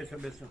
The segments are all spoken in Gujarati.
બેસો બેસો.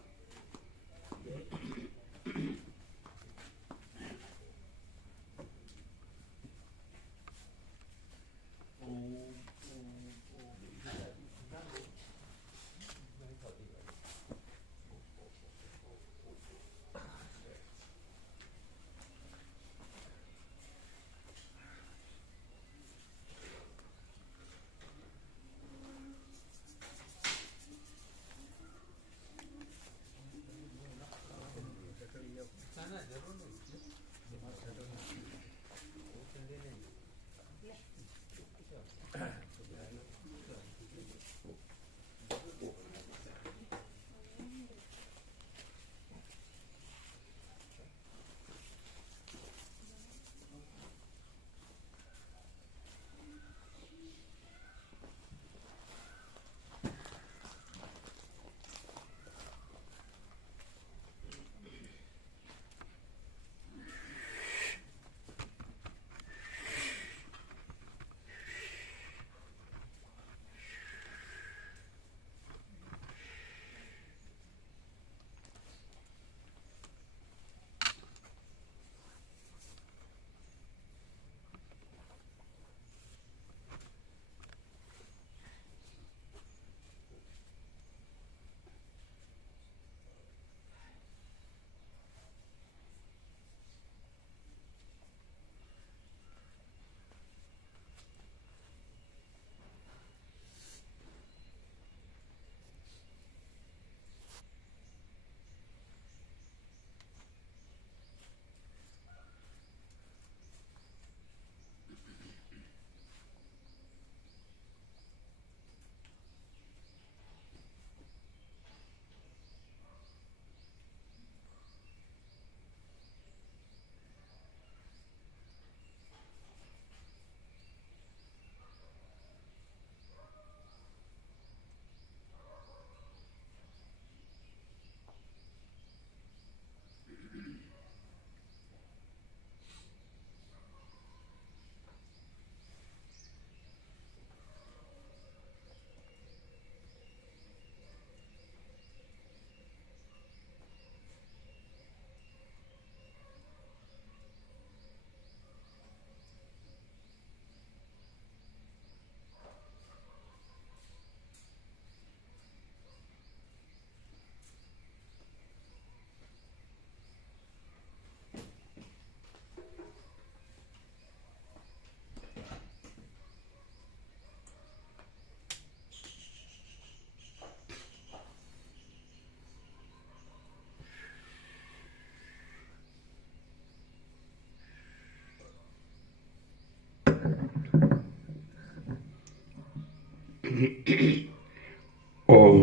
ઓમ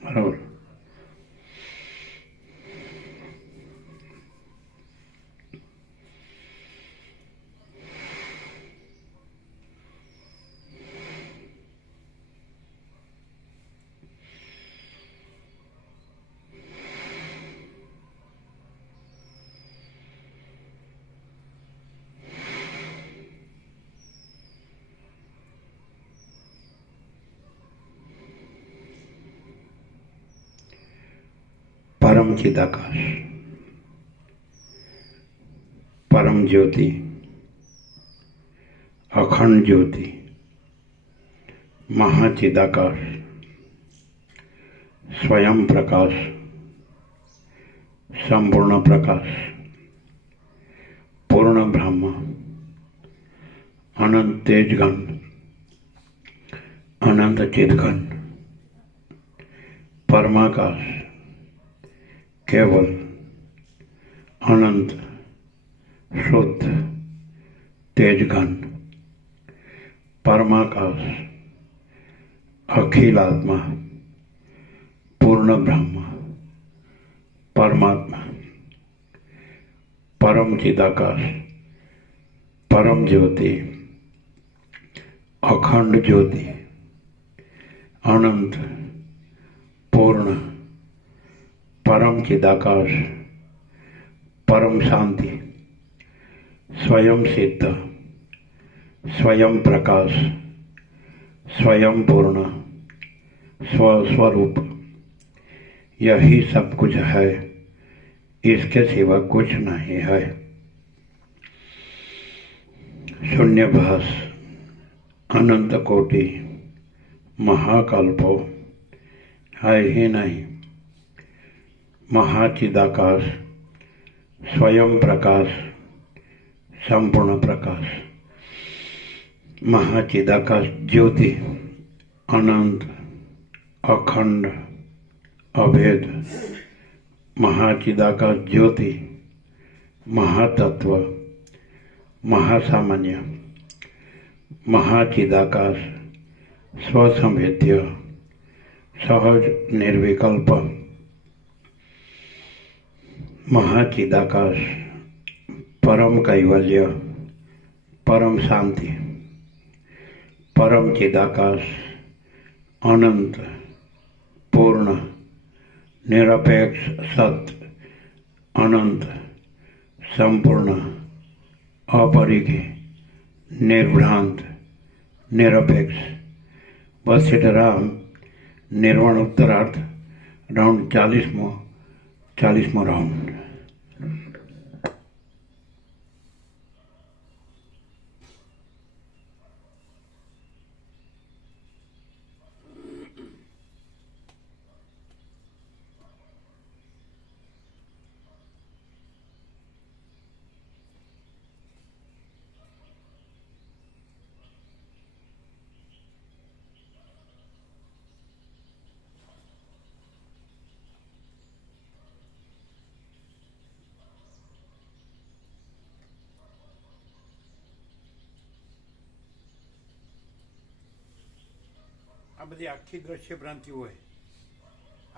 બરાબર. परम चिदाकाश, परम ज्योति, अखंड ज्योति, महाचिदाकाश, स्वयं प्रकाश, संपूर्ण प्रकाश, पूर्ण ब्रह्म, अनंत तेजघन, अनंत चिदघन, परमाकाश, केवल अनंत शुद्ध तेजघन, परमाकाश, अखिलात्मा, पूर्ण ब्रह्म, परमात्मा, परम चिदाकाश, परम ज्योति, अखंड ज्योति, अनंत पूर्ण परम चिदाकाश, परम शांति, स्वयं सिद्ध, स्वयं प्रकाश, स्वयं पूर्ण, स्वस्वरूप, यही सब कुछ है, इसके सिवा कुछ नहीं है। शून्यभास अनंत कोटि महाकल्पो है ही नहीं। महाचिदाकाश स्वयं प्रकाश, संपूर्ण प्रकाश। महाचिदाकाश ज्योति अनंत अखंड अभेद। महाचिदाकाश ज्योति महातत्व महासामान्य। महाचिदाकाश स्वसंवेद्य सहज निर्विकल्प। महाचिदाकाश परम कैवल्य परम शांति। परम चिदाकाश अनंत पूर्ण निरपेक्ष सत्य अनंत संपूर्ण अपरिघ निर्भ्रांत निरपेक्ष। वशिष्ठराम निर्वाण उत्तरार्थ राउंड 40मो राउंड। આ બધી આખી દ્રશ્ય ભ્રાંતિ હોય,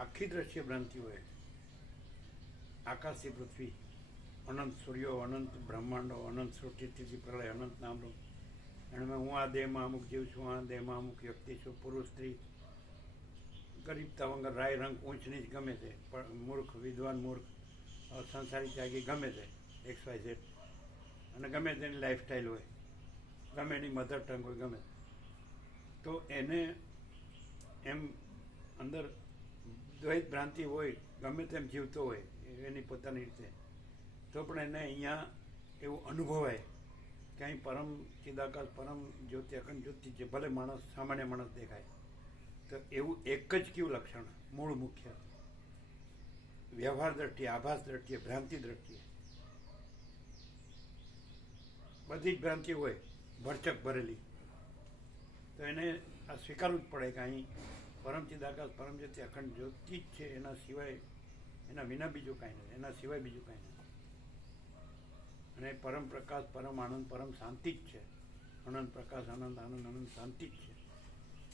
આખી દ્રશ્ય ભ્રાંતિ હોય। આકાશી પૃથ્વી, અનંત સૂર્યો, અનંત બ્રહ્માંડો, અનંત સૃષ્ટિ સ્થિતિ પ્રલય, અનંત નામરૂપ। અને હું આ દેહમાં અમુક જીવ છું, આ દેહમાં અમુક વ્યક્તિ છું, પુરુષ સ્ત્રી, ગરીબ તવંગર, રાય રંગ, ઊંચ નીચ ગમે તે, પણ મૂર્ખ વિદ્વાન મૂર્ખ, સંસારી ત્યાગી ગમે તે, XYZ, અને ગમે તેની લાઈફસ્ટાઈલ હોય, ગમે એની મધર ટંગ હોય, ગમે તો એને એમ અંદર દ્વૈત ભ્રાંતિ હોય, ગમે તેમ જીવતો હોય એની પોતાની રીતે, તો પણ એને અહીંયા એવું અનુભવાય કે અહીં પરમ ચિદાકાશ પરમ જ્યોતિ અખંડ જ્યોતિ છે, ભલે માણસ સામાન્ય માણસ દેખાય તો એવું એક જ કયું લક્ષણ મૂળ મુખ્ય વ્યવહાર દ્રષ્ટિએ, આભાસ દ્રષ્ટિએ, ભ્રાંતિ દ્રષ્ટિએ બધી જ ભ્રાંતિ હોય ભરચક ભરેલી, તો એને આ સ્વીકારવું જ પડે કે અહીં પરમ ચિદાકાશ પરમ જ્યોતિ અખંડ જ્યોતિ જ છે, એના સિવાય એના વિના બીજું કાંઈ નથી, એના સિવાય બીજું કાંઈ નથી। અને પરમ પ્રકાશ પરમ આનંદ પરમ શાંતિ જ છે, અનંત પ્રકાશ આનંદ આનંદ અનંત શાંતિ જ છે,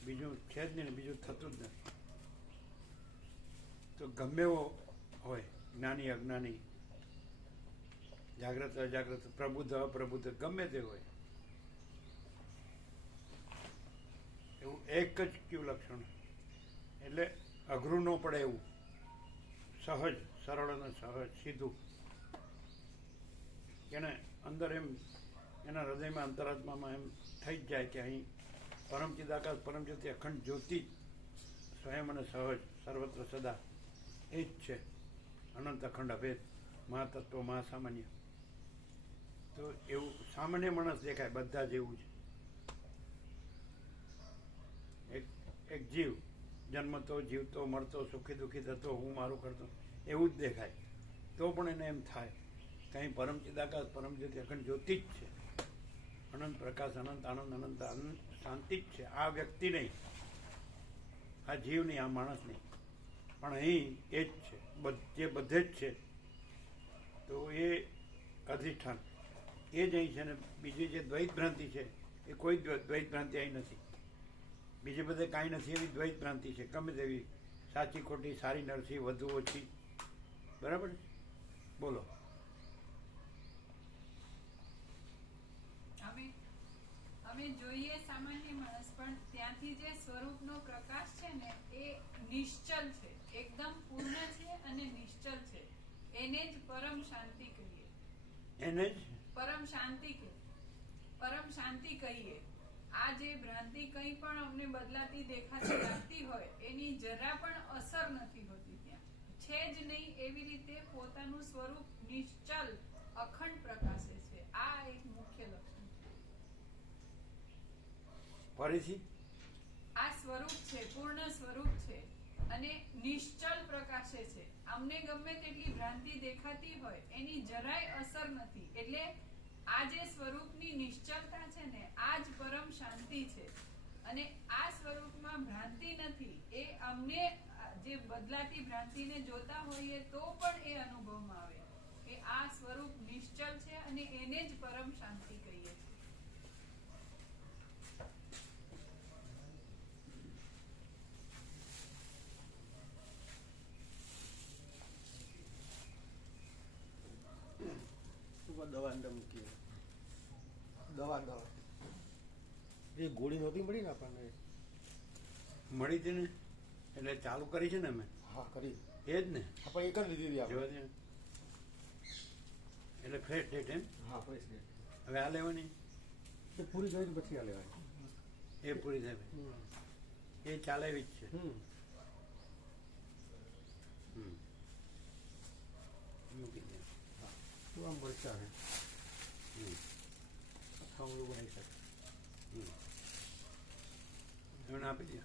બીજું છે જ નહીં, બીજું થતું જ નથી। તો ગમે એવો હોય, જ્ઞાની અજ્ઞાની, જાગ્રત અજાગ્રત, પ્રબુદ્ધ અપ્રબુદ્ધ, ગમે તે હોય, એવું એક જ કયું લક્ષણ, એટલે અઘરું ન પડે એવું, સહજ સરળ અને સહજ સીધું, એને અંદર એમ એના હૃદયમાં અંતરાત્મામાં એમ થઈ જ જાય કે અહીં પરમ ચિદાકાશ પરમ જ્યોતિ અખંડ જ્યોતિ સ્વયં અને સહજ સર્વત્ર સદા એ જ છે, અનંત અખંડ અભેદ મહાતત્વ મહાસામાન્ય। તો એવું સામાન્ય માણસ દેખાય, બધા જ એવું છે, એક જીવ જન્મતો જીવતો મળતો સુખી દુઃખી થતો હું મારું કરતો એવું જ દેખાય, તો પણ એને એમ થાય કંઈ પરમ ચિદાકાશ પરમ જ્યોતિ અખંડ જ્યોતિ જ છે, અનંત પ્રકાશ અનંત આનંદ અનંત આનંદ શાંતિ જ છે। આ વ્યક્તિ નહીં, આ જીવ નહીં, આ માણસ નહીં, પણ અહીં એ જ છે, જે બધે જ છે, તો એ અધિષ્ઠાન એ જ અહીં છે। ને બીજી જે દ્વૈત ભ્રાંતિ છે એ કોઈ દ્વૈત ભ્રાંતિ અહીં નથી, બીજે બધે કાંઈ નથી એવી દ્વૈત ભ્રાંતિ છે, ગમે તેવી સાચી ખોટી સારી નરસી વધુ ઓછી, બરાબર? બોલો। અમે જોઈએ સામાન્ય માણસ, પણ ત્યાંથી જે સ્વરૂપનો પ્રકાશ છે ને એ નિશ્ચલ છે, એકદમ પૂર્ણ છે અને નિશ્ચલ છે, એને જ પરમ શાંતિ કહીએ, એને જ પરમ શાંતિ કહીએ। આ જે ભ્રાંતિ કંઈ પણ અમને બદલાતી દેખાતી લાગતી હોય એની જરા પણ અસર નથી હોતી ત્યાં, છે જ નહીં એવી રીતે પોતાનું સ્વરૂપ નિશ્ચલ અખંડ પ્રકાશે છે. આ એક મુખ્ય લક્ષણ છે. ફરીથી આ સ્વરૂપ છે, પૂર્ણ સ્વરૂપ છે અને નિશ્ચલ પ્રકાશે છે. અમને ગમે તેટલી ભ્રાંતિ દેખાતી હોય એની જરાય અસર નથી. એટલે આ જે સ્વરૂપની નિશ્ચલતા છે ને, આ જ પરમ શાંતિ છે. અને આ સ્વરૂપમાં ભ્રાંતિ નથી. એ અમને જે બદલાતી ભ્રાંતિને જોતા હોઈએ તો પણ એ અનુભવમાં આવે કે આ સ્વરૂપ નિશ્ચલ છે અને એને જ પરમ શાંતિ કહીએ છીએ. દવા એ ગોળી નહોતી મળી ને આપણને? મળી હતી ને, એટલે ચાલુ કરી છે ને અમે. હા, કરી. એ જ ને, આપણે એક જ લીધી હતી આપણે. જોવા દે. એટલે ફ્રેશ ડેટ એમ. હા, ફ્રેશ ડેટ. હવે આ લેવાની, એ પૂરી થઈ પછી આ લેવાની. એ પૂરી થાય, એ ચાલે એવી જ છે. મૂકી દે. શું આમ મરચા છે? ખાવાનું બનાવી શકે. એમને આપી દે.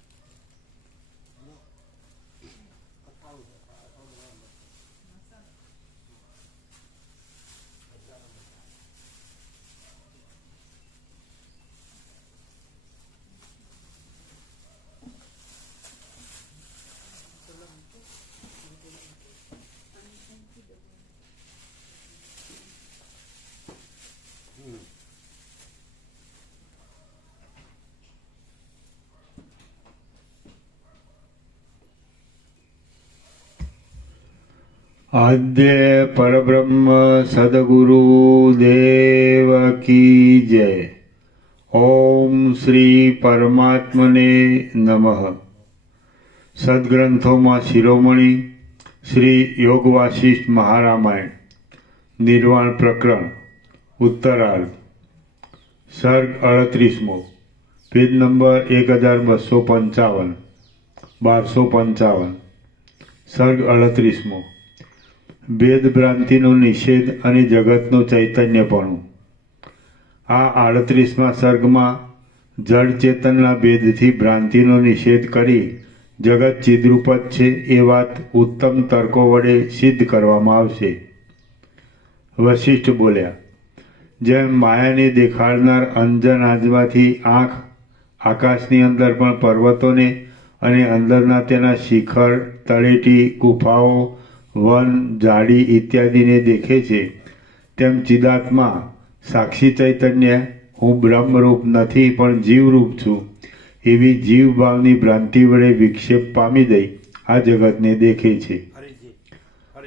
આદ્ય પરબ્રહ્મ સદગુરુ દેવ કી જય. ઓમ શ્રી પરમાત્મને નમઃ. સદગ્રંથોમાં શિરોમણી શ્રી યોગ વાસિષ્ઠ મહારામાયણ નિર્વાણ પ્રકરણ ઉત્તરાર્ધ સર્ગ 38મો, પેજ નંબર 1255, 1255. સર્ગ 38મો. ભેદ ભ્રાંતિનો નિષેધ અને જગતનું ચૈતન્યપણું. આ 38મા સર્ગમાં જડ ચેતનના ભેદથી ભ્રાંતિનો નિષેધ કરી જગત ચિદ્રૂપ જ છે એ વાત ઉત્તમ તર્કો વડે સિદ્ધ કરવામાં આવશે. વશિષ્ઠ બોલ્યા, જેમ માયાને દેખાડનાર અંજન આજમાંથી આંખ આકાશની અંદર પણ પર્વતોને અને અંદરના તેના શિખર, તળેટી, ગુફાઓ, વન, ઝાડી ઇત્યાદિને દેખે છે, તેમ ચિદાત્મા સાક્ષી ચૈતન્ય હું બ્રહ્મરૂપ નથી પણ જીવરૂપ છું એવી જીવભાવની ભ્રાંતિ વડે વિક્ષેપ પામી દઈ આ જગતને દેખે છે.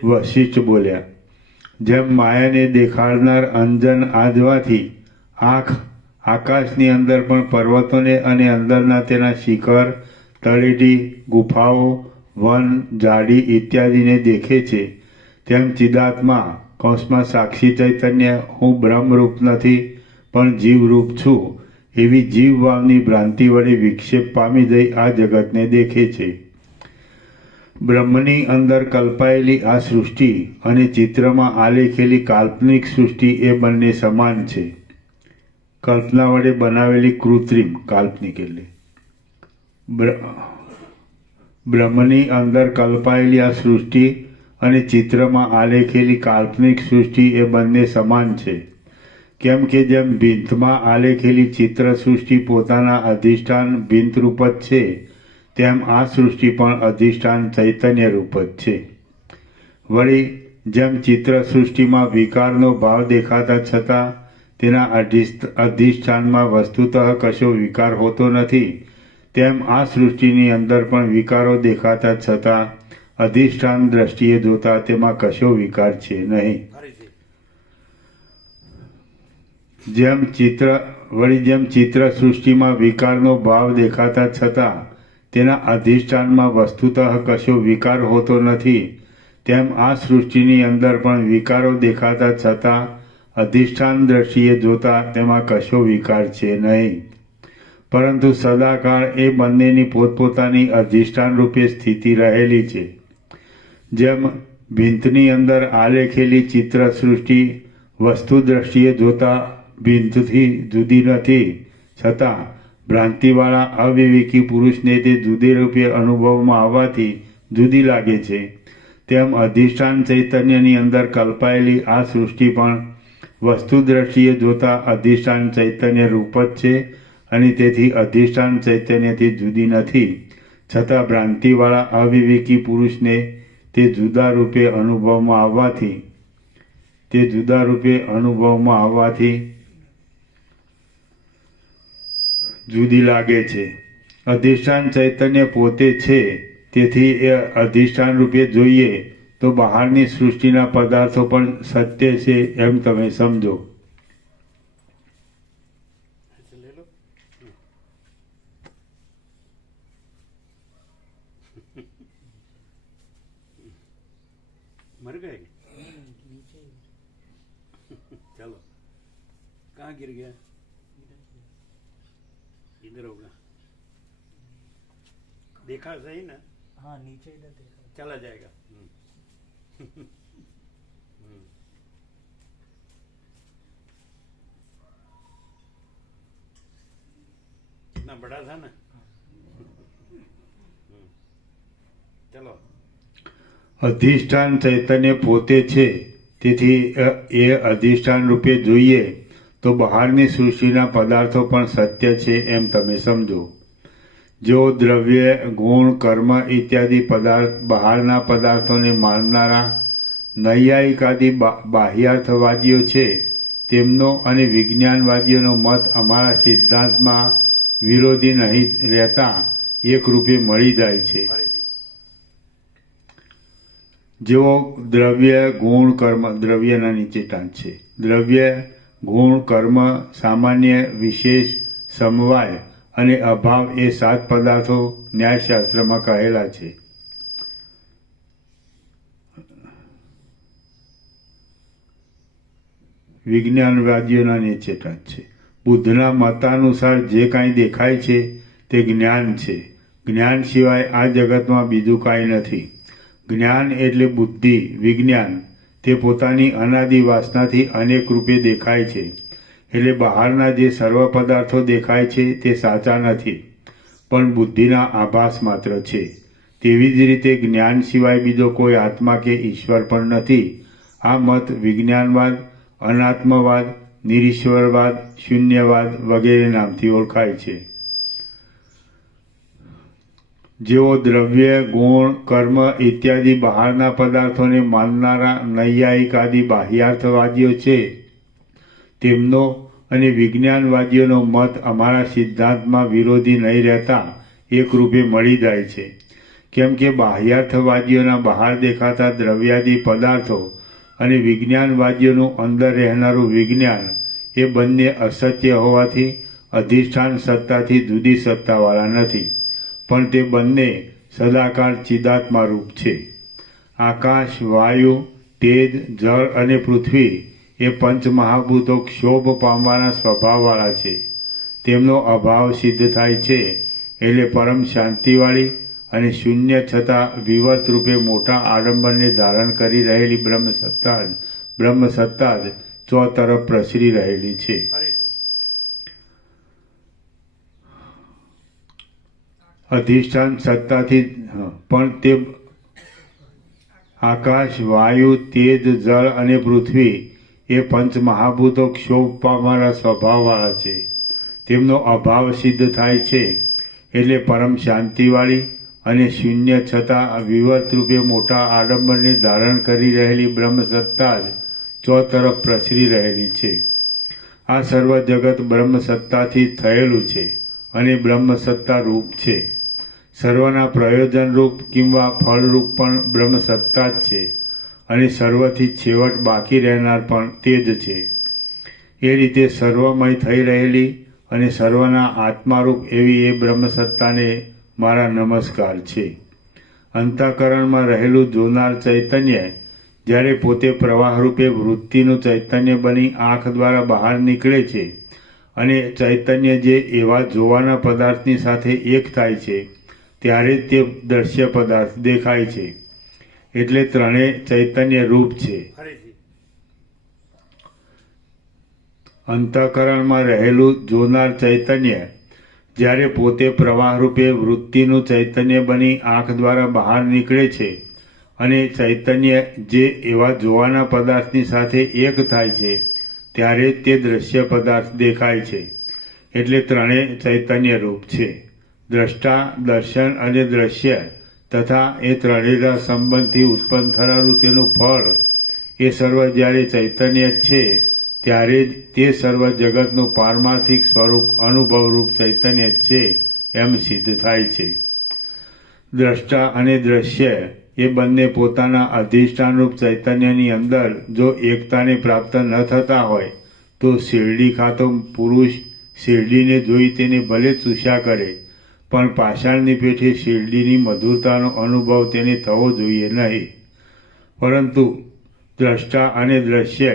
વશિષ્ઠ બોલ્યા, જેમ માયાને દેખાડનાર અંજન આજવાથી આંખ આકાશની અંદર પણ પર્વતોને અને અંદરના તેના શિખર, તળેટી, ગુફાઓ, વન, ઝાડી ઇત્યાદિને દેખે છે, તેમ ચિદાત્મા કૌંસમાં સાક્ષી ચૈતન્ય હું બ્રહ્મરૂપ નથી પણ જીવરૂપ છું એવી જીવભાવની ભ્રાંતિ વડે વિક્ષેપ પામી જઈ આ જગતને દેખે છે. બ્રહ્મની અંદર કલ્પાયેલી આ સૃષ્ટિ અને ચિત્રમાં આલેખેલી કાલ્પનિક સૃષ્ટિ એ બંને સમાન છે. કલ્પના વડે બનાવેલી કૃત્રિમ, કાલ્પનિક એટલે બ્રહ્મની અંદર કલ્પાયેલી આ સૃષ્ટિ અને ચિત્રમાં આલેખેલી કાલ્પનિક સૃષ્ટિ એ બંને સમાન છે. કેમ કે જેમ ભીંતમાં આલેખેલી ચિત્ર સૃષ્ટિ પોતાના અધિષ્ઠાન ભીંતરૂપ જ છે, તેમ આ સૃષ્ટિ પણ અધિષ્ઠાન ચૈતન્ય રૂપ જ છે. વળી જેમ ચિત્ર સૃષ્ટિમાં વિકારનો ભાવ દેખાતા છતાં તેના અધિષ્ઠાનમાં વસ્તુતઃ કશો વિકાર હોતો નથી, તેમ આ સૃષ્ટિની અંદર પણ વિકારો દેખાતા છતાં અધિષ્ઠાન દ્રષ્ટિએ જોતા તેમાં કશો વિકાર છે નહીં. જેમ ચિત્ર સૃષ્ટિમાં વિકારનો ભાવ દેખાતા છતાં તેના અધિષ્ઠાનમાં વસ્તુતઃ કશો વિકાર હોતો નથી, તેમ આ સૃષ્ટિની અંદર પણ વિકારો દેખાતા છતાં અધિષ્ઠાન દ્રષ્ટિએ જોતા તેમાં કશો વિકાર છે નહીં. પરંતુ સદાકાળ એ બંનેની પોતપોતાની અધિષ્ઠાન રૂપે સ્થિતિ રહેલી છે. જેમ ભીંતની અંદર આલેખેલી ચિત્ર સૃષ્ટિ વસ્તુ દ્રષ્ટિએ જોતા ભીંતથી જુદી નથી, છતાં ભ્રાંતિવાળા અવિવેકી પુરુષને તે જુદી રૂપે અનુભવમાં આવવાથી જુદી લાગે છે, તેમ અધિષ્ઠાન ચૈતન્યની અંદર કલ્પાયેલી આ સૃષ્ટિ પણ વસ્તુ દ્રષ્ટિએ જોતા અધિષ્ઠાન ચૈતન્ય રૂપ જ છે અને તેથી અધિષ્ઠાન ચૈતન્યથી જુદી નથી, છતાં ભ્રાંતિવાળા અવિવેકી પુરુષને તે જુદા રૂપે અનુભવમાં આવવાથી જુદી લાગે છે. અધિષ્ઠાન ચૈતન્ય પોતે છે, તેથી એ અધિષ્ઠાન રૂપે જોઈએ તો બહારની સૃષ્ટિના પદાર્થો પણ સત્ય છે એમ તમે સમજો. ले लो. मर गए. चलो, कहाँ गिर गया? इधर होगा. देखा सही ना? हाँ, नीचे इधर देखा. चला जाएगा. कितना बड़ा था ना. चलो. અધિષ્ઠાન ચૈતન્ય પોતે છે, તેથી એ અધિષ્ઠાન રૂપે જોઈએ તો બહારની સૃષ્ટિના પદાર્થો પણ સત્ય છે એમ તમે સમજો. જો દ્રવ્ય, ગુણ, કર્મ ઇત્યાદિ બહારના પદાર્થોને માનનારા નૈયાયિકાદિ બાહ્યાર્થવાદીઓ છે, તેમનો અને વિજ્ઞાનવાદીઓનો મત અમારા સિદ્ધાંતમાં વિરોધી નહીં રહેતા એક રૂપે મળી જાય છે. જેઓ દ્રવ્ય, ગુણ, કર્મ, દ્રવ્યના નીચે ટાંચ છે. દ્રવ્ય, ગુણ, કર્મ, સામાન્ય, વિશેષ, સમવાય અને અભાવ એ 7 પદાર્થો ન્યાયશાસ્ત્રમાં કહેલા છે. વિજ્ઞાનવાદીઓના નીચે ટાંચ છે. બુદ્ધના મતાનુસાર જે કાંઈ દેખાય છે તે જ્ઞાન છે. જ્ઞાન સિવાય આ જગતમાં બીજું કાંઈ નથી. જ્ઞાન એટલે બુદ્ધિ, વિજ્ઞાન. તે પોતાની અનાદિ વાસનાથી અનેક રૂપે દેખાય છે. એટલે બહારના જે સર્વ પદાર્થો દેખાય છે તે સાચા નથી, પણ બુદ્ધિના આભાસ માત્ર છે. તેવી જ રીતે જ્ઞાન સિવાય બીજો કોઈ આત્મા કે ઈશ્વર પણ નથી. આ મત વિજ્ઞાનવાદ, અનાત્મવાદ, નિરીશ્વરવાદ, શૂન્યવાદ વગેરે નામથી ઓળખાય છે. જેઓ દ્રવ્ય, ગુણ, કર્મ ઇત્યાદિ બહારના પદાર્થોને માનનારા નૈયાયિકાદિ બાહ્યાર્થવાદીઓ છે, તેમનો અને વિજ્ઞાનવાદીઓનો મત અમારા સિદ્ધાંતમાં વિરોધી નહીં રહેતા એક રૂપે મળી જાય છે. કેમ કે બાહ્યાર્થવાદીઓના બહાર દેખાતા દ્રવ્યાદિ પદાર્થો અને વિજ્ઞાનવાદીઓનું અંદર રહેનારું વિજ્ઞાન એ બંને અસત્ય હોવાથી અધિષ્ઠાન સત્તાથી જુદી સત્તાવાળા નથી, પણ તે બંને સદાકાળ ચિદાત્મા રૂપ છે. આકાશ, વાયુ, તેજ, જળ અને પૃથ્વી એ પંચમહાભૂતો ક્ષોભ પામવાના સ્વભાવવાળા છે. તેમનો અભાવ સિદ્ધ થાય છે, એટલે પરમ શાંતિવાળી અને શૂન્ય છતાં વિવર્ત રૂપે મોટા આડંબરને ધારણ કરી રહેલી બ્રહ્મ સત્તા જ ચોતરફ પ્રસરી રહેલી છે. અધિષ્ઠાન સત્તાથી પણ તે આકાશ, વાયુ, તેજ, જળ અને પૃથ્વી એ પંચમહાભૂતો ક્ષોભ પામવાના સ્વભાવવાળા છે. તેમનો અભાવ સિદ્ધ થાય છે, એટલે પરમ શાંતિવાળી અને શૂન્ય છતાં વિવર્ત રૂપે મોટા આડંબરને ધારણ કરી રહેલી બ્રહ્મ સત્તા જ ચોતરફ પ્રસરી રહેલી છે. આ સર્વ જગત બ્રહ્મ સત્તાથી થયેલું છે અને બ્રહ્મ સત્તા રૂપ છે. સર્વના પ્રયોજન રૂપ કિંવા ફળરૂપ પણ બ્રહ્મ સત્તા જ છે અને સર્વથી છેવટ બાકી રહેનાર પણ તે જ છે. એ રીતે સર્વમય થઈ રહેલી અને સર્વના આત્મારૂપ એવી એ બ્રહ્મ સત્તાને મારા નમસ્કાર છે. અંતઃકરણમાં રહેલું જોનાર ચૈતન્ય જ્યારે પોતે પ્રવાહરૂપે વૃત્તિનું ચૈતન્ય બની આંખ દ્વારા બહાર નીકળે છે અને ચૈતન્ય જે એવા જોવાના પદાર્થની સાથે એક થાય છે ત્યારે તે દ્રશ્ય પદાર્થ દેખાય છે. એટલે ત્રણેય ચૈતન્ય રૂપ છે. ફરીથી અંતઃકરણમાં રહેલું જોનાર ચૈતન્ય જ્યારે પોતે પ્રવાહ રૂપે વૃત્તિનું ચૈતન્ય બની આંખ દ્વારા બહાર નીકળે છે અને ચૈતન્ય જે એવા જોવાના પદાર્થની સાથે એક થાય છે ત્યારે તે દ્રશ્ય પદાર્થ દેખાય છે. એટલે ત્રણેય ચૈતન્ય રૂપ છે. દ્રષ્ટા, દર્શન અને દ્રશ્ય તથા એ ત્રણેયના સંબંધથી ઉત્પન્ન થનારું તેનું ફળ એ સર્વ જ્યારે ચૈતન્ય જ છે ત્યારે જ તે સર્વ જગતનું પારમાર્થિક સ્વરૂપ અનુભવરૂપ ચૈતન્ય જ છે એમ સિદ્ધ થાય છે. દ્રષ્ટા અને દ્રશ્ય એ બંને પોતાના અધિષ્ઠાનરૂપ ચૈતન્યની અંદર જો એકતાને પ્રાપ્ત ન થતા હોય તો શેરડી ખાતો પુરુષ શેરડીને જોઈ તેને ભલે ચૂસ્યા કરે પણ પાષાણની પેઠે શેરડીની મધુરતાનો અનુભવ તેને થવો જોઈએ નહીં. પરંતુ દ્રષ્ટા અને દ્રશ્ય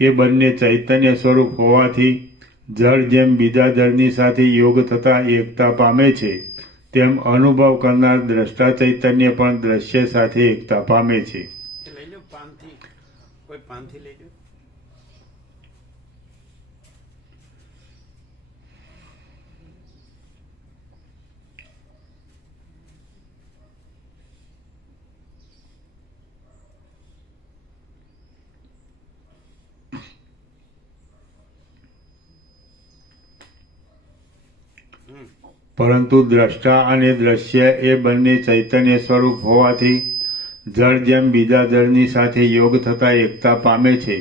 એ બંને ચૈતન્ય સ્વરૂપ હોવાથી જળ જેમ બીજા જળની સાથે યોગ થતા એકતા પામે છે તેમ અનુભવ કરનાર દ્રષ્ટા ચૈતન્ય પણ દ્રશ્ય સાથે એકતા પામે છે. એ લઈ લો પાનથી, કોઈ પાનથી લઈ લો. પરંતુ દ્રષ્ટા અને દ્રશ્ય એ બંને ચૈતન્ય સ્વરૂપ હોવાથી જળ જેમ બીજા જળની સાથે યોગ થતા એકતા પામે છે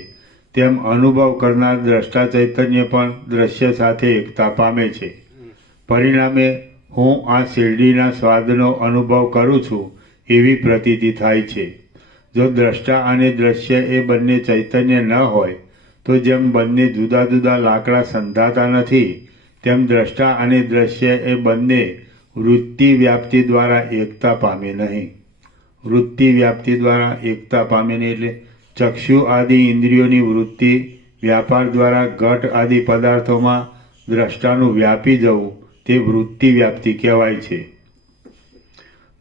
તેમ અનુભવ કરનાર દ્રષ્ટા ચૈતન્ય પણ દ્રશ્ય સાથે એકતા પામે છે. પરિણામે હું આ શેરડીના સ્વાદનો અનુભવ કરું છું એવી પ્રતીતિ થાય છે. જો દ્રષ્ટા અને દ્રશ્ય એ બંને ચૈતન્ય ન હોય તો જેમ બંને જુદા જુદા લાકડા સંધાતા નથી તેમ દ્રષ્ટા અને દ્રશ્ય એ બંને વૃત્તિ વ્યાપ્તિ દ્વારા એકતા પામે નહીં. વૃત્તિ વ્યાપ્તિ દ્વારા એકતા પામે નહીં એટલે ચક્ષુ આદિ ઇન્દ્રિયોની વૃત્તિ વ્યાપાર દ્વારા ઘટ આદિ પદાર્થોમાં દ્રષ્ટાનું વ્યાપી જવું તે વૃત્તિ વ્યાપ્તિ કહેવાય છે.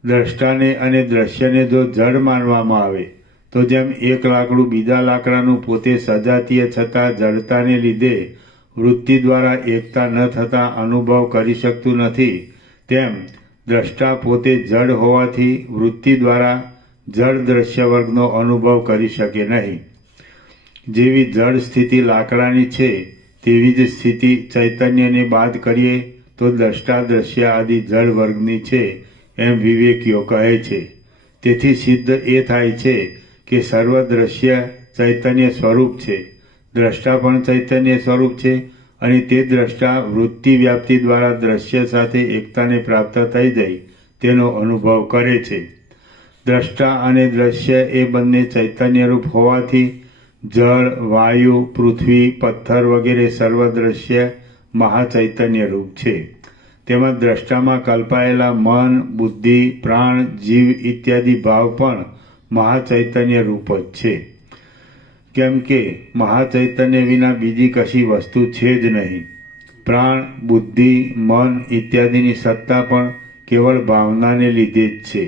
દ્રષ્ટાને અને દ્રશ્યને જો જડ માનવામાં આવે તો જેમ એક લાકડું બીજા લાકડાનું પોતે સજાતીય છતાં જડતાને લીધે વૃત્તિ દ્વારા એકતા ન થતા અનુભવ કરી શકતું નથી તેમ દ્રષ્ટા પોતે જડ હોવાથી વૃત્તિ દ્વારા જડ દ્રશ્ય વર્ગનો અનુભવ કરી શકે નહીં. જેવી જડ સ્થિતિ લાકડાની છે તેવી જ સ્થિતિ ચૈતન્યને બાદ કરીએ તો દ્રષ્ટા દ્રશ્ય આદિ જડ વર્ગની છે એમ વિવેકીઓ કહે છે. તેથી સિદ્ધ એ થાય છે કે સર્વ દ્રશ્ય ચૈતન્ય સ્વરૂપ છે, દ્રષ્ટા પણ ચૈતન્ય સ્વરૂપ છે અને તે દ્રષ્ટા વૃત્તિ વ્યાપ્તિ દ્વારા દ્રશ્ય સાથે એકતાને પ્રાપ્ત થઈ જાય તેનો અનુભવ કરે છે. દ્રષ્ટા અને દ્રશ્ય એ બંને ચૈતન્યરૂપ હોવાથી જળ, વાયુ, પૃથ્વી, પથ્થર વગેરે સર્વ દ્રશ્ય મહાચૈતન્ય રૂપ છે. તેમાં દ્રષ્ટામાં કલ્પાયેલા મન, બુદ્ધિ, પ્રાણ, જીવ ઇત્યાદિ ભાવ પણ મહાચૈતન્ય રૂપ જ છે. કેમ કે મહાચૈતન્ય વિના બીજી કશી વસ્તુ છે જ નહીં. પ્રાણ, બુદ્ધિ, મન ઇત્યાદિની સત્તા પણ કેવળ ભાવનાને લીધે જ છે.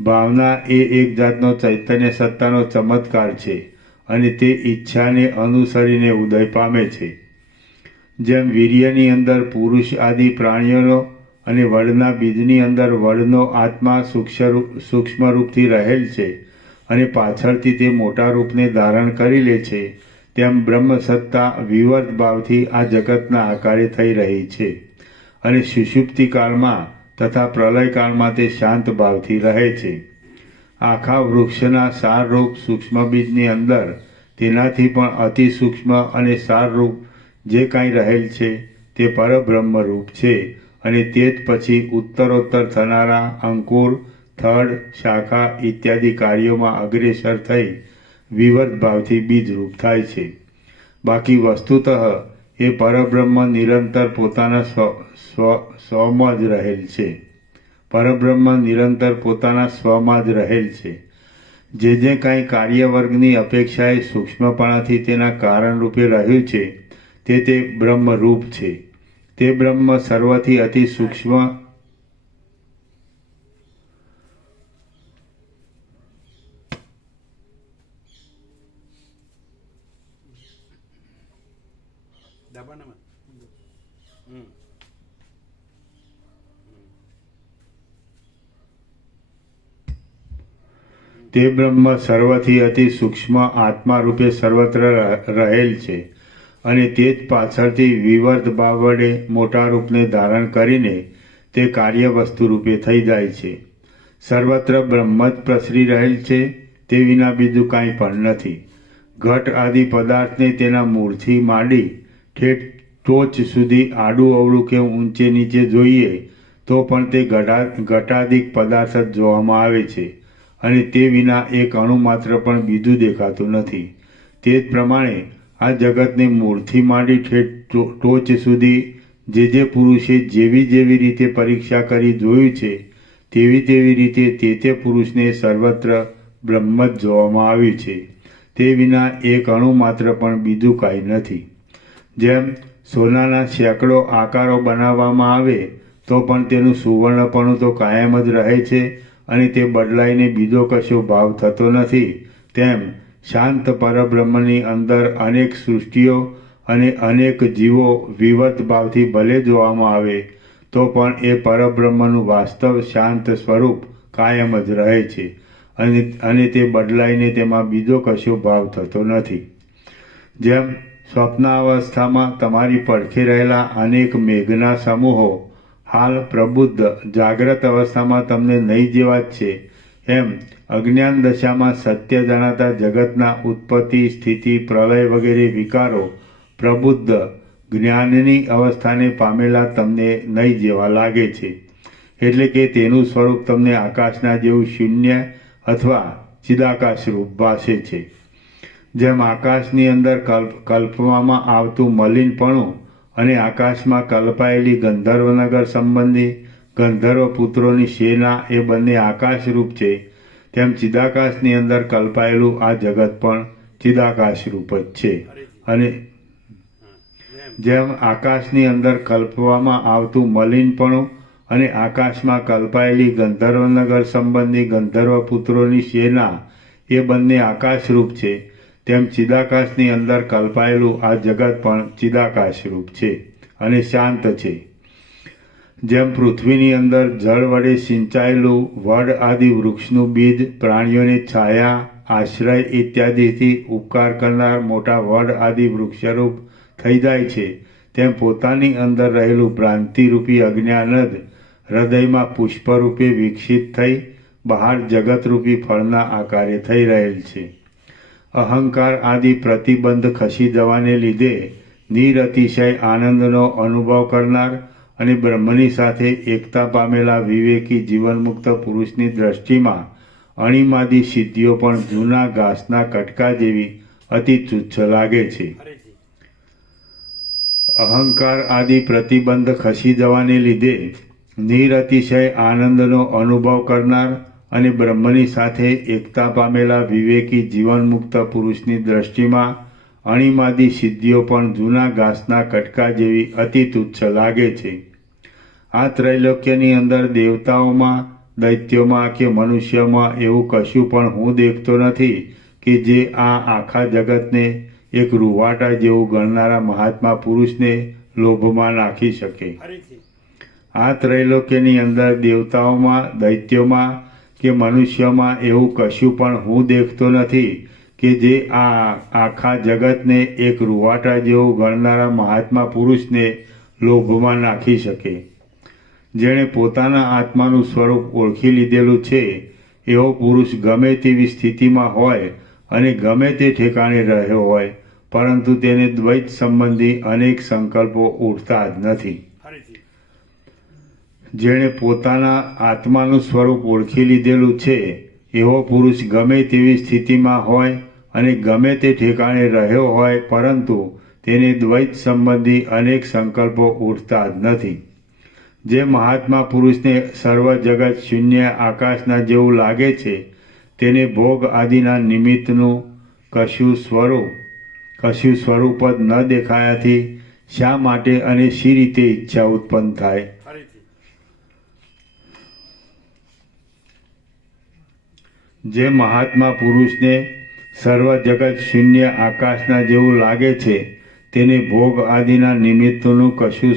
ભાવના એ એક જાતનો ચૈતન્ય સત્તાનો ચમત્કાર છે અને તે ઈચ્છાને અનુસરીને ઉદય પામે છે. જેમ વીર્યની અંદર પુરુષ આદિ પ્રાણીઓનો અને વડના બીજની અંદર વડનો આત્મા સૂક્ષ્મ રૂપથી રહેલ છે અને પાછળથી તે મોટા રૂપને ધારણ કરી લે છે તેમ બ્રહ્મ સત્તા વિવર્ત ભાવથી આ જગતના આકારે થઈ રહી છે અને સુષુપ્તિ કાળમાં તથા પ્રલય કાળમાં તે શાંત ભાવથી રહે છે. આખા વૃક્ષના સારરૂપ સૂક્ષ્મ બીજની અંદર તેનાથી પણ અતિ સૂક્ષ્મ અને સારરૂપ જે કાંઈ રહેલ છે તે પરબ્રહ્મ રૂપ છે અને તે જ પછી ઉત્તરોત્તર થનારા અંકુર, થડ, શાખા ઇત્યાદિ કાર્યોમાં અગ્રેસર થઈ વિવર્ત ભાવથી બીજરૂપ થાય છે. બાકી વસ્તુતઃ એ પરબ્રહ્મ નિરંતર પોતાના સ્વમાં જ રહેલ છે. પરબ્રહ્મ નિરંતર પોતાના સ્વમાં જ રહેલ છે. જે કાંઈ કાર્યવર્ગની અપેક્ષાએ સૂક્ષ્મપણાથી તેના કારણરૂપે રહ્યું છે તે બ્રહ્મરૂપ છે. તે બ્રહ્મ સર્વથી અતિ સૂક્ષ્મ ધાબાનામાં હમ તે બ્રહ્મ સર્વથી અતિ સૂક્ષ્મ આત્મા રૂપે સર્વત્ર રહેલ છે અને તે જ પાછળથી વિવર્ત ભાવ વડે મોટા રૂપને ધારણ કરીને તે કાર્ય વસ્તુ રૂપે થઈ જાય છે. સર્વત્ર બ્રહ્મ જ પ્રસરી રહેલ છે, તે વિના બીજું કાંઈ પણ નથી. ઘટ આદિ પદાર્થને તેના મૂળથી માંડી ઠેઠ ટોચ સુધી આડું અવળું કે ઊંચે નીચે જોઈએ તો પણ તે ઘટાદિક પદાર્થ જ જોવામાં આવે છે અને તે વિના એક અણુ માત્ર પણ બીજું દેખાતું નથી. તે જ પ્રમાણે આ જગતને મૂળથી માંડી ઠેઠ ટોચ સુધી જે પુરુષે જેવી રીતે પરીક્ષા કરી જોયું છે તેવી રીતે તે પુરુષને સર્વત્ર બ્રહ્મ જ જોવામાં આવ્યું છે. તે વિના એક અણુ માત્ર પણ બીજું કાંઈ નથી. જેમ સોનાના સેંકડો આકારો બનાવવામાં આવે તો પણ તેનું સુવર્ણપણું તો કાયમ જ રહે છે અને તે બદલાઈને બીજો કશો ભાવ થતો નથી, તેમ શાંત પરબ્રહ્મની અંદર અનેક સૃષ્ટિઓ અને અનેક જીવો વિવર્ત ભાવથી ભલે જોવામાં આવે તો પણ એ પરબ્રહ્મનું વાસ્તવ શાંત સ્વરૂપ કાયમ જ રહે છે અને તે બદલાઈને તેમાં બીજો કશો ભાવ થતો નથી. જેમ સ્વપ્નાવસ્થામાં તમારી પડખે રહેલા અનેક મેઘના સમૂહો હાલ પ્રબુદ્ધ જાગ્રત અવસ્થામાં તમને નહીં જેવા જ છે, એમ અજ્ઞાન દશામાં સત્ય જણાતા જગતના ઉત્પત્તિ સ્થિતિ પ્રલય વગેરે વિકારો પ્રબુદ્ધ જ્ઞાનની અવસ્થાને પામેલા તમને નહીં જેવા લાગે છે. એટલે કે તેનું સ્વરૂપ તમને આકાશના જેવું શૂન્ય અથવા ચિદાકાશ રૂપ ભાસે છે. જેમ આકાશની અંદર કલ્પવામાં આવતું મલિનપણું અને આકાશમાં કલ્પાયેલી ગંધર્વનગર સંબંધી ગંધર્વ પુત્રોની સેના એ બંને આકાશરૂપ છે, તેમ ચિદાકાશની અંદર કલ્પાયેલું આ જગત પણ ચિદાકાશ રૂપ જ છે. અને જેમ આકાશની અંદર કલ્પવામાં આવતું મલિનપણું અને આકાશમાં કલ્પાયેલી ગંધર્વનગર સંબંધી ગંધર્વ પુત્રોની સેના એ બંને આકાશરૂપ છે, તેમ ચિદાકાશની અંદર કલ્પાયેલું આ જગત પણ ચિદાકાશ રૂપ છે અને શાંત છે. જેમ પૃથ્વીની અંદર જળ વડે સિંચાયેલું વડ આદિ વૃક્ષનું બીજ પ્રાણીઓને છાયા આશ્રય ઇત્યાદિથી ઉપકાર કરનાર મોટા વડ આદિ વૃક્ષરૂપ થઈ જાય છે, તેમ પોતાની અંદર રહેલું ભ્રાંતિરૂપી અજ્ઞાન જ હૃદયમાં પુષ્પરૂપે વિકસિત થઈ બહાર જગતરૂપી ફળના આકારે થઈ રહેલ છે. અહંકાર આદિ પ્રતિબંધ ખસી જવાને લીધે નિરતિશય આનંદનો અનુભવ કરનાર અને બ્રહ્મની સાથે એકતા પામેલા વિવેકી જીવનમુક્ત પુરુષની દ્રષ્ટિમાં અણિમાદી સિદ્ધિઓ પણ જૂના ઘાસના કટકા જેવી અતિ તુચ્છ લાગે છે. અહંકાર આદિ પ્રતિબંધ ખસી જવાને લીધે નિરતિશય આનંદનો અનુભવ કરનાર અને બ્રહ્મની સાથે એકતા પામેલા વિવેકી જીવનમુક્ત પુરુષની દ્રષ્ટિમાં અણિમાદી સિદ્ધિઓ પણ જૂના ઘાસના કટકા જેવી અતિ તુચ્છ લાગે છે. આ ત્રૈલોક્યની અંદર દેવતાઓમાં દૈત્યોમાં કે મનુષ્યમાં એવું કશું પણ હું દેખતો નથી કે જે આ આખા જગતને એક રૂવાટા જેવું ગણનારા મહાત્મા પુરુષને લોભમાં નાખી શકે. આ ત્રૈલોક્યની અંદર દેવતાઓમાં દૈત્યોમાં કે મનુષ્યમાં એવું કશું પણ હું દેખતો નથી કે જે આ આખા જગતને એક રૂવાટા જેવું ગણનારા મહાત્મા પુરુષને લોભમાં નાખી શકે. જેણે પોતાના આત્માનું સ્વરૂપ ઓળખી લીધેલું છે એવો પુરુષ ગમે તેવી સ્થિતિમાં હોય અને ગમે તે ઠેકાણે રહ્યો હોય, પરંતુ તેને દ્વૈત સંબંધી અનેક સંકલ્પો ઉઠતા જ નથી. જેણે પોતાના આત્માનું સ્વરૂપ ઓળખી લીધેલું છે એવો પુરુષ ગમે તેવી સ્થિતિમાં હોય અને ગમે તે ઠેકાણે રહ્યો હોય, પરંતુ તેને દ્વૈત સંબંધી અનેક સંકલ્પો ઉઠતા જ નથી. જે મહાત્મા પુરુષને સર્વ જગત શૂન્ય આકાશના જેવું લાગે છે, તેને ભોગ આદિના નિમિત્તનું કશું સ્વરૂપ જ ન દેખાયાથી શા માટે અને શી રીતે ઈચ્છા ઉત્પન્ન થાય? જે મહાત્મા પુરુષને સર્વ જગત શૂન્ય આકાશના જેવું લાગે છે, તેને ભોગ આદિના નિમિત્તોનું કશું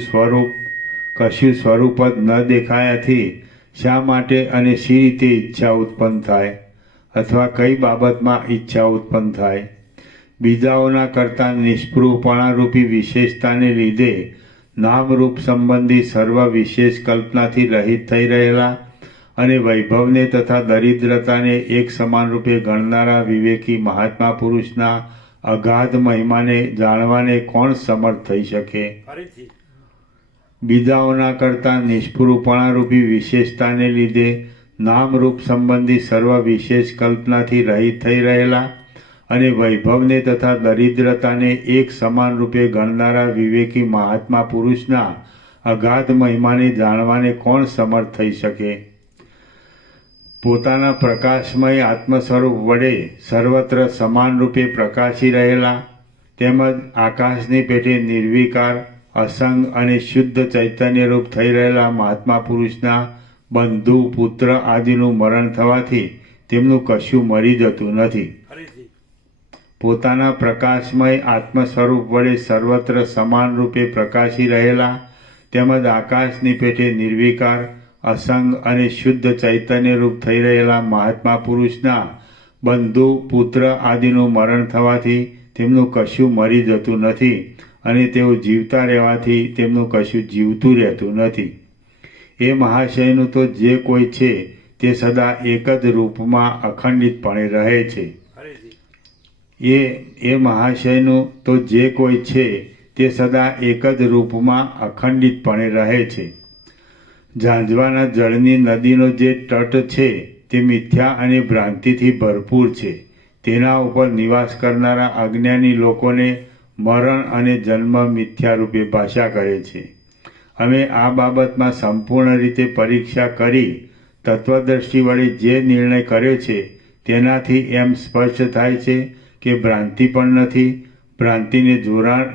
સ્વરૂપ જ ન દેખાયાથી શા માટે અને શી રીતે ઈચ્છા ઉત્પન્ન થાય અથવા કઈ બાબતમાં ઈચ્છા ઉત્પન્ન થાય? બીજાઓના કરતાં નિષ્પૃહપણારૂપી વિશેષતાને લીધે નામરૂપ સંબંધી સર્વ વિશેષ કલ્પનાથી રહિત થઈ રહેલા અને વૈભવને તથા દરિદ્રતાને એક સમાન રૂપે ગણનારા વિવેકી મહાત્મા પુરુષના અગાધ મહિમાને જાણવાને કોણ સમર્થ થઈ શકે? ફરીથી બીજાઓના કરતાં નિષ્પૃહપણારૂપી વિશેષતાને લીધે નામરૂપ સંબંધી સર્વ વિશેષ કલ્પનાથી રહિત થઈ રહેલા અને વૈભવને તથા દરિદ્રતાને એક સમાન રૂપે ગણનારા વિવેકી મહાત્મા પુરુષના અગાધ મહિમાને જાણવાને કોણ સમર્થ થઈ શકે? પોતાના પ્રકાશમય આત્મ સ્વરૂપ વડે સર્વત્ર સમાન રૂપે પ્રકાશી રહેલા તેમજ આકાશની પેઠે નિર્વિકાર, અસંગ અને શુદ્ધ ચૈતન્ય રૂપ થઈ રહેલા મહાત્મા પુરુષના બંધુ, પુત્ર આદિનું મરણ થવાથી તેમનું કશું મરી જતું નથી. ફરીથી પોતાના પ્રકાશમય આત્મ સ્વરૂપ વડે સર્વત્ર સમાન રૂપે પ્રકાશી રહેલા તેમજ આકાશની પેઠે નિર્વિકાર, અસંગ અને શુદ્ધ ચૈતન્ય રૂપ થઈ રહેલા મહાત્મા પુરુષના બંધુ, પુત્ર આદિનું મરણ થવાથી તેમનું કશું મરી જતું નથી અને તેઓ જીવતા રહેવાથી તેમનું કશું જીવતું રહેતું નથી. એ મહાશયનું તો જે કોઈ છે તે સદા એક જ રૂપમાં અખંડિતપણે રહે છે. ફરીથી એ મહાશયનું તો જે કોઈ છે તે સદા એક જ રૂપમાં અખંડિતપણે રહે છે. ઝાંઝવાના જળની નદીનો જે તટ છે તે મિથ્યા અને ભ્રાંતિથી ભરપૂર છે. તેના ઉપર નિવાસ કરનારા અજ્ઞાની લોકોને મરણ અને જન્મ મિથ્યા રૂપે ભાષા કરે છે. અમે આ બાબતમાં સંપૂર્ણ રીતે પરીક્ષા કરી તત્વદ્રષ્ટિ વડે જે નિર્ણય કર્યો છે તેનાથી એમ સ્પષ્ટ થાય છે કે ભ્રાંતિ પણ નથી, ભ્રાંતિને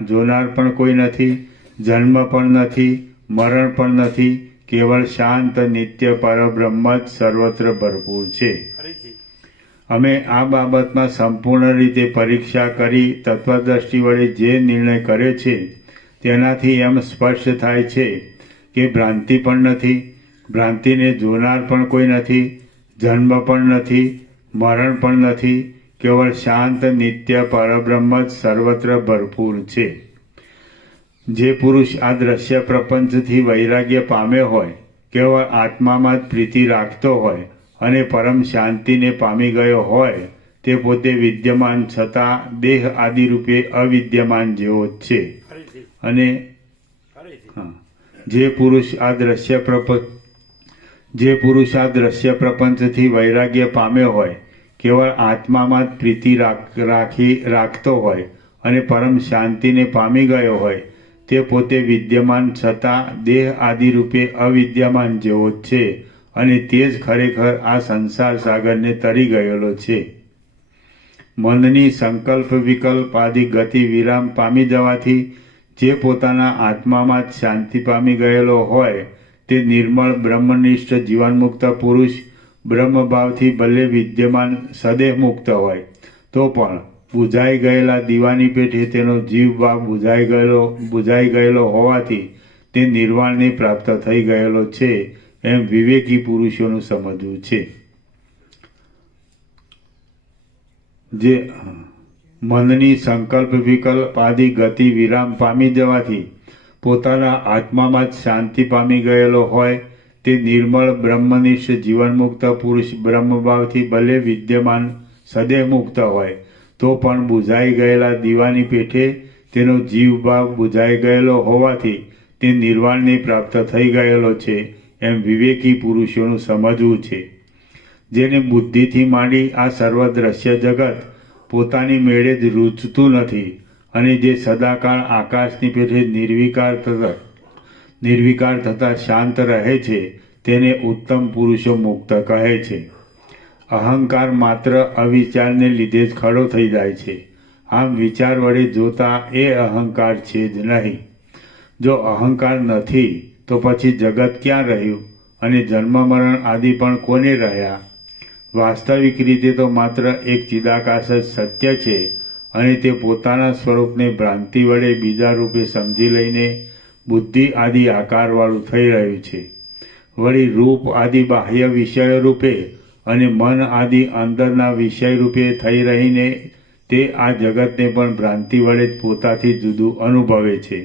જોનાર પણ કોઈ નથી, જન્મ પણ નથી, મરણ પણ નથી, કેવળ શાંત નિત્ય પરબ્રહ્મ જ સર્વત્ર ભરપૂર છે. ફરીથી અમે આ બાબતમાં સંપૂર્ણ રીતે પરીક્ષા કરી તત્વદ્રષ્ટિ વડે જે નિર્ણય કર્યો છે તેનાથી એમ સ્પષ્ટ થાય છે કે ભ્રાંતિ પણ નથી, ભ્રાંતિને જોનાર પણ કોઈ નથી, જન્મ પણ નથી, મરણ પણ નથી, કેવળ શાંત નિત્ય પરબ્રહ્મ જ સર્વત્ર ભરપૂર છે. જે પુરુષ આ દ્રશ્ય પ્રપંચથી વૈરાગ્ય પામ્યો હોય, કેવળ આત્મામાં જ પ્રીતિ રાખતો હોય અને પરમ શાંતિને પામી ગયો હોય તે પોતે વિદ્યમાન છતાં દેહ આદિ રૂપે અવિદ્યમાન જેવો જ છે. ફરીથી અને ફરીથી જે પુરુષ આ દ્રશ્ય પ્રપંચથી વૈરાગ્ય પામ્યો હોય, કેવળ આત્મામાં જ પ્રીતિ રાખતો હોય અને પરમ શાંતિને પામી ગયો હોય તે પોતે વિદ્યમાન છતાં દેહ આદિ રૂપે અવિદ્યમાન જેવો જ છે અને તે જ ખરેખર આ સંસાર સાગરને તરી ગયેલો છે. મનની સંકલ્પ વિકલ્પ આદિ ગતિ વિરામ પામી જવાથી જે પોતાના આત્મામાં જ શાંતિ પામી ગયેલો હોય તે નિર્મળ બ્રહ્મનિષ્ઠ જીવનમુક્ત પુરુષ બ્રહ્મભાવથી ભલે વિદ્યમાન સદેહ મુક્ત હોય તો પણ બુઝાઈ ગયેલા દીવાની પેઠે તેનો જીવ ભાવ બુઝાઈ ગયેલો હોવાથી તે નિર્વાણને પ્રાપ્ત થઈ ગયેલો છે એમ વિવેકી પુરુષોનું સમજવું છે. જે મનની સંકલ્પ વિકલ્પ આદિ ગતિ વિરામ પામી જવાથી પોતાના આત્મામાં જ શાંતિ પામી ગયેલો હોય તે નિર્મળ બ્રહ્મનિષ્ઠ જીવનમુક્ત પુરુષ બ્રહ્મભાવથી ભલે વિદ્યમાન સદેહ મુક્ત હોય તો પણ બુઝાઈ ગયેલા દીવાની પેઠે તેનો જીવ ભાવ બુઝાઈ ગયેલો હોવાથી તે નિર્વાણને પ્રાપ્ત થઈ ગયેલો છે એમ વિવેકી પુરુષોનું સમજવું છે. જેને બુદ્ધિથી માંડી આ સર્વ દ્રશ્ય જગત પોતાની મેળે જ રૂચતું નથી અને જે સદાકાળ આકાશની પેઠે નિર્વિકાર થતા શાંત રહે છે તેને ઉત્તમ પુરુષો મુક્ત કહે છે. અહંકાર માત્ર અવિચારને લીધે જ ખડો થઈ જાય છે. આમ વિચાર વડે જોતા એ અહંકાર છે જ નહીં. જો અહંકાર નથી તો પછી જગત ક્યાં રહ્યું અને જન્મ મરણ આદિ પણ કોને રહ્યા? વાસ્તવિક રીતે તો માત્ર એક ચિદાકાશ જ સત્ય છે અને તે પોતાના સ્વરૂપને ભ્રાંતિ વડે બીજા રૂપે સમજી લઈને બુદ્ધિ આદિ આકારવાળું થઈ રહ્યું છે. વળી રૂપ આદિ બાહ્ય વિષયો રૂપે અને મન આદિ અંદરના વિષય રૂપે થઈ રહીને તે આ જગતને પણ ભ્રાંતિ વડે જ પોતાથી જુદું અનુભવે છે.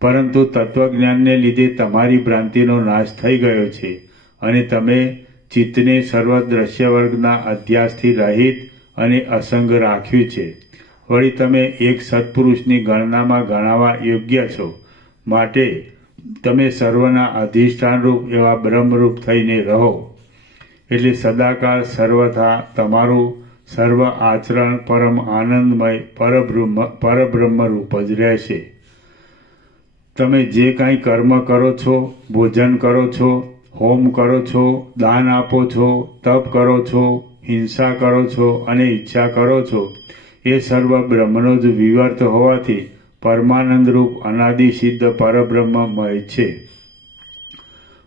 પરંતુ તત્વજ્ઞાનને લીધે તમારી ભ્રાંતિનો નાશ થઈ ગયો છે અને તમે ચિત્તને સર્વ દ્રશ્ય વર્ગના અધ્યાસથી રહિત અને અસંગ રાખ્યું છે. વળી તમે એક સત્પુરુષની ગણનામાં ગણાવા યોગ્ય છો, માટે તમે સર્વના અધિષ્ઠાનરૂપ એવા બ્રહ્મરૂપ થઈને રહો. એટલે સદાકાળ સર્વથા તમારું સર્વ આચરણ પરમ આનંદમય પરબ્રહ્મરૂપ જ રહેશે. તમે જે કાંઈ કર્મ કરો છો, ભોજન કરો છો, હોમ કરો છો, દાન આપો છો, તપ કરો છો, હિંસા કરો છો અને ઈચ્છા કરો છો, એ સર્વ બ્રહ્મનો જ વિવર્ત હોવાથી પરમાનંદરૂપ અનાદિસિદ્ધ પરબ્રહ્મમય છે.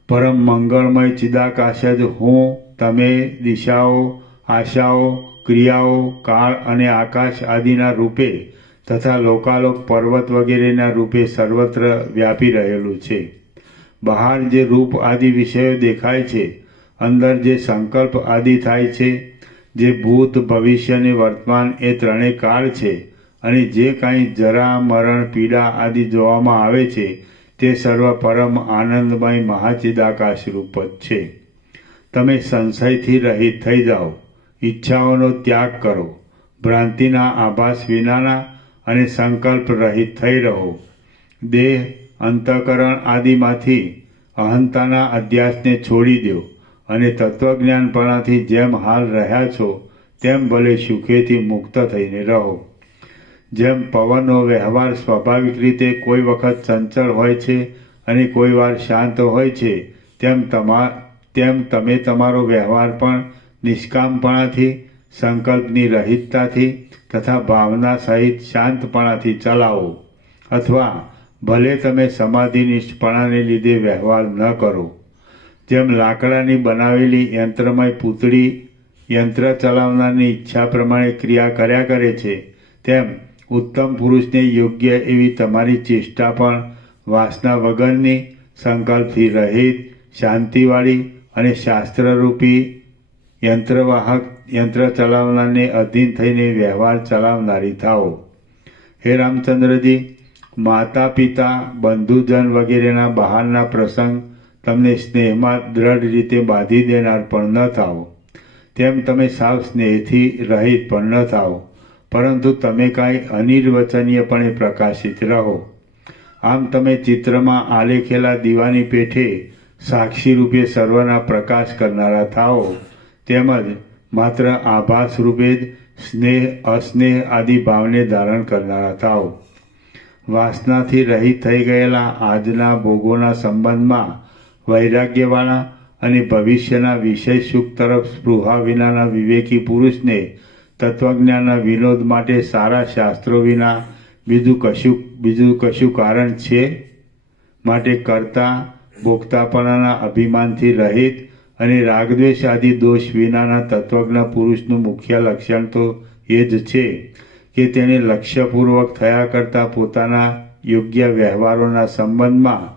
પરમ મંગળમય ચિદાકાશ જ હું, તમે, દિશાઓ, આશાઓ, ક્રિયાઓ, કાળ અને આકાશ આદિના રૂપે તથા લોકાલોક પર્વત વગેરેના રૂપે સર્વત્ર વ્યાપી રહેલું છે. બહાર જે રૂપ આદિ વિષયો દેખાય છે, અંદર જે સંકલ્પ આદિ થાય છે, જે ભૂત, ભવિષ્ય અને વર્તમાન એ ત્રણેય કાળ છે, અને જે કાંઈ જરા, મરણ, પીડા આદિ જોવામાં આવે છે તે સર્વ પરમ આનંદમય મહાચિદાકાશ રૂપ જ છે. તમે સંશયથી રહિત થઈ જાઓ, ઈચ્છાઓનો ત્યાગ કરો, ભ્રાંતિના આભાસ વિનાના અને સંકલ્પ રહિત થઈ રહો. દેહ, અંતઃકરણ આદિમાંથી અહંતાના અધ્યાસને છોડી દો અને તત્વજ્ઞાનપણાથી જેમ હાલ રહ્યા છો તેમ ભલે સુખેથી મુક્ત થઈને રહો. જેમ પવનનો વ્યવહાર સ્વાભાવિક રીતે કોઈ વખત ચંચળ હોય છે અને કોઈ વાર શાંત હોય છે, તેમ તમે તમારો વ્યવહાર પણ નિષ્કામપણાથી, સંકલ્પની રહિતતાથી તથા ભાવના સહિત શાંતપણાથી ચલાવો. અથવા ભલે તમે સમાધિનિષ્ઠપણાને લીધે વ્યવહાર ન કરો. જેમ લાકડાની બનાવેલી યંત્રમય પૂતળી યંત્ર ચલાવનારની ઈચ્છા પ્રમાણે ક્રિયા કર્યા કરે છે, તેમ ઉત્તમ પુરુષને યોગ્ય એવી તમારી ચેષ્ટા પણ વાસના વગરની, સંકલ્પથી રહિત, શાંતિવાળી અને શાસ્ત્રરૂપી યંત્ર ચલાવનારને અધીન થઈને વ્યવહાર ચલાવનારી થાઓ. હે રામચંદ્રજી, માતા પિતા, બંધુજન વગેરેના બહારના પ્રસંગ તમને સ્નેહમાં દ્રઢ રીતે બાંધી દેનાર પણ ન થાઓ. તેમ તમે સાવ સ્નેહથી રહિત પણ ન થાઓ, પરંતુ તમે કાંઈ અનિર્વચનીયપણે પ્રકાશિત રહો. આમ તમે ચિત્રમાં આલેખેલા દીવાની પેઠે સાક્ષી રૂપે સર્વના પ્રકાશ કરનારા થાઓ. તેમજ માત્ર આભાસ રૂપે જ સ્નેહ, અસ્નેહ આદિ ભાવને ધારણ કરનારા થાઓ. વાસનાથી રહિત થઈ ગયેલા આજના ભોગોના સંબંધમાં વૈરાગ્યવાળા અને ભવિષ્યના વિષય સુખ તરફ સ્પૃહા વિનાના વિવેકી પુરુષને તત્વજ્ઞાનના વિનોદ માટે સારા શાસ્ત્રો વિના બીજું કશું કારણ છે? માટે કરતા ભોગતાપણાના અભિમાનથી રહિત અને રાગદ્વેષ આદિ દોષ વિનાના તત્વજ્ઞ પુરુષનું મુખ્ય લક્ષણ તો એ જ છે કે તેણે લક્ષ્યપૂર્વક થયા કરતા પોતાના યોગ્ય વ્યવહારોના સંબંધમાં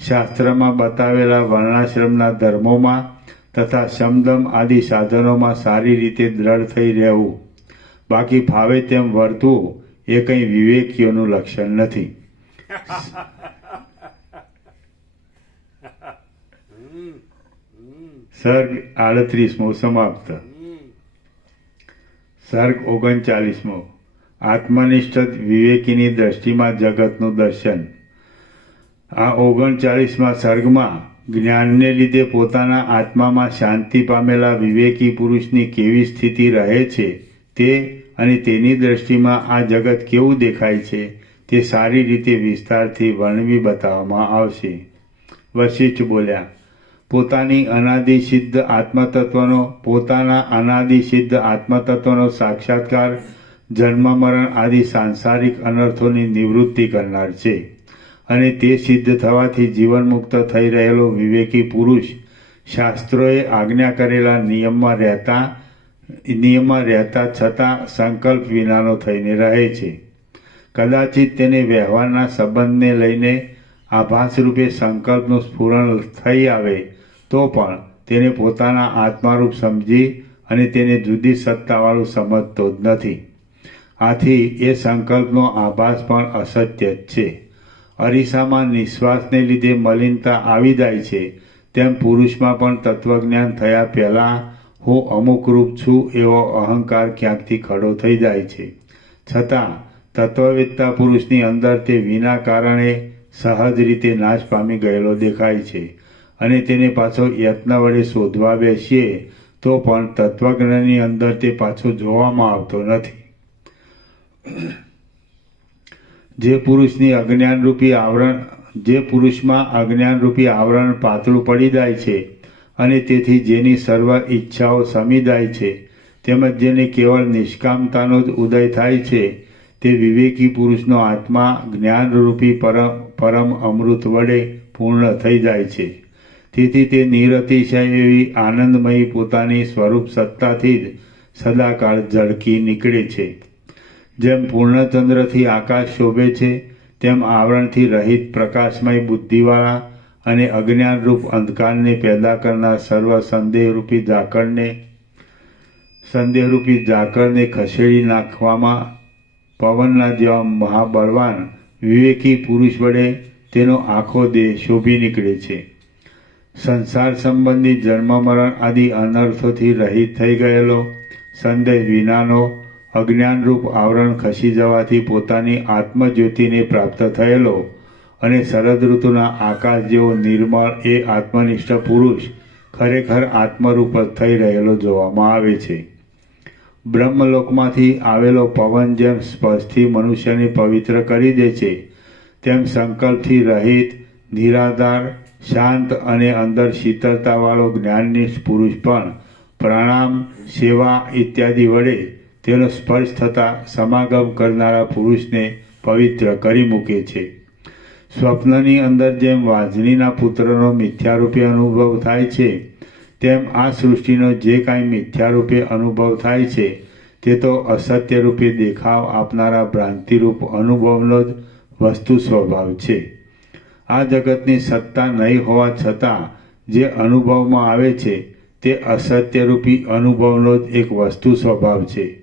શાસ્ત્રમાં બતાવેલા વર્ણાશ્રમના ધર્મોમાં તથા શમદમ આદિ સાધનોમાં સારી રીતે દ્રઢ થઈ રહેવું. બાકી ફાવે તેમ વર્તવું એ કંઈ વિવેકીઓનું લક્ષણ નથી. સર્ગ 38મો સમાપ્ત. સર્ગ 39મો. આત્મનિષ્ઠ વિવેકીની દ્રષ્ટિમાં જગતનું દર્શન. આ 39મા સર્ગમાં જ્ઞાનને લીધે પોતાના આત્મામાં શાંતિ પામેલા વિવેકી પુરુષની કેવી સ્થિતિ રહે છે તે અને તેની દ્રષ્ટિમાં આ જગત કેવું દેખાય છે તે સારી રીતે વિસ્તારથી વર્ણવી બતાવવામાં આવશે. વશિષ્ઠ બોલ્યા, પોતાના અનાદિ સિદ્ધ આત્મતત્વનો સાક્ષાત્કાર જન્મ મરણ આદિ સાંસારિક અનર્થોની નિવૃત્તિ કરનાર છે, અને તે સિદ્ધ થવાથી જીવનમુક્ત થઈ રહેલો વિવેકી પુરુષ શાસ્ત્રોએ આજ્ઞા કરેલા નિયમમાં રહેતા નિયમમાં રહેતા છતાં સંકલ્પ વિનાનો થઈને રહે છે. કદાચિત તેને વ્યવહારના સંબંધને લઈને આભાસરૂપે સંકલ્પનું સ્ફુરણ થઈ આવે તો પણ તેને પોતાના આત્મારૂપ સમજી અને તેને જુદી સત્તાવાળું સમજતો જ નથી. આથી એ સંકલ્પનો આભાસ પણ અસત્ય જ છે. અરીસામાં નિશ્વાસને લીધે મલિનતા આવી જાય છે, તેમ પુરુષમાં પણ તત્વજ્ઞાન થયા પહેલાં હું અમુક રૂપ છું એવો અહંકાર ક્યાંકથી ખડો થઈ જાય છે. છતાં તત્વવેત્તા પુરુષની અંદર તે વિના કારણે સહજ રીતે નાશ પામી ગયેલો દેખાય છે અને તેને પાછો યત્ન વડે શોધવા બેસીએ તો પણ તત્વજ્ઞાનની અંદર તે પાછો જોવામાં આવતો નથી. જે પુરુષમાં અજ્ઞાનરૂપી આવરણ પાતળું પડી જાય છે અને તેથી જેની સર્વ ઈચ્છાઓ શમી જાય છે, તેમજ જેને કેવળ નિષ્કામતાનો જ ઉદય થાય છે, તે વિવેકી પુરુષનો આત્મા જ્ઞાનરૂપી પરમ અમૃત વડે પૂર્ણ થઈ જાય છે. તેથી તે નિરતિશય એવી આનંદમયી પોતાની સ્વરૂપ સત્તાથી જ સદાકાળ ઝળકી નીકળે છે. જેમ પૂર્ણચંદ્રથી આકાશ શોભે છે, તેમ આવરણથી રહિત પ્રકાશમય બુદ્ધિવાળા અને અજ્ઞાનરૂપ અંધકારને પેદા કરનાર સર્વ સંદેહરૂપી ઝાકળને ખસેડી નાખવામાં પવનના જેવા મહાબળવાન વિવેકી પુરુષ વડે તેનો આખો દેહ શોભી નીકળે છે. સંસાર સંબંધી જન્મ મરણ આદિ અનર્થોથી રહિત થઈ ગયેલો સંદેહ વિનાનો અજ્ઞાનરૂપ આવરણ ખસી જવાથી પોતાની આત્મજ્યોતિને પ્રાપ્ત થયેલો અને શરદ ઋતુના આકાશ જેવો નિર્મળ એ આત્મનિષ્ઠ પુરુષ ખરેખર આત્મરૂપ જ થઈ રહેલો જોવામાં આવે છે. બ્રહ્મલોકમાંથી આવેલો પવન જેમ સ્પર્શથી મનુષ્યને પવિત્ર કરી દે છે, તેમ સંકલ્પથી રહિત, નિરાધાર, શાંત અને અંદર શીતળતાવાળો જ્ઞાનનિષ્ઠ પુરુષ પણ પ્રાણામ, સેવા ઇત્યાદિ વડે તેનો સ્પર્શ થતાં સમાગમ કરનારા પુરુષને પવિત્ર કરી મૂકે છે. સ્વપ્નની અંદર જેમ વાજણીના પુત્રનો મિથ્યારૂપે અનુભવ થાય છે, તેમ આ સૃષ્ટિનો જે કાંઈ મિથ્યારૂપે અનુભવ થાય છે તે તો અસત્યરૂપે દેખાવ આપનારા ભ્રાંતિરૂપ અનુભવનો જ વસ્તુ સ્વભાવ છે. આ જગતની સત્તા નહીં હોવા છતાં જે અનુભવમાં આવે છે તે અસત્યરૂપી અનુભવનો જ એક વસ્તુ સ્વભાવ છે.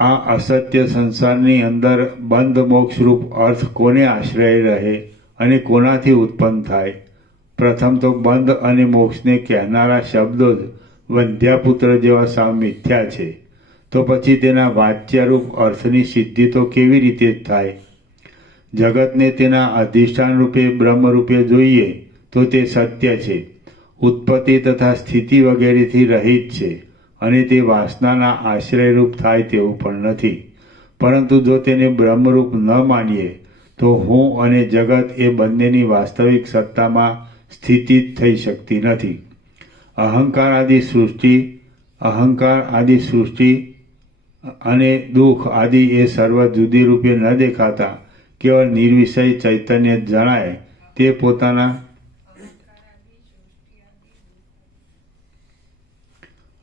આ અસત્ય સંસારની અંદર બંધ મોક્ષરૂપ અર્થ કોને આશ્રય રહે અને કોનાથી ઉત્પન્ન થાય? પ્રથમ તો બંધ અને મોક્ષને કહેનારા શબ્દો જ વંધ્યાપુત્ર જેવા સાવ મિથ્યા છે, તો પછી તેના વાચ્યરૂપ અર્થની સિદ્ધિ તો કેવી રીતે જ થાય? જગતને તેના અધિષ્ઠાન રૂપે બ્રહ્મરૂપે જોઈએ તો તે સત્ય છે, ઉત્પત્તિ તથા સ્થિતિ વગેરેથી રહિત છે અને તે વાસનાના આશ્રયરૂપ થાય તેવું પણ નથી. પરંતુ જો તેને બ્રહ્મરૂપ ન માનીએ તો હું અને જગત એ બંનેની વાસ્તવિક સત્તામાં સ્થિતિ જ થઈ શકતી નથી. અહંકાર આદિ સૃષ્ટિ અને દુઃખ આદિ એ સર્વ જુદી રૂપે ન દેખાતા કેવળ નિર્વિષય ચૈતન્ય જણાય તે પોતાના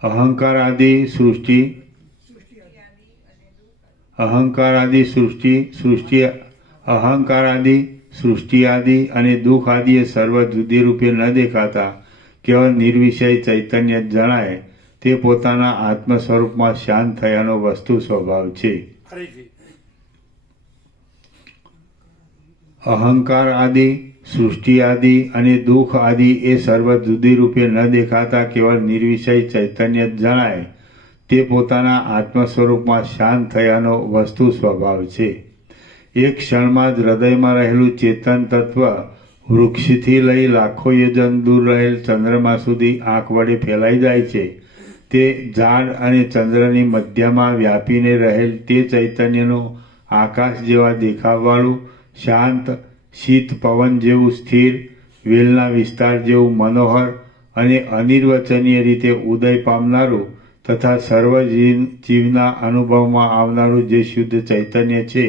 અહંકાર આદિ સૃષ્ટિ આદિ અને દુઃખ આદિ એ સર્વ જુદી રૂપે ન દેખાતા કેવળ નિર્વિષય ચૈતન્ય જણાય તે પોતાના આત્મ સ્વરૂપમાં શાંત થયાનો વસ્તુ સ્વભાવ છે. અહંકાર આદિ સૃષ્ટિ આદિ અને દુઃખ આદિ એ સર્વ જુદી રૂપે ન દેખાતા કેવળ નિર્વિષય ચૈતન્ય જણાય તે પોતાના આત્મ સ્વરૂપમાં શાંત થયાનો વસ્તુ સ્વભાવ છે. એક ક્ષણમાં જ હૃદયમાં રહેલું ચેતન તત્વ વૃક્ષથી લઈ લાખો યોજન દૂર રહેલ ચંદ્રમા સુધી આંખ વડે ફેલાઈ જાય છે. તે ઝાડ અને ચંદ્રની મધ્યમાં વ્યાપીને રહેલ તે ચૈતન્યનું આકાશ જેવા દેખાવવાળું શાંત, શીત પવન જેવું સ્થિર, વેલના વિસ્તાર જેવું મનોહર અને અનિર્વચનીય રીતે ઉદય પામનારું તથા સર્વ જીવના અનુભવમાં આવનારું જે શુદ્ધ ચૈતન્ય છે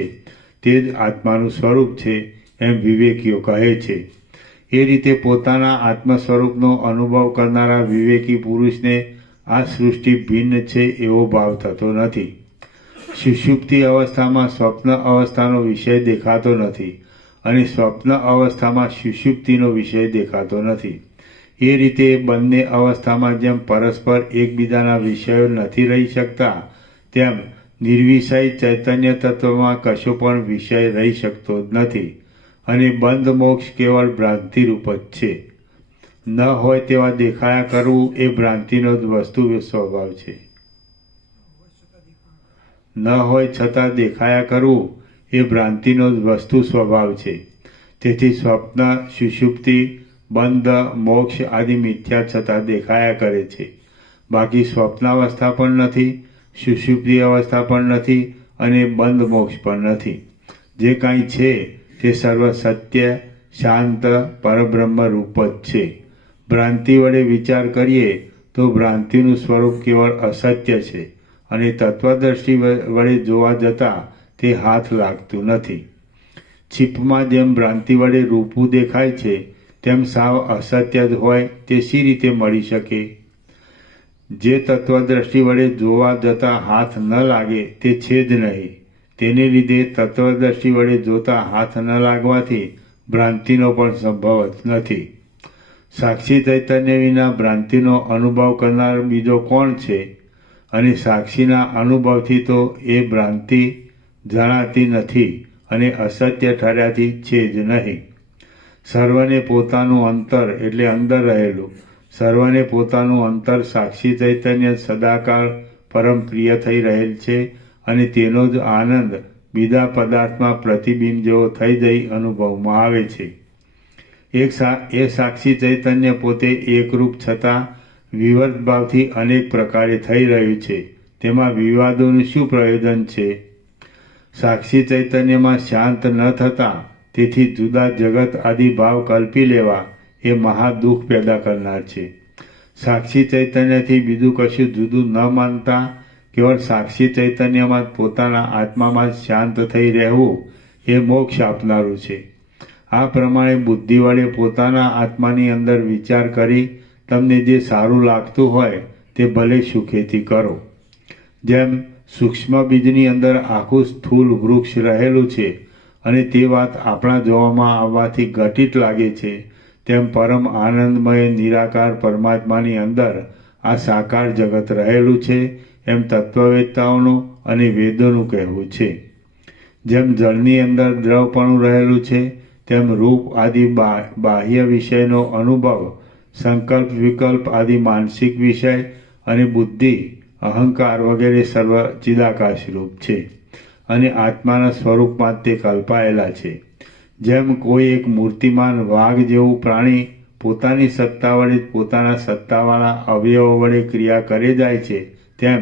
તે જ આત્માનું સ્વરૂપ છે એમ વિવેકીઓ કહે છે. એ રીતે પોતાના આત્મ સ્વરૂપનો અનુભવ કરનારા વિવેકી પુરુષને આ સૃષ્ટિ ભિન્ન છે એવો ભાવ થતો નથી. સુષુપ્તિ અવસ્થામાં સ્વપ્ન અવસ્થાનો વિષય દેખાતો નથી અને સ્વપ્ન અવસ્થામાં સુષુપ્તિનો વિષય દેખાતો નથી. એ રીતે બંને અવસ્થામાં જેમ પરસ્પર એકબીજાના વિષયો નથી રહી શકતા, તેમ નિર્વિષય ચૈતન્ય તત્વમાં કશો પણ વિષય રહી શકતો જ નથી અને બંધ મોક્ષ કેવળ ભ્રાંતિરૂપ જ છે. ન હોય તેવા દેખાયા કરવું એ ભ્રાંતિનો જ વસ્તુ સ્વભાવ છે. ન હોય છતાં દેખાયા કરવું એ ભ્રાંતિનો જ વસ્તુ સ્વભાવ છે. તેથી સ્વપ્ન, સુષુપ્તિ, બંધ, મોક્ષ આદિ મિથ્યા છતાં દેખાયા કરે છે. બાકી સ્વપ્નાવસ્થા પણ નથી, સુષુપ્તિ અવસ્થા પણ નથી અને બંધ મોક્ષ પણ નથી. જે કાંઈ છે તે સર્વ સત્ય, શાંત, પરબ્રહ્મ રૂપ જ છે. ભ્રાંતિ વડે વિચાર કરીએ તો ભ્રાંતિનું સ્વરૂપ કેવળ અસત્ય છે અને તત્વદ્રષ્ટિ વડે જોવા જતાં તે હાથ લાગતું નથી. છીપમાં જેમ ભ્રાંતિ વડે રૂપું દેખાય છે તેમ સાવ અસત્ય જ હોય તે શી રીતે મળી શકે? જે તત્વદ્રષ્ટિ વડે જોવા જતાં હાથ ન લાગે તે છે જ નહીં. તેને લીધે તત્વદ્રષ્ટિ વડે જોતા હાથ ન લાગવાથી ભ્રાંતિનો પણ સંભવ જ નથી. સાક્ષી ચૈતન્ય વિના ભ્રાંતિનો અનુભવ કરનાર બીજો કોણ છે? અને સાક્ષીના અનુભવથી તો એ ભ્રાંતિ જણાતી નથી અને અસત્ય ઠર્યાથી છે જ નહીં. સર્વને પોતાનું અંતર એટલે અંદર રહેલું, સર્વને પોતાનું અંતર સાક્ષી ચૈતન્ય સદાકાળ પરમ પ્રિય થઈ રહેલ છે અને તેનો જ આનંદ બીજા પદાર્થમાં પ્રતિબિંબ જેવો થઈ જઈ અનુભવમાં આવે છે. એ સાક્ષી ચૈતન્ય પોતે એકરૂપ છતાં વિવર્ત ભાવથી અનેક પ્રકારે થઈ રહ્યું છે. તેમાં વિવાદોનું શું પ્રયોજન છે? સાક્ષી ચૈતન્યમાં શાંત ન થતા તેથી જુદા જગત આદિ ભાવ કલ્પી લેવા એ મહાદુઃખ પેદા કરનાર છે. સાક્ષી ચૈતન્યથી બીજું કશું જુદું ન માનતા કેવળ સાક્ષી ચૈતન્યમાં પોતાના આત્મામાં જ શાંત થઈ રહેવું એ મોક્ષ આપનારું છે. આ પ્રમાણે બુદ્ધિ વડે પોતાના આત્માની અંદર વિચાર કરી તમને જે સારું લાગતું હોય તે ભલે સુખેથી કરો. જેમ સૂક્ષ્મ બીજની અંદર આખું સ્થૂલ વૃક્ષ રહેલું છે અને તે વાત આપણા જોવામાં આવવાથી ઘટિત લાગે છે, તેમ પરમ આનંદમય નિરાકાર પરમાત્માની અંદર આ સાકાર જગત રહેલું છે એમ તત્વવેત્તાઓનું અને વેદોનું કહેવું છે. જેમ જળની અંદર દ્રવપણું રહેલું છે તેમ રૂપ આદિ બાહ્ય વિષયનો અનુભવ, સંકલ્પ વિકલ્પ આદિ માનસિક વિષય અને બુદ્ધિ, અહંકાર વગેરે સર્વ ચિદાકાશ રૂપ છે અને આત્માના સ્વરૂપમાં તે કલ્પાયેલા છે. જેમ કોઈ એક મૂર્તિમાન વાઘ જેવું પ્રાણી પોતાની સત્તા વડે પોતાના સત્તાવાળા અવયવો વડે ક્રિયા કરે જાય છે, તેમ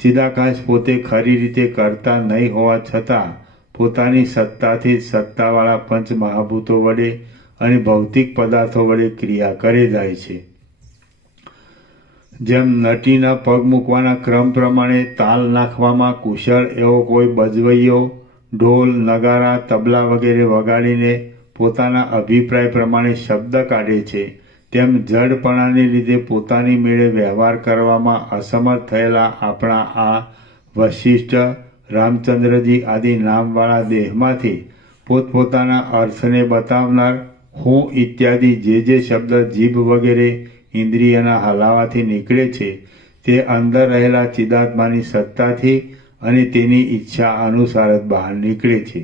ચિદાકાશ પોતે ખરી રીતે કરતા નહીં હોવા છતાં પોતાની સત્તાથી જ સત્તાવાળા પંચ મહાભૂતો વડે અને ભૌતિક પદાર્થો વડે ક્રિયા કરે જાય છે. જેમ નટીના પગ મૂકવાના ક્રમ પ્રમાણે તાલ નાખવામાં કુશળ એવો કોઈ બજવૈયો ઢોલ, નગારા, તબલા વગેરે વગાડીને પોતાના અભિપ્રાય પ્રમાણે શબ્દ કાઢે છે, તેમ જડપણાને લીધે પોતાની મેળે વ્યવહાર કરવામાં અસમર્થ થયેલા આપણા આ વશિષ્ઠ, રામચંદ્રજી આદિ નામવાળા દેહમાંથી પોતપોતાના અર્થને બતાવનાર હું ઇત્યાદિ જે શબ્દ જીભ વગેરે ઇન્દ્રિયના હલાવાથી નીકળે છે તે અંદર રહેલા ચિદાત્માની સત્તાથી અને તેની ઈચ્છા અનુસાર જ બહાર નીકળે છે.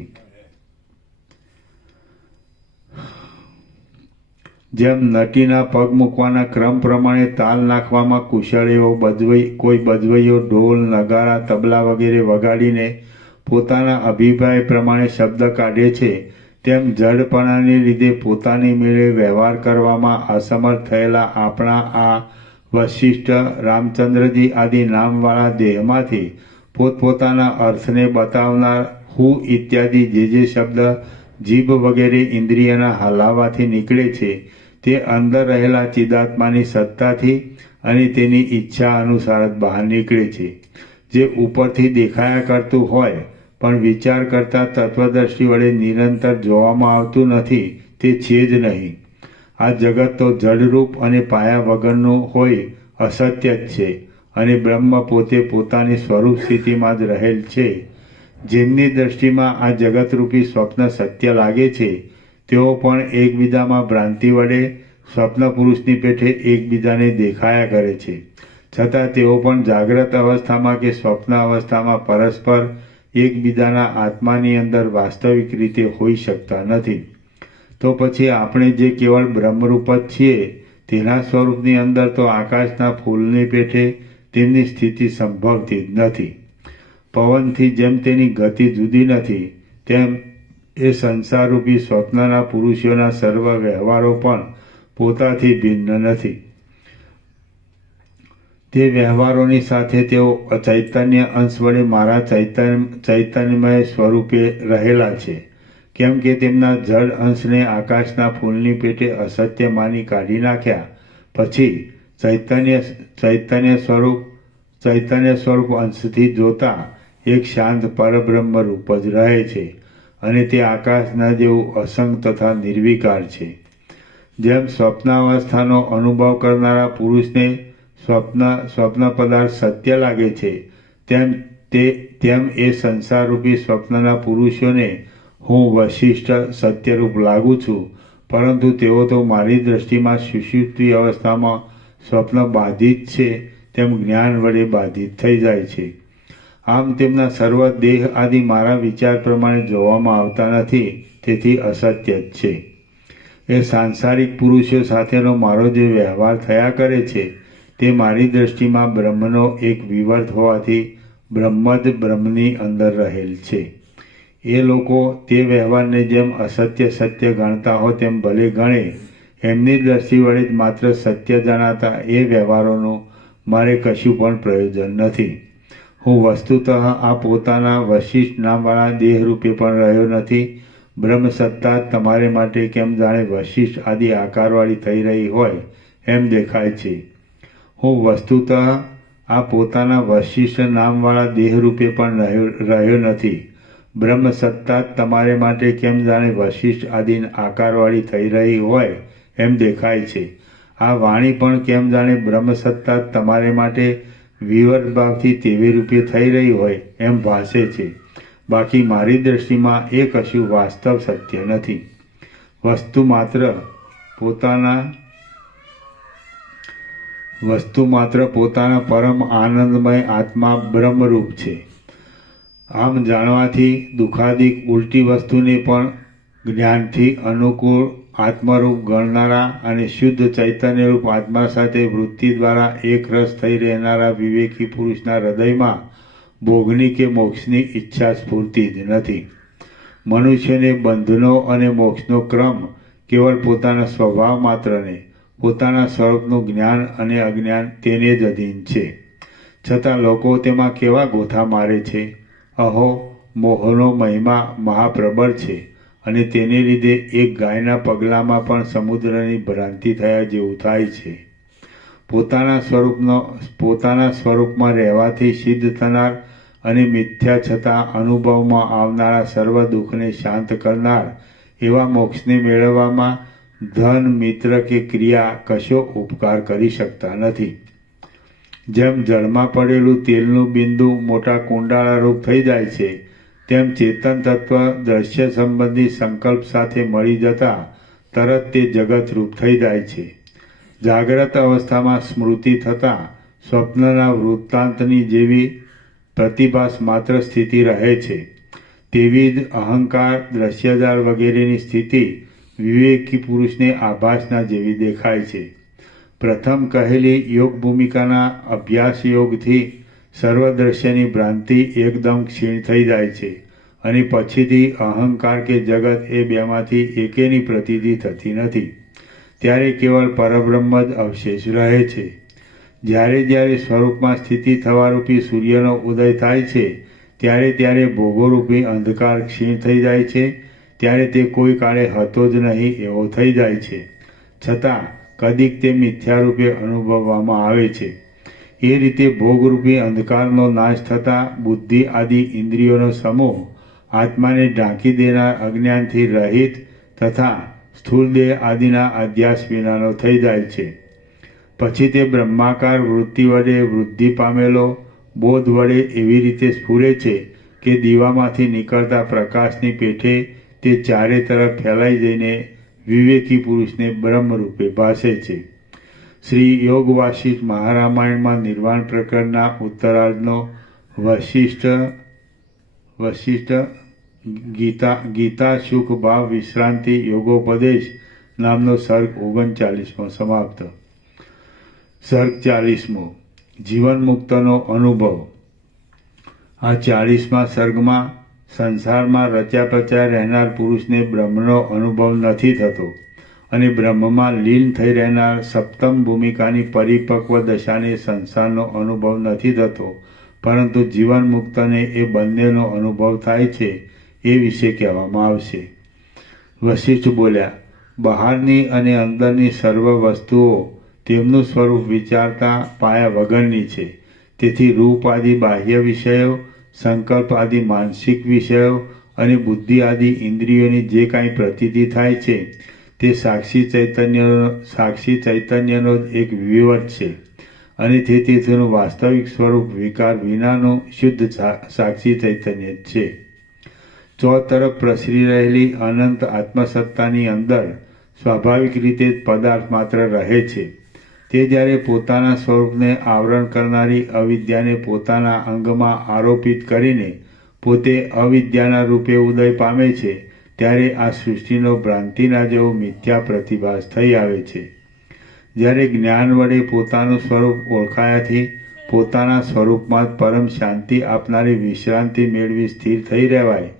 જેમ નટીના પગ મૂકવાના ક્રમ પ્રમાણે તાલ નાખવામાં કુશળ એવો કોઈ બજવૈયો ઢોલ, નગારા, તબલા વગેરે વગાડીને પોતાના અભિપ્રાય પ્રમાણે શબ્દ કાઢે છે, તેમ જડપણાને લીધે પોતાની મેળે વ્યવહાર કરવામાં અસમર્થ થયેલા આપણા આ વશિષ્ઠ, રામચંદ્રજી આદિ નામવાળા દેહમાંથી પોતપોતાના અર્થને બતાવનાર હું ઇત્યાદિ જે શબ્દ જીભ વગેરે ઇન્દ્રિયના હલાવાથી નીકળે છે તે અંદર રહેલા ચિદાત્માની સત્તાથી અને તેની ઈચ્છા અનુસાર જ બહાર નીકળે છે. જે ઉપરથી દેખાયા કરતું હોય પણ વિચાર કરતા તત્વદ્રષ્ટિ વડે નિરંતર જોવામાં આવતું નથી તે છે જ નહીં. આ જગત તો જડરૂપ અને પાયા વગરનું હોય અસત્ય જ છે અને બ્રહ્મ પોતે પોતાની સ્વરૂપ સ્થિતિમાં જ રહેલ છે. જેમની દ્રષ્ટિમાં આ જગતરૂપી સ્વપ્ન સત્ય લાગે છે તેઓ પણ એકબીજામાં ભ્રાંતિ વડે સ્વપ્ન પુરુષની પેઠે એકબીજાને દેખાયા કરે છે, છતાં તેઓ પણ જાગ્રત અવસ્થામાં કે સ્વપ્ન અવસ્થામાં પરસ્પર એકબીજાના આત્માની અંદર વાસ્તવિક રીતે હોઈ શકતા નથી. તો પછી આપણે જે કેવળ બ્રહ્મરૂપ જ છીએ તેના સ્વરૂપની અંદર તો આકાશના ફૂલની પેઠે તેમની સ્થિતિ સંભવતી જ નથી. પવનથી જેમ તેની ગતિ જુદી નથી તેમ એ સંસારરૂપી સ્વપ્નના પુરુષોના સર્વ વ્યવહારો પણ પોતાથી ભિન્ન નથી. તે વ્યવહારોની સાથે તેઓ ચૈતન્ય અંશ વડે મારા ચૈતન્યમય સ્વરૂપે રહેલા છે, કેમ કે તેમના જડ અંશને આકાશના ફૂલની પેટે અસત્ય માની કાઢી નાખ્યા પછી ચૈતન્ય સ્વરૂપ અંશથી જોતા એક શાંત પરબ્રહ્મ રૂપ જ રહે છે અને તે આકાશના જેવું અસંગ તથા નિર્વિકાર છે. જેમ સ્વપ્નાવસ્થાનો અનુભવ કરનારા પુરુષને સ્વપ્ન પદાર્થ સત્ય લાગે છે તેમ એ સંસારરૂપી સ્વપ્નના પુરુષોને હું વશિષ્ઠ સત્યરૂપ લાગુ છું, પરંતુ તેઓ તો મારી દ્રષ્ટિમાં સુષુપ્તિ અવસ્થામાં સ્વપ્ન બાધિત છે તેમ જ્ઞાન વડે બાધિત થઈ જાય છે. આમ તેમના સર્વ દેહ આદિ મારા વિચાર પ્રમાણે જોવામાં આવતા નથી, તેથી અસત્ય જ છે. એ સાંસારિક પુરુષો સાથેનો મારો જે વ્યવહાર થયા કરે છે તે મારી દ્રષ્ટિમાં બ્રહ્મનો એક વિવર્ત હોવાથી બ્રહ્મ જ બ્રહ્મની અંદર રહેલ છે. એ લોકો તે વ્યવહારને જેમ અસત્ય ગણતા હો તેમ ભલે ગણે, એમની દ્રષ્ટિ વડે જ માત્ર સત્ય જણાતા એ વ્યવહારોનું મારે કશું પણ પ્રયોજન નથી. હું વસ્તુતઃ આ પોતાના વશિષ્ઠ નામવાળા દેહરૂપે પણ રહ્યો નથી. બ્રહ્મ સત્તા તમારે માટે કેમ જાણે વશિષ્ઠ આદિ આકારવાળી થઈ રહી હોય એમ દેખાય છે. હું વસ્તુતઃ આ પોતાના વશિષ્ઠ નામવાળા દેહરૂપે પણ રહ્યો નથી. બ્રહ્મ સત્તા તમારે માટે કેમ જાણે વશિષ્ઠ આદિ આકારવાળી થઈ રહી હોય એમ દેખાય છે. આ વાણી પણ કેમ જાણે બ્રહ્મ સત્તા તમારે માટે વિવર્ત ભાવથી તેવી રૂપે થઈ રહી હોય એમ ભાસે છે. બાકી મારી દ્રષ્ટિમાં એ કશું વાસ્તવ સત્ય નથી. વસ્તુ માત્ર પોતાના પરમ આનંદમય આત્મા બ્રહ્મરૂપ છે. આમ જાણવાથી દુઃખાદિક ઉલટી વસ્તુને પણ જ્ઞાનથી અનુકૂળ આત્મરૂપ ગણનારા અને શુદ્ધ ચૈતન્યરૂપ આત્મા સાથે વૃત્તિ દ્વારા એક રસ થઈ રહેનારા વિવેકી પુરુષના હૃદયમાં ભોગની કે મોક્ષની ઈચ્છા સ્ફૂર્તિ જ નથી. મનુષ્યને બંધનો અને મોક્ષનો ક્રમ કેવળ પોતાના સ્વભાવ માત્રને, પોતાના સ્વરૂપનું જ્ઞાન અને અજ્ઞાન તેને જ અધીન છે. છતાં લોકો તેમાં કેવા ગોથા મારે છે. અહો, મોહનો મહિમા મહાપ્રબળ છે અને તેને લીધે એક ગાયના પગલામાં પણ સમુદ્રની ભ્રાંતિ થયા જેવું થાય છે. પોતાના સ્વરૂપમાં રહેવાથી સિદ્ધ થનાર અને મિથ્યા છતાં અનુભવમાં આવનારા સર્વ દુઃખને શાંત કરનાર એવા મોક્ષને મેળવવામાં ધન, મિત્ર કે ક્રિયા કશો ઉપકાર કરી શકતા નથી. જેમ જળમાં પડેલું તેલનું બિંદુ મોટા કુંડાળારૂપ થઈ જાય છે તેમ ચેતન તત્વ દ્રશ્ય સંબંધી સંકલ્પ સાથે મળી જતા તરત તે જગતરૂપ થઈ જાય છે. જાગ્રત અવસ્થામાં સ્મૃતિ થતાં સ્વપ્નના વૃત્તાંતની જેવી પ્રતિભાસ માત્ર સ્થિતિ રહે છે, તેવી જ અહંકાર, દ્રશ્યજાળ વગેરેની સ્થિતિ વિવેકી પુરુષને આભાસના જેવી દેખાય છે. પ્રથમ કહેલી યોગ ભૂમિકાના અભ્યાસ યોગથી સર્વ દ્રશ્યની ભ્રાંતિ એકદમ ક્ષીણ થઈ જાય છે અને પછીથી અહંકાર કે જગત એ બેમાંથી એકેની પ્રતીતિ થતી નથી. ત્યારે કેવળ પરબ્રહ્મ જ અવશેષ રહે છે. જ્યારે સ્વરૂપમાં સ્થિતિ થવારૂપી સૂર્યનો ઉદય થાય છે ત્યારે ભોગોરૂપી અંધકાર ક્ષીણ થઈ જાય છે. ત્યારે તે કોઈ કાળે હતો જ નહીં એવો થઈ જાય છે, છતાં કદીક તે મિથ્યારૂપે અનુભવવામાં આવે છે. એ રીતે ભોગરૂપી અંધકારનો નાશ થતાં બુદ્ધિ આદિ ઇન્દ્રિયોનો સમૂહ આત્માને ઢાંકી દેનાર અજ્ઞાનથી રહિત તથા સ્થૂળ દેહ આદિના અધ્યાસ વિનાનો થઈ જાય છે. પછી તે બ્રહ્માકાર વૃત્તિ વડે વૃદ્ધિ પામેલો બોધ વડે એવી રીતે સ્ફુરે છે કે દીવામાંથી નીકળતા પ્રકાશની પેઠે તે ચારે તરફ ફેલાઈ જઈને વિવેકી પુરુષને બ્રહ્મરૂપે ભાસે છે. શ્રી યોગ વાસિષ્ઠ મહારામાયણમાં નિર્વાણ પ્રકરણના ઉત્તરાર્ધનો વશિષ્ઠ ગીતા સુખ ભાવ વિશ્રાંતિ યોગોપદેશ નામનો સર્ગ 39મો સમાપ્ત. સર્ગ 40મો જીવન મુક્તનો અનુભવ. આ 40મા સર્ગમાં સંસારમાં રચ્યા પચ્યા રહેનાર પુરુષને બ્રહ્મનો અનુભવ નથી થતો અને બ્રહ્મમાં લીન થઈ રહેનાર સપ્તમ ભૂમિકાની પરિપક્વ દશાને સંસારનો અનુભવ નથી થતો, પરંતુ જીવન મુક્તને એ બંનેનો અનુભવ થાય છે એ વિશે કહેવામાં આવશે. વશિષ્ઠ બોલ્યા, બહારની અને અંદરની સર્વ વસ્તુઓ તેમનું સ્વરૂપ વિચારતા પાયા વગરની છે. તેથી રૂપ આદિ બાહ્ય વિષયો, સંકલ્પ આદિ માનસિક વિષયો અને બુદ્ધિ આદિ ઇન્દ્રિયોની જે કાંઈ પ્રતીતિ થાય છે તે સાક્ષી ચૈતન્યનો જ એક વિવટ છે અને તે તેનું વાસ્તવિક સ્વરૂપ વિકાર વિનાનું શુદ્ધ સાક્ષી ચૈતન્ય જ છે. ચોતરફ પ્રસરી રહેલી અનંત આત્મસત્તાની અંદર સ્વાભાવિક રીતે જ પદાર્થ માત્ર રહે છે. તે જ્યારે પોતાના સ્વરૂપને આવરણ કરનારી અવિદ્યાને પોતાના અંગમાં આરોપિત કરીને પોતે અવિદ્યાના રૂપે ઉદય પામે છે, ત્યારે આ સૃષ્ટિનો ભ્રાંતિના જેવો મિથ્યા પ્રતિભાસ થઈ આવે છે. જ્યારે જ્ઞાન વડે પોતાનું સ્વરૂપ ઓળખાયાથી પોતાના સ્વરૂપમાં જ પરમ શાંતિ આપનારી વિશ્રાંતિ મેળવી સ્થિર થઈ રહેવાય,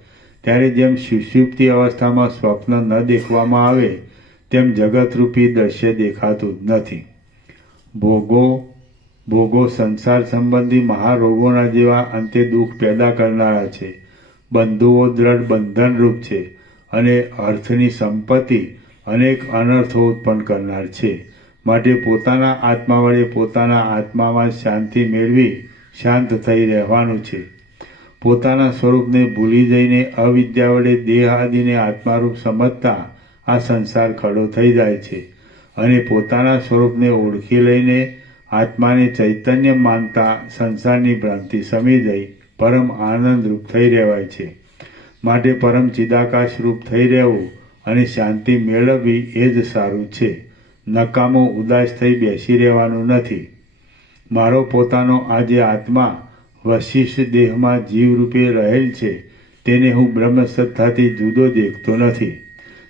ત્યારે જેમ સુષુપ્તિ અવસ્થામાં સ્વપ્ન ન દેખવામાં આવે તેમ જગતરૂપી દ્રશ્ય દેખાતું જ નથી. ભોગો સંસાર સંબંધી મહારોગોના જેવા અંતે દુઃખ પેદા કરનારા છે. બંધુઓ દ્રઢ બંધનરૂપ છે અને અર્થની સંપત્તિ અનેક અનર્થો ઉત્પન્ન કરનાર છે. માટે પોતાના આત્મા વડે પોતાના આત્મામાં શાંતિ મેળવી શાંત થઈ રહેવાનું છે. પોતાના સ્વરૂપને ભૂલી જઈને અવિદ્યા વડે દેહ આદિને આત્મારૂપ સમજતા આ સંસાર ખડો થઈ જાય છે અને પોતાના સ્વરૂપને ઓળખી લઈને આત્માને ચૈતન્ય માનતા સંસારની ભ્રાંતિ સમી જઈ પરમ આનંદરૂપ થઈ રહેવાય છે. માટે પરમ ચિદાકાશરૂપ થઈ રહેવું અને શાંતિ મેળવવી એ જ સારું છે. નકામો ઉદાસ થઈ બેસી રહેવાનું નથી. મારો પોતાનો આ જે આત્મા વશિષ્ઠ દેહમાં જીવરૂપે રહેલ છે તેને હું બ્રહ્મસત્તાથી જુદો દેખતો નથી.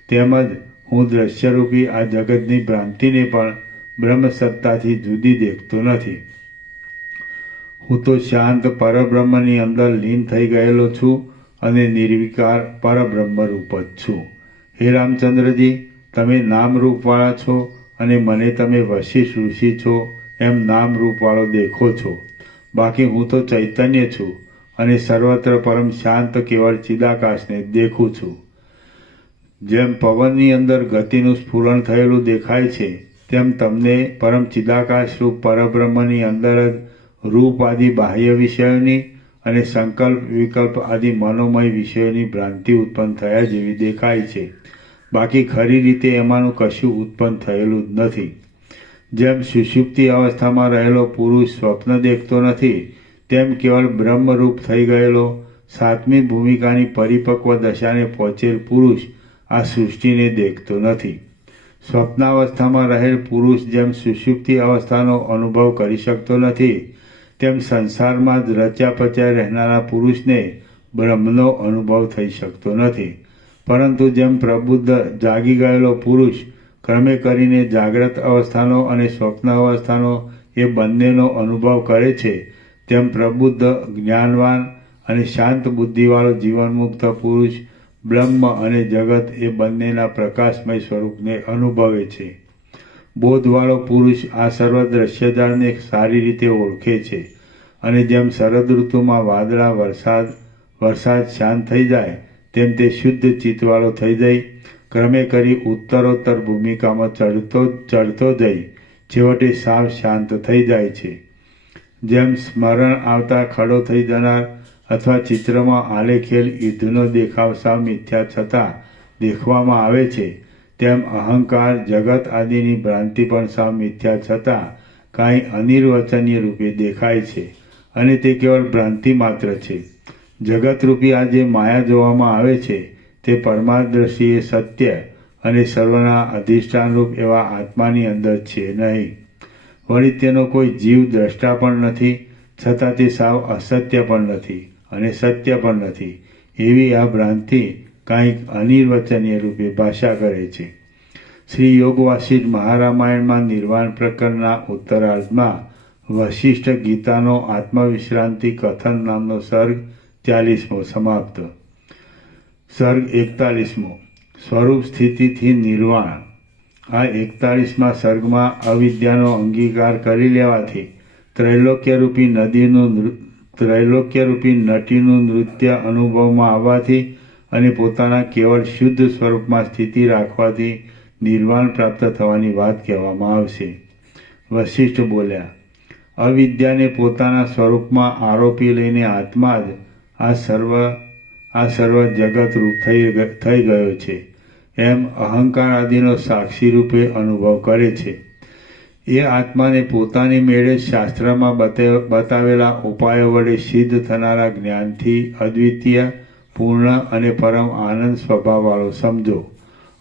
તેમજ હું દ્રશ્યરૂપી આ જગતની ભ્રાંતિને પણ બ્રહ્મસત્તાથી જુદી દેખતો નથી. હું તો શાંત પરબ્રહ્મની અંદર લીન થઈ ગયેલો છું અને નિર્વિકાર પરબ્રહ્મરૂપ જ છું. હે રામચંદ્રજી, તમે નામરૂપવાળા છો અને મને તમે વશિષ્ઠ ઋષિ છો એમ નામરૂપવાળો દેખો છો. બાકી હું તો ચૈતન્ય છું અને સર્વત્ર પરમ શાંત કેવળ ચિદાકાશને દેખું છું. જેમ પવનની અંદર ગતિનું સ્ફુરણ થયેલું દેખાય છે, તેમ તમને પરમ ચિદાકાશરૂપ પરબ્રહ્મની અંદર જ રૂપ આદિ બાહ્ય વિષયોની અને સંકલ્પ વિકલ્પ આદિ મનોમય વિષયોની ભ્રાંતિ ઉત્પન્ન થયા જેવી દેખાય છે. બાકી ખરી રીતે એમાંનું કશું ઉત્પન્ન થયેલું જ નથી. જેમ સુષુપ્તિ અવસ્થામાં રહેલો પુરુષ સ્વપ્ન દેખતો નથી, તેમ કેવળ બ્રહ્મરૂપ થઈ ગયેલો સાતમી ભૂમિકાની પરિપક્વ દશાને પહોંચેલ પુરુષ આ સૃષ્ટિને દેખતો નથી. સ્વપ્નાવસ્થામાં રહેલ પુરુષ જેમ સુષુપ્તિ અવસ્થાનો અનુભવ કરી શકતો નથી, તેમ સંસારમાં જ રચ્યા પચ્યા રહેનારા પુરુષને બ્રહ્મનો અનુભવ થઈ શકતો નથી. પરંતુ જેમ પ્રબુદ્ધ જાગી ગયેલો પુરુષ ક્રમે કરીને જાગ્રત અવસ્થાનો અને સ્વપ્ન અવસ્થાનો એ બંનેનો અનુભવ કરે છે, તેમ પ્રબુદ્ધ જ્ઞાનવાન અને શાંત બુદ્ધિવાળો જીવનમુક્ત પુરુષ બ્રહ્મ અને જગત એ બંનેના પ્રકાશમય સ્વરૂપને અનુભવે છે. બોધવાળો પુરુષ આ સર્વ દ્રશ્યજાળને સારી રીતે ઓળખે છે અને જેમ શરદ ઋતુમાં વાદળા વરસાદ શાંત થઈ જાય તેમ તે શુદ્ધ ચિત્તવાળો થઈ જઈ ક્રમે કરી ઉત્તરોત્તર ભૂમિકામાં ચડતો જઈ છેવટે સાવ શાંત થઈ જાય છે. જેમ સ્મરણ આવતા ખડો થઈ જનાર અથવા ચિત્રમાં આલેખેલ યુદ્ધનો દેખાવ સાવ મિથ્યા છતાં દેખવામાં આવે છે, તેમ અહંકાર જગત આદિની ભ્રાંતિ પણ સાવ મિથ્યા છતાં કાંઈ અનિર્વચનીય રૂપે દેખાય છે અને તે કેવળ ભ્રાંતિ માત્ર છે. જગતરૂપી આ જે માયા જોવામાં આવે છે તે પરમાદર્શીય સત્ય અને સર્વના અધિષ્ઠાનરૂપ એવા આત્માની અંદર છે નહીં. વળી તેનો કોઈ જીવ દ્રષ્ટા પણ નથી, છતાં તે સાવ અસત્ય પણ નથી અને સત્ય પણ નથી. એવી આ ભ્રાંતિ કાંઈક અનિર્વચનીય રૂપે ભાષા કરે છે. શ્રી યોગ વાસિષ્ઠ મહારામાયણમાં નિર્વાણ પ્રકરણના ઉત્તરાર્ધમાં વશિષ્ઠ ગીતાનો આત્મવિશ્રાંતિ કથન નામનો સર્ગ 40મો સમાપ્ત. સર્ગ 41મો સ્વરૂપ સ્થિતિથી નિર્વાણ. આ 41મા સર્ગમાં અવિદ્યાનો અંગીકાર કરી લેવાથી ત્રૈલોક્યરૂપી નટીનું નૃત્ય અનુભવમાં આવવાથી અને પોતાના કેવળ શુદ્ધ સ્વરૂપમાં સ્થિતિ રાખવાથી નિર્વાણ પ્રાપ્ત થવાની વાત કહેવામાં આવશે. વશિષ્ઠ બોલ્યા, અવિદ્યાને પોતાના સ્વરૂપમાં આરોપી લઈને આત્મા જ આ સર્વ જગતરૂપ થઈ ગયો છે એમ અહંકાર આદિનો સાક્ષી રૂપે અનુભવ કરે છે. એ આત્માને પોતાની મેળે શાસ્ત્રમાં બતાવેલા ઉપાયો વડે સિદ્ધ થનારા જ્ઞાનથી અદ્વિતીય, પૂર્ણ અને પરમ આનંદ સ્વભાવવાળો સમજો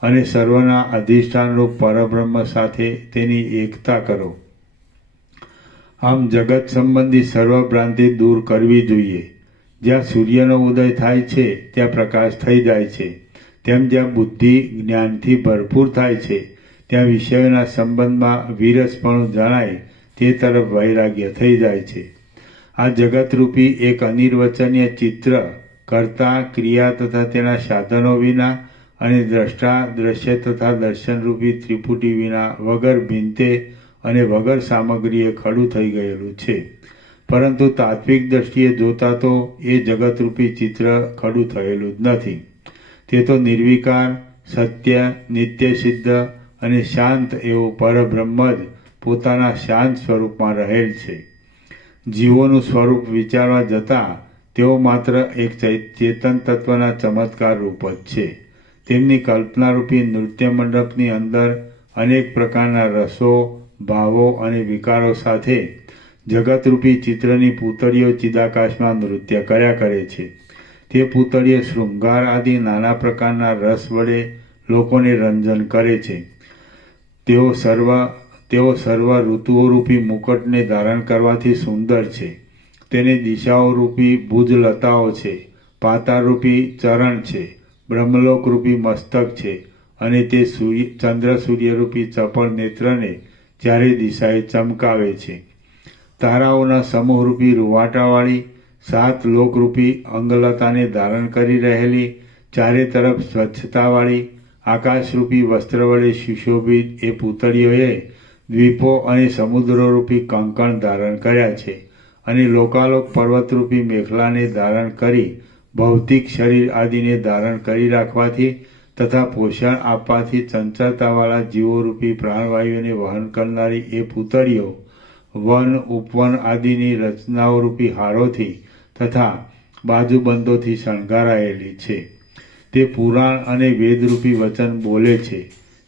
અને સર્વના અધિષ્ઠાનરૂપ પરબ્રહ્મ સાથે તેની એકતા કરો. આમ જગત સંબંધી સર્વ ભ્રાંતિ દૂર કરવી જોઈએ. જ્યાં સૂર્યનો ઉદય થાય છે ત્યાં પ્રકાશ થઈ જાય છે, તેમ જ્યાં બુદ્ધિ જ્ઞાનથી ભરપૂર થાય છે ત્યાં વિષયોના સંબંધમાં વિરસપણું જણાય તે તરફ વૈરાગ્ય થઈ જાય છે. આ જગતરૂપી એક અનિર્વચનીય ચિત્ર કર્તા, ક્રિયા તથા તેના સાધનો વિના અને દ્રષ્ટા, દ્રશ્ય તથા દર્શનરૂપી ત્રિપુટી વિના વગર ભીંતે અને વગર સામગ્રીએ ખડું થઈ ગયેલું છે. પરંતુ તાત્વિક દ્રષ્ટિએ જોતા તો એ જગતરૂપી ચિત્ર ખડું થયેલું જ નથી. તે તો નિર્વિકાર, સત્ય, નિત્ય સિદ્ધ અને શાંત એવું પરબ્રહ્મ જ પોતાના શાંત સ્વરૂપમાં રહેલ છે. જીવોનું સ્વરૂપ વિચારવા જતાં તેઓ માત્ર એક ચેતન તત્વના ચમત્કાર રૂપ જ છે. તેમની કલ્પનારૂપી નૃત્ય મંડપની અંદર અનેક પ્રકારના રસો, ભાવો અને વિકારો સાથે જગતરૂપી ચિત્રની પૂતળીઓ ચિદાકાશમાં નૃત્ય કર્યા કરે છે. તે પૂતળીઓ શૃંગાર આદિ નાના પ્રકારના રસ વડે લોકોને રંજન કરે છે. તેઓ સર્વ ઋતુઓરૂપી મુકટને ધારણ કરવાથી સુંદર છે. તેને દિશાઓરૂપી ભુજલતાઓ છે, પાતાળરૂપી ચરણ છે, બ્રહ્મલોકરૂપી મસ્તક છે અને તે ચંદ્ર સૂર્યરૂપી ચપળ નેત્રને ચારે દિશાએ ચમકાવે છે. તારાઓના સમૂહરૂપી રૂવાટાવાળી 7 લોકરૂપી અંગલતાને ધારણ કરી રહેલી, ચારે તરફ સ્વચ્છતાવાળી, આકાશરૂપી વસ્ત્ર વડે સુશોભિત એ પૂતળીઓએ દ્વીપો અને સમુદ્રોરૂપી કંકણ ધારણ કર્યા છે અને લોકાલોક પર્વતરૂપી મેખલાને ધારણ કરી ભૌતિક શરીર આદિને ધારણ કરી રાખવાથી તથા પોષણ આપવાથી ચંચળતાવાળા જીવોરૂપી પ્રાણવાયુને વહન કરનારી એ પૂતળીઓ વન, ઉપવન આદિની રચનાઓરૂપી હારોથી તથા બાજુબંધોથી શણગારાયેલી છે. તે પુરાણ અને વેદરૂપી વચન બોલે છે.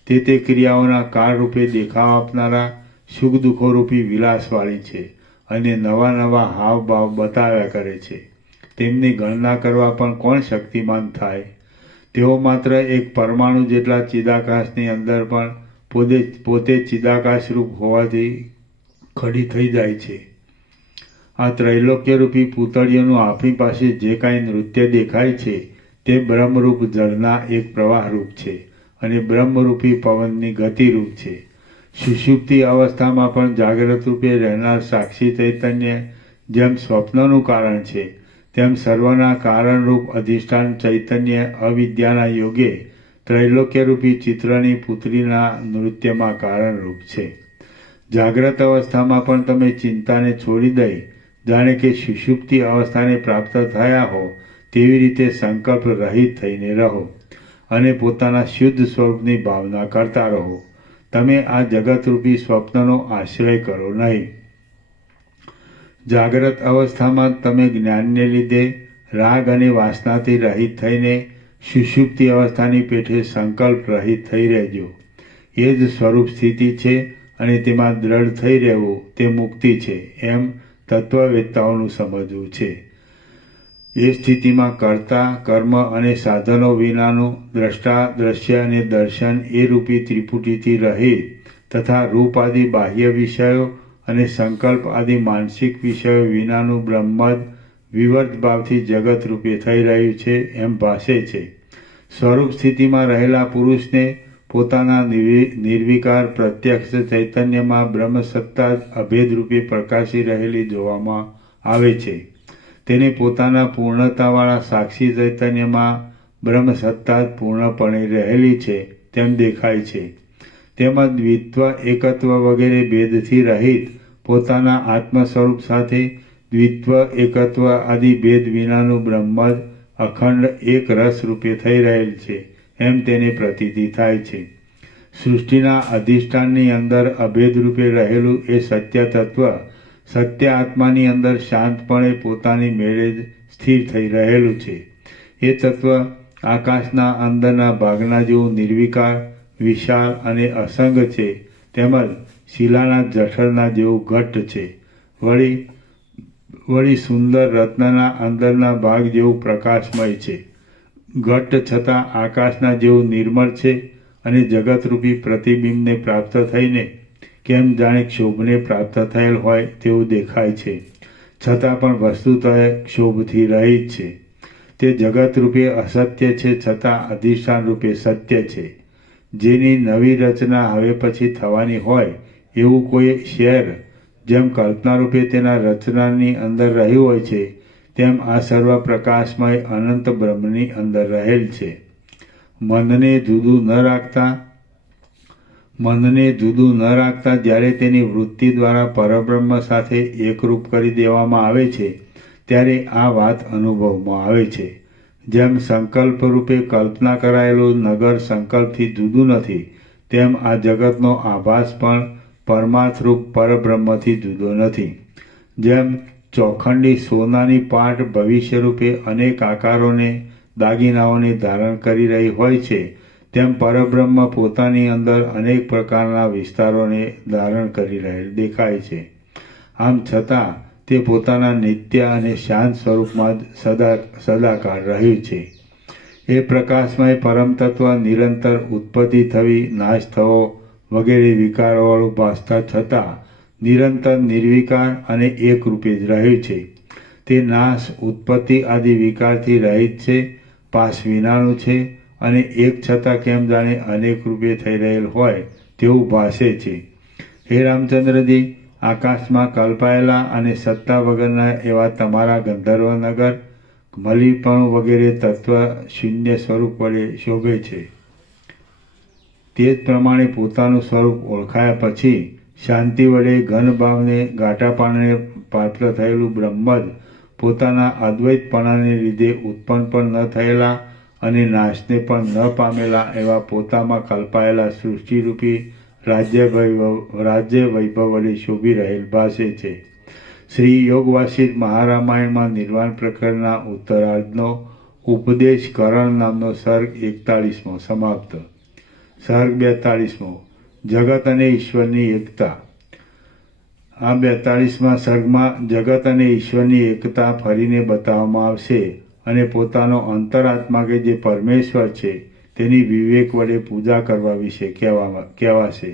તે ક્રિયાઓના કાળરૂપે દેખાવ આપનારા સુખ દુઃખોરૂપી વિલાસવાળી છે અને નવા નવા હાવભાવ બતાવ્યા કરે છે. તેમની ગણના કરવા પણ કોણ શક્તિમાન થાય? તેઓ માત્ર એક પરમાણુ જેટલા ચિદાકાશની અંદર પણ પોતે ચિદાકાશરૂપ હોવાથી ખડી થઈ જાય છે. આ ત્રૈલોક્યરૂપી પૂતળીઓનું આપણી પાસે જે કાંઈ નૃત્ય દેખાય છે તે બ્રહ્મરૂપ જળના એક પ્રવાહરૂપ છે અને બ્રહ્મરૂપી પવનની ગતિરૂપ છે. સુષુપ્તિ અવસ્થામાં પણ જાગ્રત રૂપે રહેનાર સાક્ષી ચૈતન્ય જેમ સ્વપ્નનું કારણ છે, તેમ સર્વના કારણરૂપ અધિષ્ઠાન ચૈતન્ય અવિદ્યાના યોગે ત્રૈલોક્યરૂપી ચિત્રની પુત્રીના નૃત્યમાં કારણરૂપ છે. જાગ્રત અવસ્થામાં પણ તમે ચિંતાને છોડી દઈ જાણે કે સુષુપ્તિ અવસ્થાને પ્રાપ્ત થયા હો તેવી રીતે સંકલ્પ રહિત થઈને રહો અને પોતાના શુદ્ધ સ્વરૂપની ભાવના કરતા રહો. તમે આ જગતરૂપી સ્વપ્નનો આશ્રય કરો નહીં. જાગ્રત અવસ્થામાં તમે જ્ઞાનને લીધે રાગ અને વાસનાથી રહિત થઈને સુષુપ્તિ અવસ્થાની પેઠે સંકલ્પ રહિત થઈ રહેજો. એ જ સ્વરૂપ સ્થિતિ છે અને તેમાં દ્રઢ થઈ રહેવું તે મુક્તિ છે એમ તત્વવેત્તાઓનું સમજવું છે. એ સ્થિતિમાં કર્તા, કર્મ અને સાધનો વિનાનું દ્રષ્ટા, દ્રશ્ય અને દર્શન એ રૂપી ત્રિપુટીથી રહિત તથા રૂપ આદિ બાહ્ય વિષયો અને સંકલ્પ આદિ માનસિક વિષયો વિનાનું બ્રહ્મ જ વિવર્ત ભાવથી જગત રૂપે થઈ રહ્યું છે એમ ભાસે છે. સ્વરૂપ સ્થિતિમાં રહેલા પુરુષને પોતાના નિર્વિકાર પ્રત્યક્ષ ચૈતન્યમાં બ્રહ્મસત્તા જ અભેદ રૂપે પ્રકાશી રહેલી જોવામાં આવે છે. તેને પોતાના પૂર્ણતાવાળા સાક્ષી ચૈતન્યમાં બ્રહ્મસત્તા જ પૂર્ણપણે રહેલી છે તેમ દેખાય છે. તેમજ દ્વિત્વ, એકત્વ વગેરે ભેદથી રહિત પોતાના આત્મ સ્વરૂપ સાથે દ્વિત્વ, એકત્વ આદિ ભેદ વિનાનું બ્રહ્મ જ અખંડ એક રસ રૂપે થઈ રહેલ છે એમ તેને પ્રતીતિ થાય છે. સૃષ્ટિના અધિષ્ઠાનની અંદર અભેદ રૂપે રહેલું એ સત્ય તત્વ સત્ય આત્માની અંદર શાંતપણે પોતાની મેળે જ સ્થિર થઈ રહેલું છે. એ તત્વ આકાશના અંદરના ભાગના જેવું નિર્વિકાર, વિશાળ અને અસંગ છે તેમજ શિલાના જઠરના જેવું ઘટ્ટ છે. વળી સુંદર રત્નના અંદરના ભાગ જેવું પ્રકાશમય છે. ઘટ્ટ છતાં આકાશના જેવું નિર્મળ છે અને જગતરૂપી પ્રતિબિંબને પ્રાપ્ત થઈને કેમ જાણે ક્ષોભને પ્રાપ્ત થયેલ હોય તેવું દેખાય છે, છતાં પણ વસ્તુતઃ ક્ષોભથી રહિત છે. તે જગતરૂપે અસત્ય છે છતાં અધિષ્ઠાન રૂપે સત્ય છે. જેની નવી રચના હવે પછી થવાની હોય એવું કોઈ શેર જેમ કલ્પનારૂપે તેના રચનાની અંદર રહ્યું હોય છે તેમ આ સર્વ પ્રકાશમય અનંત બ્રહ્મની અંદર રહેલ છે. મનને જુદું ન રાખતા જ્યારે તેની વૃત્તિ દ્વારા પરબ્રહ્મ સાથે એકરૂપ કરી દેવામાં આવે છે ત્યારે આ વાત અનુભવમાં આવે છે. જેમ સંકલ્પ રૂપે કલ્પના કરાયેલું નગર સંકલ્પથી જુદું નથી તેમ આ જગતનો આભાસ પણ પરમાર્થરૂપ પરબ્રહ્મથી જુદો નથી. જેમ ચોખંડી સોનાની પાટ ભવિષ્યરૂપે અનેક આકારોને, દાગીનાઓને ધારણ કરી રહી હોય છે તેમ પરબ્રહ્મ પોતાની અંદર અનેક પ્રકારના વિસ્તારોને ધારણ કરી રહેલ દેખાય છે. આમ છતાં તે પોતાના નિત્ય અને શાંત સ્વરૂપમાં જ સદાકાળ રહ્યું છે. એ પ્રકાશમય પરમ તત્વ નિરંતર ઉત્પત્તિ થવી, નાશ થવો વગેરે વિકારોવાળું ભાસતા છતાં નિરંતર નિર્વિકાર અને એક રૂપે જ રહ્યું છે. તે નાશ, ઉત્પત્તિ આદિ વિકારથી રહિત છે, પાસ વિનાનું છે અને એક છતાં કેમ જાણે અનેક રૂપે થઈ રહેલ હોય તેવું ભાસે છે. હે રામચંદ્રજી, આકાશમાં કલ્પાયેલા અને સત્તા વગરના એવા તમારા ગંધર્વનગર, મલીપણું વગેરે તત્વ શૂન્ય સ્વરૂપ વડે શોભે છે. તે જ પ્રમાણે પોતાનું સ્વરૂપ ઓળખાયા પછી શાંતિ વડે ઘન ભાવને ગાંઠાપાને પ્રાપ્ત થયેલું બ્રહ્મ જ પોતાના અદ્વૈતપણાને લીધે ઉત્પન્ન પણ ન થયેલા અને નાશને પણ ન પામેલા એવા પોતામાં કલ્પાયેલા સૃષ્ટિરૂપી રાજ્ય વૈભવ વડે શોભી રહેલ ભાસે છે. શ્રી યોગવાસિત મહારામાયણમાં નિર્વાણ પ્રકરણના ઉત્તરાર્ધનો ઉપદેશ કરણ નામનો સર્ગ 41મો સમાપ્ત. સર્ગ 42મો જગત અને ઈશ્વરની એકતા. આ 42મા સર્ગમાં જગત અને ઈશ્વરની એકતા ફરીને બતાવવામાં આવશે અને પોતાનો અંતરાત્મા કે જે પરમેશ્વર છે તેની વિવેક વડે પૂજા કરવા વિશે કહેવાશે.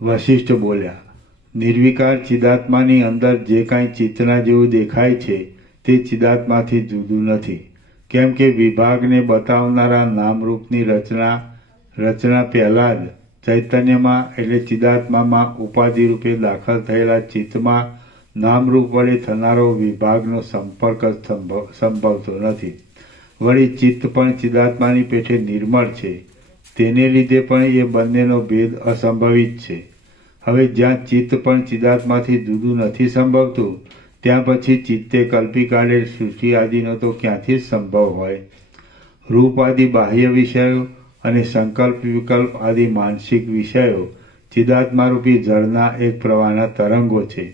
વશિષ્ઠ બોલ્યા, નિર્વિકાર ચિદાત્માની અંદર જે કાંઈ ચિત્તના જેવું દેખાય છે તે ચિદાત્માથી જુદું નથી. કેમ કે વિભાગને બતાવનારા નામરૂપની રચના પહેલાં જ ચૈતન્યમાં એટલે ચિદાત્મામાં ઉપાધિ રૂપે દાખલ થયેલા ચિત્તમાં નામરૂપ વડે થનારો વિભાગનો સંપર્ક સંભવતો નથી. વળી ચિત્ત પણ ચિદાત્માની પેઠે નિર્મળ છે, તેને લીધે પણ એ બંનેનો ભેદ અસંભવિત છે. હવે જ્યાં ચિત્ત પણ ચિદાત્માથી જુદું નથી સંભવતું ત્યાં પછી ચિત્તે કલ્પી કાઢેલ સૃષ્ટિ આદિનો તો ક્યાંથી જ સંભવ હોય. રૂપ આદિ બાહ્ય વિષયો અને સંકલ્પ વિકલ્પ આદિ માનસિક વિષયો ચિદાત્મારૂપી જળના એક પ્રવાહના તરંગો છે.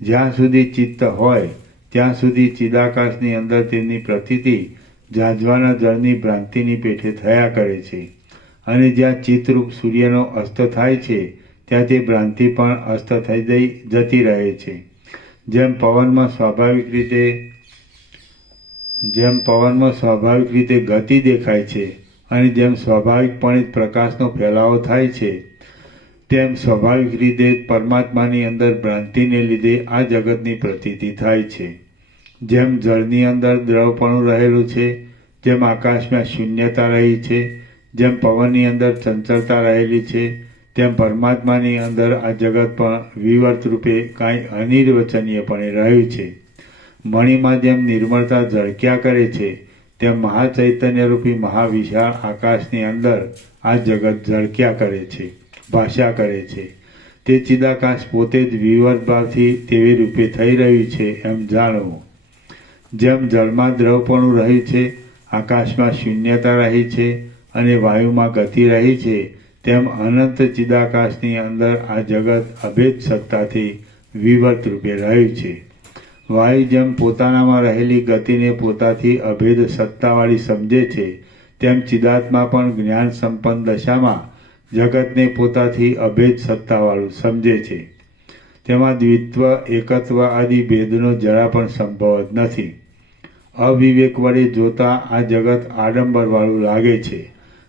જ્યાં સુધી ચિત્ત હોય ત્યાં સુધી ચિદાકાશની અંદર તેમની પ્રતીતિ ઝાંઝવાના જળની ભ્રાંતિની પેઠે થયા કરે છે. અને જ્યાં ચિત્તરૂપ સૂર્યનો અસ્ત થાય છે ત્યાં તે ભ્રાંતિ પણ અસ્ત થઈ જતી રહે છે. જેમ પવનમાં સ્વાભાવિક રીતે ગતિ દેખાય છે અને જેમ સ્વાભાવિકપણે જ પ્રકાશનો ફેલાવો થાય છે, તેમ સ્વાભાવિક રીતે જ પરમાત્માની અંદર ભ્રાંતિને લીધે આ જગતની પ્રતીતિ થાય છે. જેમ જળની અંદર દ્રવપણું રહેલું છે, જેમ આકાશમાં શૂન્યતા રહી છે, જેમ પવનની અંદર ચંચળતા રહેલી છે, તેમ પરમાત્માની અંદર આ જગત પણ વિવર્ત રૂપે કાંઈ અનિર્વચનીયપણે રહ્યું છે. મણિમાં જેમ નિર્મળતા ઝળક્યા કરે છે, તેમ મહાચૈતન્યરૂપી મહાવિશાળ આકાશની અંદર આ જગત ઝળક્યા કરે છે, ભાષા કરે છે. તે ચિદાકાશ પોતે જ વિવર્ત ભાવથી તેવી રૂપે થઈ રહ્યું છે એમ જાણવું. જેમ જળમાં દ્રવપણું રહ્યું છે, આકાશમાં શૂન્યતા રહી છે અને વાયુમાં ગતિ રહી છે, તેમ અનંત ચિદાકાશની અંદર આ જગત અભેદ સત્તાથી વિવર્ત રૂપે રહ્યું છે. વાયુ જેમ પોતાનામાં રહેલી ગતિને પોતાથી અભેદ સત્તાવાળી સમજે છે, તેમ ચિદાત્મા પણ જ્ઞાન સંપન્ન દશામાં જગતને પોતાથી અભેદ સત્તાવાળું સમજે છે. તેમાં દ્વિત્વ, એકત્વ આદિ ભેદનો જરા પણ સંભવ જ નથી. અવિવેક વડે જોતા આ જગત આડંબરવાળું લાગે છે.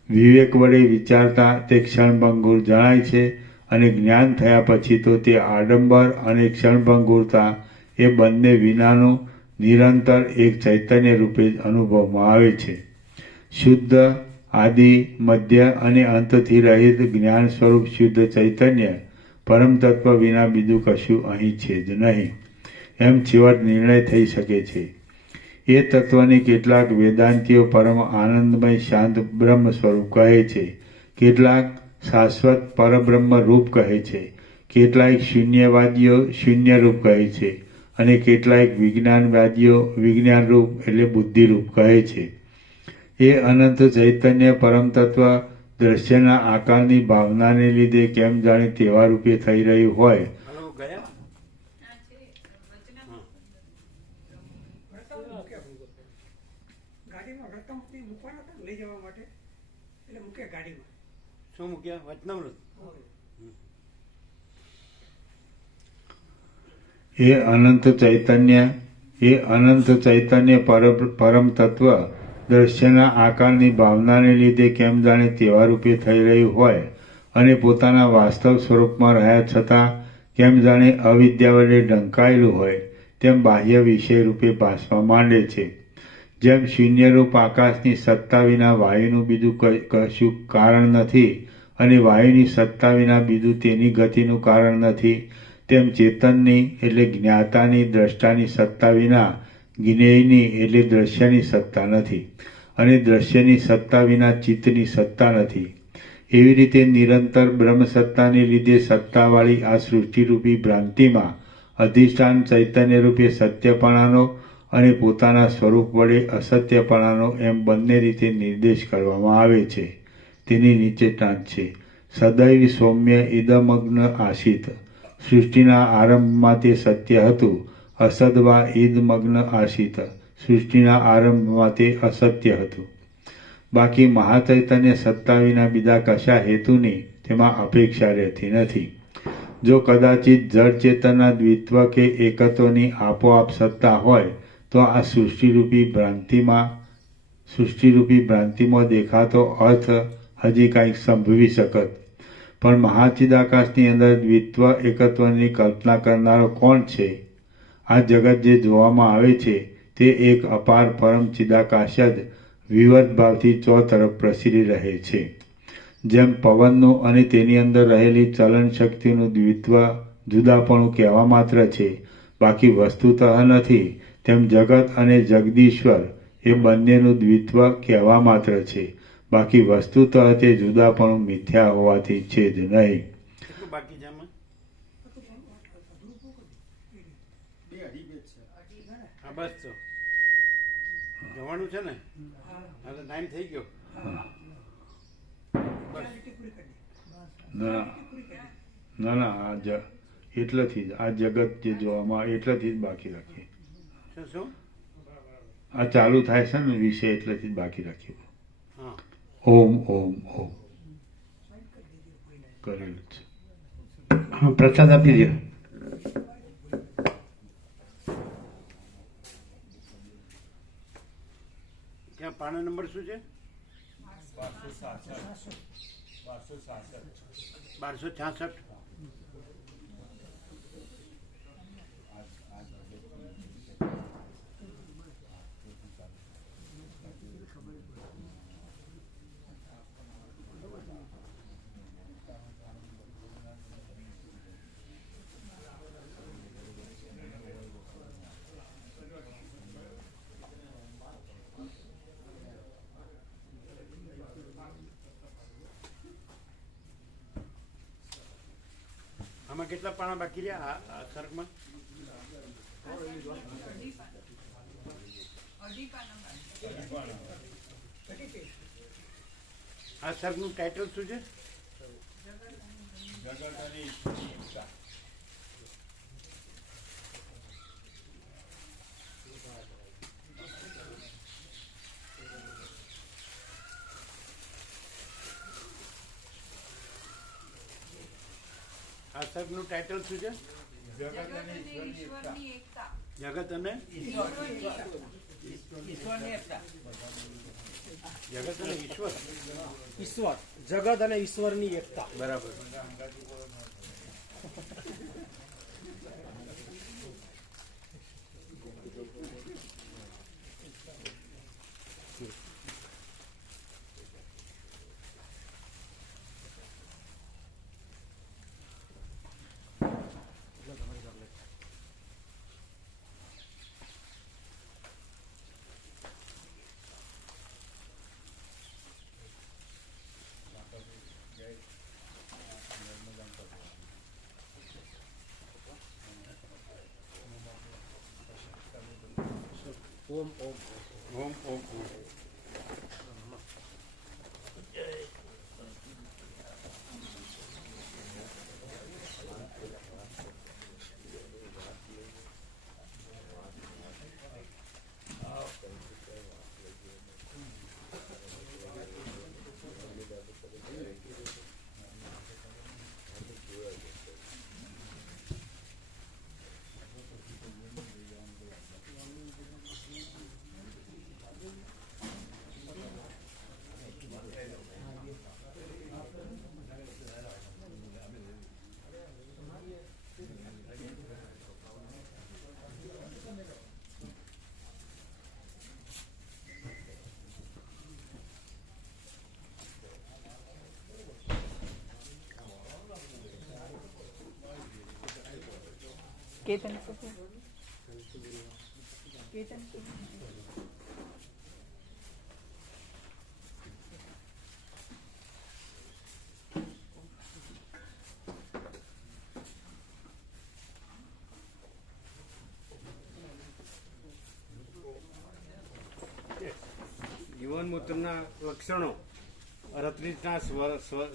વિવેક વડે વિચારતા તે ક્ષણભંગુર જણાય છે અને જ્ઞાન થયા પછી તો તે આડંબર અને ક્ષણભંગુરતા એ બંને વિનાનું નિરંતર એક ચૈતન્ય રૂપે જ અનુભવમાં આવે છે. શુદ્ધ, આદિ, મધ્ય અને અંતથી રહિત જ્ઞાન સ્વરૂપ શુદ્ધ ચૈતન્ય પરમ તત્વ વિના બીજું કશું અહીં છે જ નહીં એમ છેવટ નિર્ણય થઈ શકે છે. એ તત્વને કેટલાક વેદાંતીઓ પરમ આનંદમય શાંત બ્રહ્મ સ્વરૂપ કહે છે, કેટલાક શાશ્વત પરબ્રહ્મ રૂપ કહે છે, કેટલાક શૂન્યવાદીઓ શૂન્ય રૂપ કહે છે અને કેટલાક વિજ્ઞાનવાદીઓ વિજ્ઞાન રૂપ એટલે બુદ્ધિરૂપ કહે છે. એ અનંત ચૈતન્ય પરમ તત્વ દ્રશ્યના આકારની ભાવનાને લીધે કેમ જાણે તેવા રૂપે થઈ રહ્યું હોય હલો ગયા આ છે વચનામૃત. ગાડીમાં વ્રતમથી મૂકવાના હતા લઈ જવા માટે, એટલે મૂકે ગાડીમાં. શું મૂક્યા? વચનામૃત. એ અનંત ચૈતન્ય પરમ તત્વ દ્રશ્યના આકારની ભાવનાને લીધે કેમ જાણે તેવા રૂપે થઈ રહ્યું હોય અને પોતાના વાસ્તવ સ્વરૂપમાં રહ્યા છતાં કેમ જાણે અવિદ્યા વડે ઢંકાયેલું હોય તેમ બાહ્ય વિષય રૂપે ભાસવા માંડે છે. જેમ શૂન્યરૂપ આકાશની સત્તા વિના વાયુનું બીજું કશું કારણ નથી અને વાયુની સત્તા વિના બીજું તેની ગતિનું કારણ નથી, તેમ ચેતનની એટલે જ્ઞાતાની દ્રષ્ટાની સત્તા વિના જ્ઞેયની એટલે દ્રશ્યની સત્તા નથી અને દ્રશ્યની સત્તા વિના ચિત્તની સત્તા નથી. એવી રીતે નિરંતર બ્રહ્મ સત્તાને લીધે સત્તાવાળી આ સૃષ્ટિરૂપી ભ્રાંતિમાં અધિષ્ઠાન ચૈતન્ય રૂપે સત્યપણાનો અને પોતાના સ્વરૂપ વડે અસત્યપણાનો એમ બંને રીતે નિર્દેશ કરવામાં આવે છે. તેની નીચે ટાંચ છે: સદૈવ સૌમ્ય ઇદમગ્ન આસિત. સૃષ્ટિના આરંભમાં તે સત્ય હતું. અસદવા ઈદમગ્ન આસિત. સૃષ્ટિના આરંભમાં તે અસત્ય હતું. બાકી મહાચૈતન્ય સત્તા વિના બીજા કશા હેતુની તેમાં અપેક્ષા રહેતી નથી. જો કદાચિત જળ ચેતનના દ્વિત્વ કે એકત્વની આપોઆપ સત્તા હોય તો આ સૃષ્ટિરૂપી ભ્રાંતિમાં દેખાતો અર્થ હજી કાંઈક સંભવી શકત. પણ મહાચિદાકાશની અંદર દ્વિત્વ એકત્વની કલ્પના કરનારો કોણ છે? આ જગત જે જોવામાં આવે છે તે એક અપાર પરમ ચિદાકાશ જ વિવર્ત ભાવથી ચોતરફ પ્રસરી રહે છે. જેમ પવનનું અને તેની અંદર રહેલી ચલન શક્તિનું દ્વિત્વ જુદાપણું કહેવા માત્ર છે, બાકી વસ્તુતઃ નથી, તેમ જગત અને જગદીશ્વર એ બંનેનું દ્વિત્વ કહેવા માત્ર છે, બાકી વસ્તુતઃ તે જુદાપણું મિથ્યા હોવાથી છે જ નહીં. કેટલું બાકી છે આમાં? હા બસ તો જવાનું છે ને? હા તો ટાઈમ થઈ ગયો. ના એટલેથી જ આ જગત જે જોવામાં એટલેથી જ બાકી રાખીએ. શું? આ ચાલુ થાય છે ને વિષય એટલેથી જ બાકી રાખીએ. હા. ઓમ ઓમ ઓમ. કરેલું છે. પ્રસાદ આપી દો. ત્યાં પાના નંબર શું છે? 1266. આમાં કેટલા પાના બાકી રહ્યા આ સર્કમાં? અઢી પાના બાકી. આ સર્કનું ટાઇટલ શું છે? આ સર્કનું ટાઇટલ શું છે? જગત અને ઈશ્વરની એકતા. જગત અને જગત અને ઈશ્વર. ઈશ્વર, જગત અને ઈશ્વરની એકતા. બરાબર. ઓમ ઓમ ઓમ ઓમ ઓમ. કેતન કેતન જીવનમૂત્રના લક્ષણો 38ના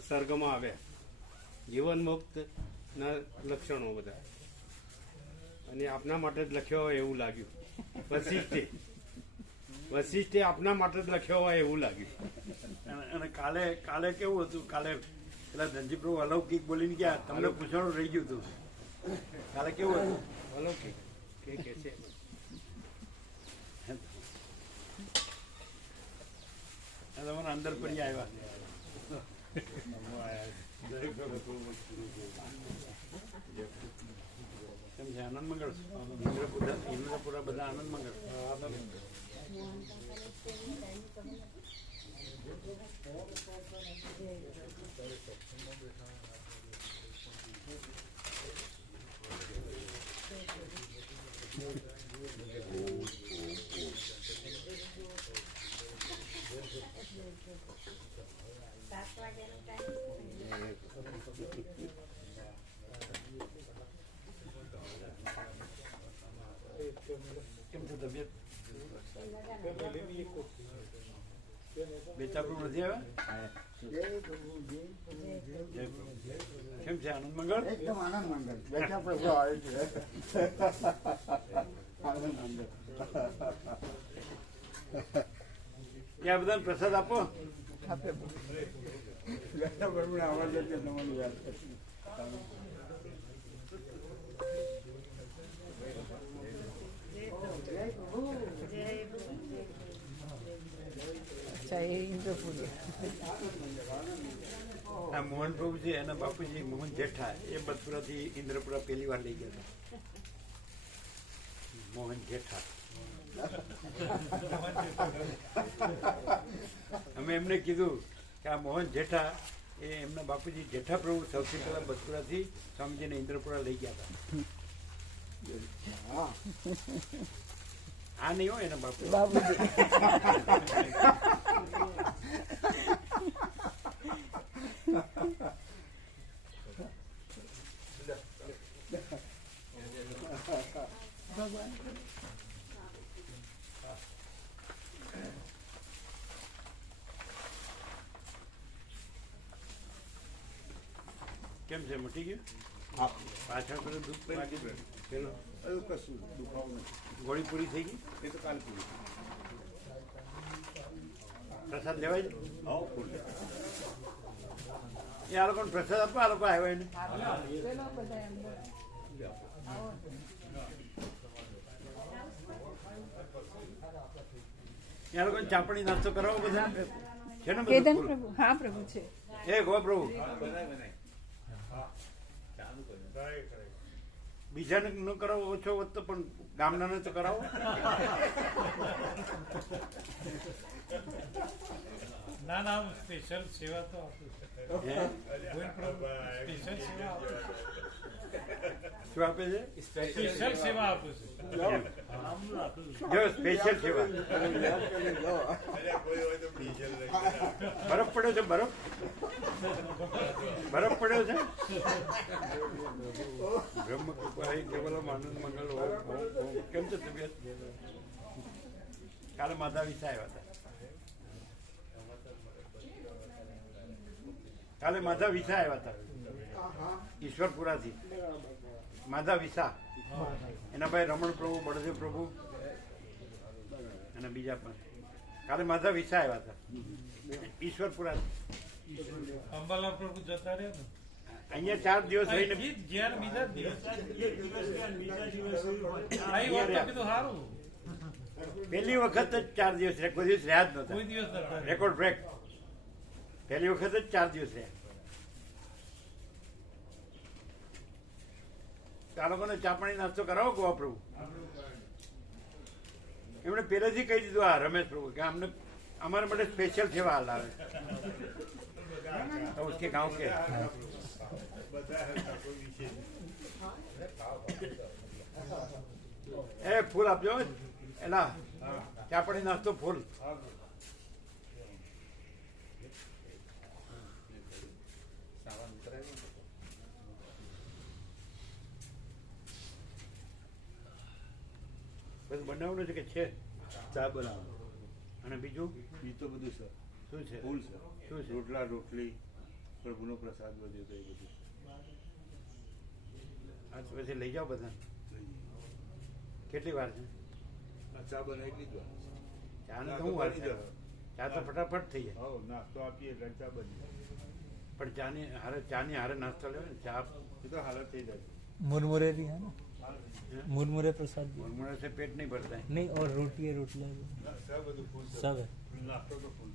સર્ગમાં આવ્યા. જીવનમુક્તના લક્ષણો બધા, અને આપના માટે જ લખ્યો હોય એવું લાગ્યું. વશિષ્ઠે આપના માટે જ લખ્યો હોય એવું લાગ્યું. અને કાલે કેવું હતું? કાલે પેલા ધનજી પ્રભુ અલૌકિક બોલીને ગયા, તમને પૂછવાનું રહી ગયું હતું. કાલે કેવું હતું? અલૌકિક કે છે તમારા અંદર પડી આવ્યા. કેમ છે? આનંદ મંગળ. ઇન્દ્રપુરા બધા આનંદ મંગળ. કેમ છે તબિયત? બેચાપુર નથી આવ્યા? કેમ છે? આનંદ મંગળ. એકદમ આનંદ મંગળ. બેઠા પ્રભુ આવે છે. આનંદ મંગળ. ત્યાં બધાને પ્રસાદ આપો. આપે બેઠા પ્રભુને આવાજ એટલે તમારું યાદ કરશું. અચ્છા એ ઇન્દ્રપુરી. આ મોહન પ્રભુ છે એના બાપુજી મોહન જેઠા એ બથુરાથી ઇન્દ્રપુરા પહેલી વાર લઈ ગયા હતા. મોહન જેઠા. અમે એમને કીધું કે આ મોહન જેઠા એ એમના બાપુજી જેઠા પ્રભુ સૌથી પહેલા બથુરાથી સ્વામીજીને ઇન્દ્રપુરા લઈ ગયા હતા. આ નહીં હોય એના બાપુ. બાબુજી ભગવાન કેમ છે મટી ગયું? હા, પાછળ પેલું દુઃખ પેલો એવું કશું દુખાવો નથી. ગોળી પૂરી થઈ ગઈ. એ તો કાલ પૂરી. પ્રસાદ લેવાય છે? આવો ફૂલ. એ આ લોકોને પ્રસાદ આપવા આ લોકો આવ્યા એને. પેલો બધા અંદર આવો. એ આ લોકોને ચાપડી નાસ્તો કરાવો બધા છે ને કેતન બધું? પ્રભુ હા પ્રભુ છે. એ ગો પ્રભુ બીજાને ન કરાવો ઓછો હોત તો પણ ગામડાને તો કરાવો. ના ના હું સ્પેશિયલ સેવા તો આપું છું. હે? સ્પેશિયલ સેવા આપું છું. શું આપે છે? સ્પેશિયલ સેવા આપું છું. જો સ્પેશિયલ સેવા. બરફ પડ્યો છે? બરફ પડ્યો છે? બ્રહ્મ કૃપા કેવલમ આનંદ મંગલ ઓમ ઓમ ઓમ. કેમ છે તબિયત? કાલે માધા વિસા આવ્યા હતા. કાલે માધા વિસા આવ્યા હતા ઈશ્વરપુરાથી. માધા વિસા એના ભાઈ રમણ પ્રભુ, બળદેવ પ્રભુ અને બીજા પણ. કાલે માધા વિસા આવ્યા હતા ઈશ્વરપુરા. અંબાલાલ પ્રભુ જતા રહ્યા ને અહીંયા 4 દિવસ રહીને ગીત જ્યાં બીજા જ દિવસ આવી વાત તો કીધું સારું. પહેલી વખત જ 4 દિવસ રહ્યા. કોઈ દિવસ રહ્યા જ કોઈ નહોતા. દિવસ નતા. Record break. પહેલી વખત જ 4 દિવસ રહ્યા. આ લોકોને ચા પાણી નાસ્તો કરાવો ગોવા પ્રભુ. એમણે પહેલેથી કહી દીધું આ રમેશ પ્રભુ કે અમને हमारे बड़े स्पेशल सेवा हाल है तो उसके गांव के ए फूल आप जो एला क्या पड़ी नाश्तो फूल બધું બનાવવાનું છે કે છે ચા બનાવો અને બીજું તો બધું સર શું છે ફૂલ સર શું છે રોટલા રોટલી પ્રભુનો પ્રસાદ બધું તો એ બધું આ તો પછી લઈ જાઓ બધા કેટલી વાર છે આ ચા બનાવી લીધો ચા ને શું વાર છે ચા તો ફટાફટ થઈ જાય હા નાસ્તો આપીએ એટલે ચા બની પણ ચાની હારે નાસ્તો લેવો ને ચા એ તો હાલત થઈ જાય मुरमुरे भी है ना मुरमुरे प्रसाद भी मुरमुरे से पेट नहीं भरता है नहीं और रोटी है रोटला भी सब બધું ફૂલ सब है નાસ્તો તો ફૂલ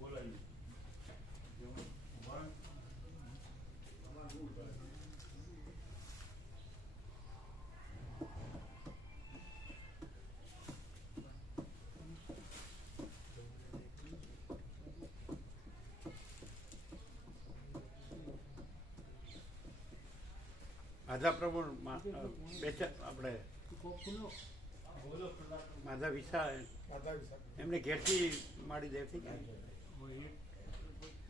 બોલાવી માધા પ્રભુ આપણે માધા વિસા એમને ઘેરથી માડી દેતી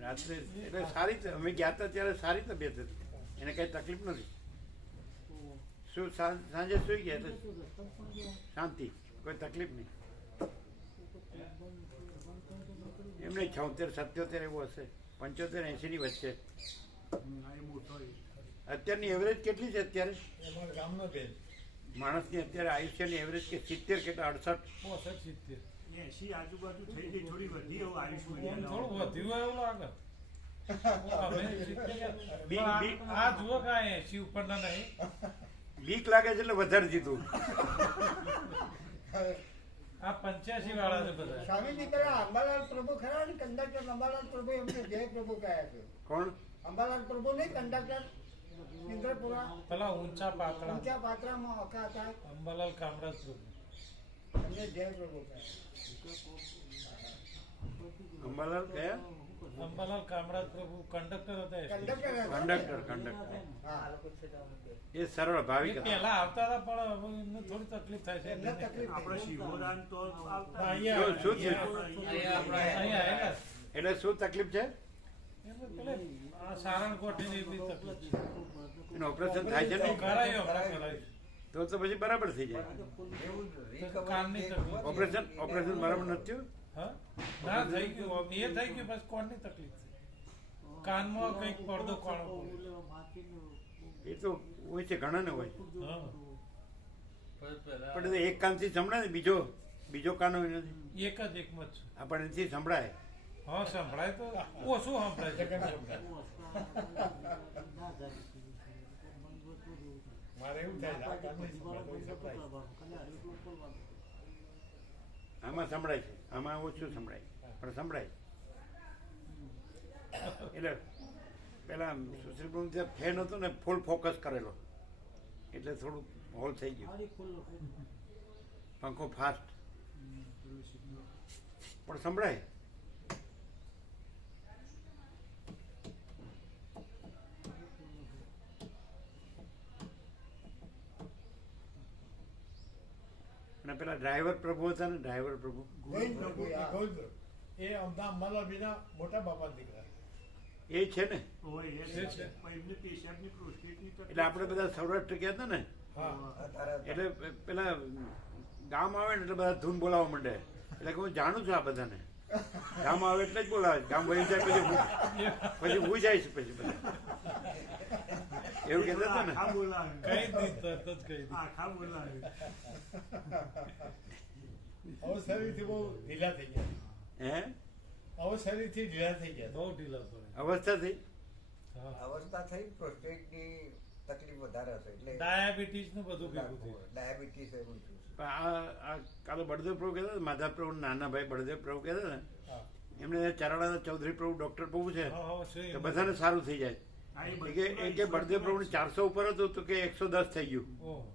રાત્રે એટલે સારી અમે ગયા હતા ત્યારે સારી તબિયત હતી એને કઈ તકલીફ નથી શું સાંજે સુઈ ગયા એટલે શાંતિ કોઈ તકલીફ નહીં એમને 76-77 એવું હશે 75-80 ની વચ્ચે અત્યારની એવરેજ કેટલી છે અત્યારે માણસની અત્યારે આયુષ્યની એવરેજ કે 70 કેટલા 68 65 70 80 આજુબાજુ થઈ ગઈ, થોડી વધી એવું આયુષ્ય આમ થોડું વધ્યું હોય એવું લાગે અમે 70 બી- આ જુઓ કાંઈ 80 ઉપરના નહીં બીક લાગે છે એટલે વધારે દીધું. આ 85 વાળા છે બધા સ્વામીજી પેલા અંબાલાલ પ્રભુ ખરા ને કંડક્ટર અંબાલાલ પ્રભુ એમને જય પ્રભુ કહ્યા છે. કોણ? અંબાલાલ પ્રભુ નહીં કંડક્ટર ઇન્દ્રપુરા પેલા ઊંચા પાતળા ઊંચા પાત્રામાં હકા હતા અંબાલાલ કામરાજ પ્રભુ એમને જય પ્રભુ કહ્યા. અંબાલાલ કયા? અંબાલાલ કામરાજ પ્રભુ કંડક્ટર હતા SD. કંડક્ટર હતા. કંડક્ટર. હા. એ સરળ ભાવિક એ હતા. પહેલા આવતા હતા પણ હવે એમને થોડી તકલીફ થાય છે એમને તકલીફ આપણે થઈ. શિવોરાન તો આવતા. અહીંયા શું થયું? અહીંયા આવેલા. એટલે શું તકલીફ છે? એમને પેલે આ સારણકોઠીની એવી તકલીફ છે. એનું ઓપરેશન થાય છે ને? કરાયું હમણાં કરાયું. તો પછી બરાબર થઈ જાય. તો કાનની તકલીફ. ઓપરેશન બરાબર નથી થયું? હા? ના થઈ ગયું એ થઈ ગયું બસ કોણની તકલીફ છે કાનમાં કંઈક પડદો કાણો પડ્યો. એ તો હોય છે, ઘણાને હોય. હા પણ એ એક કાનથી સંભળાય ને બીજો કાન હોય નથી. એક જ એકમાં જ છે. આપણને એથી સંભળાય. હા સંભળાય તો ઓછું સંભળાય છે કેમ સંભળાય મારે એવું થાય છે, આ કાનની સંભાળ સંભળાય. આમાં સંભળાય છે, આમાં ઓછું સંભળાય, પણ સંભળાય. એટલે પેલા સુશ્રી પ્રભુ ફેન હતો ને ફૂલ ફોકસ કરેલો એટલે થોડું હોલ થઈ ગયું. પંખો ફાસ્ટ પણ સંભળાય. અને પેલા ડ્રાઈવર પ્રભુ હતા ને, ડ્રાઈવર પ્રભુ ગોવિંદ પ્રભુ, ગોવિંદ પ્રભુ. એ અંબાલાલ બીના મોટા બાપા દીકરા એ છે ને. હોય એ છે, છે. પણ એમને પેશાબની પ્રોસ્ટેટની તકલીફ. એટલે આપણે બધા સૌરાષ્ટ્ર ગયા હતા ને, હા એટલે પેલા ગામ આવે ને એટલે બધા ધૂન બોલાવવા માંડે. એટલે કે હું જાણું છું આ બધાને, ગામ આવે એટલે જ બોલાવે. ગામ વહી જાય પછી હું જાય છે પછી બધા એવું કહેતા હતા ને. આખા બોલાવે. કઈ દી તરત જ કઈ દી આખા બોલાવે. હવે શરીરથી બહુ ઢીલા થઈ ગયા. હે હવે શરીરથી ઢીલા થઈ ગયા. બહુ ઢીલા પડે. અવસ્થા થઈ. હા અવસ્થા થઈ પ્રોસ્ટેટની તકલીફ વધારે હશે એટલે ડાયાબિટીસ નું બધું ભેગું થયું. ડાયાબિટીસ એવું થયું છે. પણ આ કાલે બળદેવ પ્રભુ કહેતા હતા, માધવ પ્રભુ નાના ભાઈ બળદેવ પ્રભુ કહેતા ને, હા એમને ચરાડાના ચૌધરી પ્રભુ ડોક્ટર પ્રભુ છે હા હા છે તો બધાને સારું થઈ જાય. આ એ એ કે બળદેવ પ્રભુ 400 ઉપર હતું તો કે 110 થઈ ગયું. ઓહો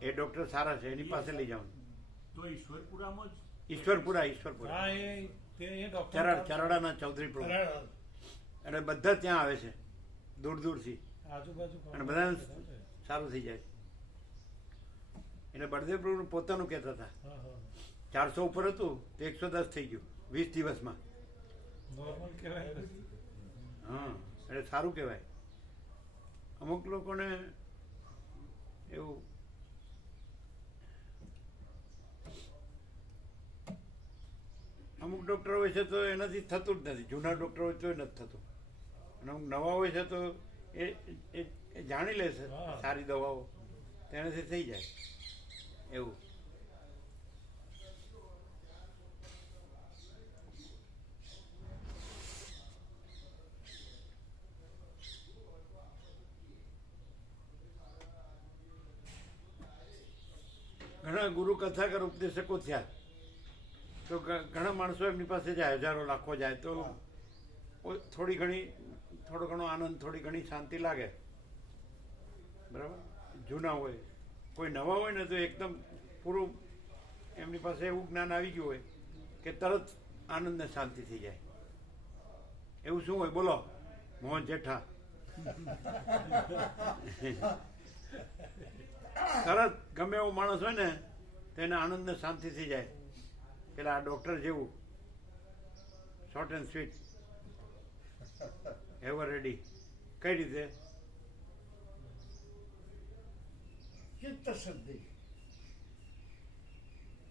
એ ડોક્ટર સારા છે, એની પાસે લઈ જવાનું. તો ઈશ્વરપુરામાં જ ઈશ્વરપુરા હા એ ડોક્ટર ચરાડાના ચૌધરી પ્રભુ અને બધા ત્યાં આવે છે દૂર દૂરથી આજુબાજુ અને બધાને સારું થઈ જાય. એટલે બળદેવ પ્રભુ પોતાનું કહેતા હતા હા હા 400 ઉપર હતું તો 110 થઈ ગયું 20 દિવસમાં. નોર્મલ કહેવાય ને. હા એટલે સારું કહેવાય. અમુક લોકોને એવું અમુક ડૉક્ટર હોય છે તો એનાથી થતું જ નથી. જૂના ડૉક્ટર હોય તો નથી થતું. અને અમુક નવા હોય છે તો એ જાણી લે છે હા. સારી દવાઓ તેનાથી થઈ જાય એવું. ઘણા ગુરુ કથાકાર ઉપદેશકો થયા તો ઘણા માણસો એમની પાસે જાય, હજારો લાખો જાય તો થોડો ઘણો આનંદ, થોડી ઘણી શાંતિ લાગે. બરાબર. જૂના હોય, કોઈ નવા હોય ને તો એકદમ પૂરું એમની પાસે એવું જ્ઞાન આવી ગયું હોય કે તરત આનંદ ને શાંતિ થઈ જાય. એવું શું હોય બોલો મોહન જેઠા? તરત ગમે એવો માણસ હોય ને તો એને આનંદ ને શાંતિ થઈ જાય. પેલા આ ડોક્ટર જેવું short and sweet ever ready. કઈ રીતે? ચિત્ત શુદ્ધિ,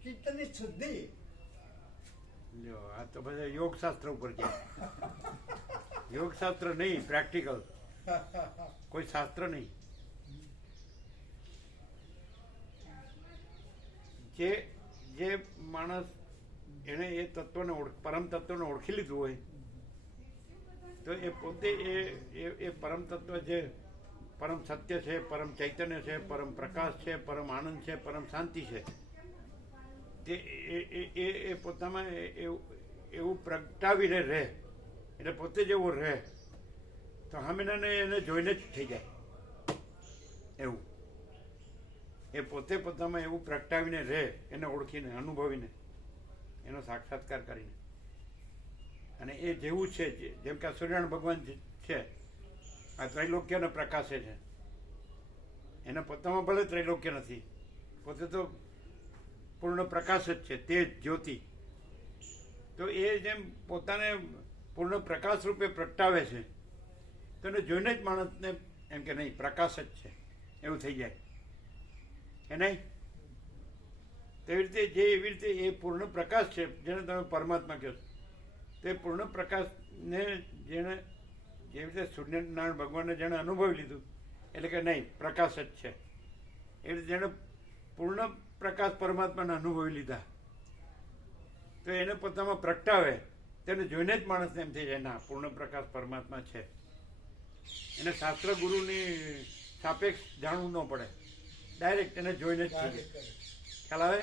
ચિત્તની શુદ્ધિ. જો આ તો બધા યોગશાસ્ત્ર ઉપર છે. યોગશાસ્ત્ર નહીં, પ્રેક્ટિકલ. કોઈ શાસ્ત્ર નહીં. જે માણસ એને એ તત્વને પરમ તત્વને ઓળખી લીધું હોય તો એ પોતે એ પરમ તત્વ જે પરમ સત્ય છે, પરમ ચૈતન્ય છે, પરમ પ્રકાશ છે, પરમ આનંદ છે, પરમ શાંતિ છે, તે એ પોતામાં એવું પ્રગટાવીને રહે, એટલે પોતે જેવો રહે તો સામેનાને એને જોઈને જ થઈ જાય એવું. એ પોતે પોતામાં એવું પ્રગટાવીને રહે, એને ઓળખીને અનુભવીને એનો સાક્ષાત્કાર કરીને, અને એ જેવું છે જેમ કે આ સૂર્યનારાયણ ભગવાન છે, આ ત્રૈલોક્યને પ્રકાશે છે, એના પોતામાં ભલે ત્રૈલોક્ય નથી, પોતે તો પૂર્ણ પ્રકાશ જ છે, તે જ્યોતિ. તો એ જેમ પોતાને પૂર્ણ પ્રકાશ રૂપે પ્રગટાવે છે તો એને જોઈને જ માણસને એમ કે નહીં પ્રકાશ જ છે એવું થઈ જાય કે નહીં. તેવી રીતે એવી રીતે એ પૂર્ણ પ્રકાશ છે જેને તમે પરમાત્મા કહો છો, તે પૂર્ણ પ્રકાશને જેણે જેવી રીતે સૂર્યનારાયણ ભગવાનને જેણે અનુભવી લીધું એટલે કે નહીં પ્રકાશ જ છે, એવી રીતે જેણે પૂર્ણ પ્રકાશ પરમાત્માને અનુભવી લીધા તો એને પોતામાં પ્રગટાવે તેને જોઈને જ માણસને એમ થઈ જાય ના પૂર્ણ પ્રકાશ પરમાત્મા છે. એને શાસ્ત્ર ગુરુની સાપેક્ષ જાણવું ન પડે, ડાયરેક્ટ એને જોઈને જ થઈ જાય. ખ્યાલ આવે?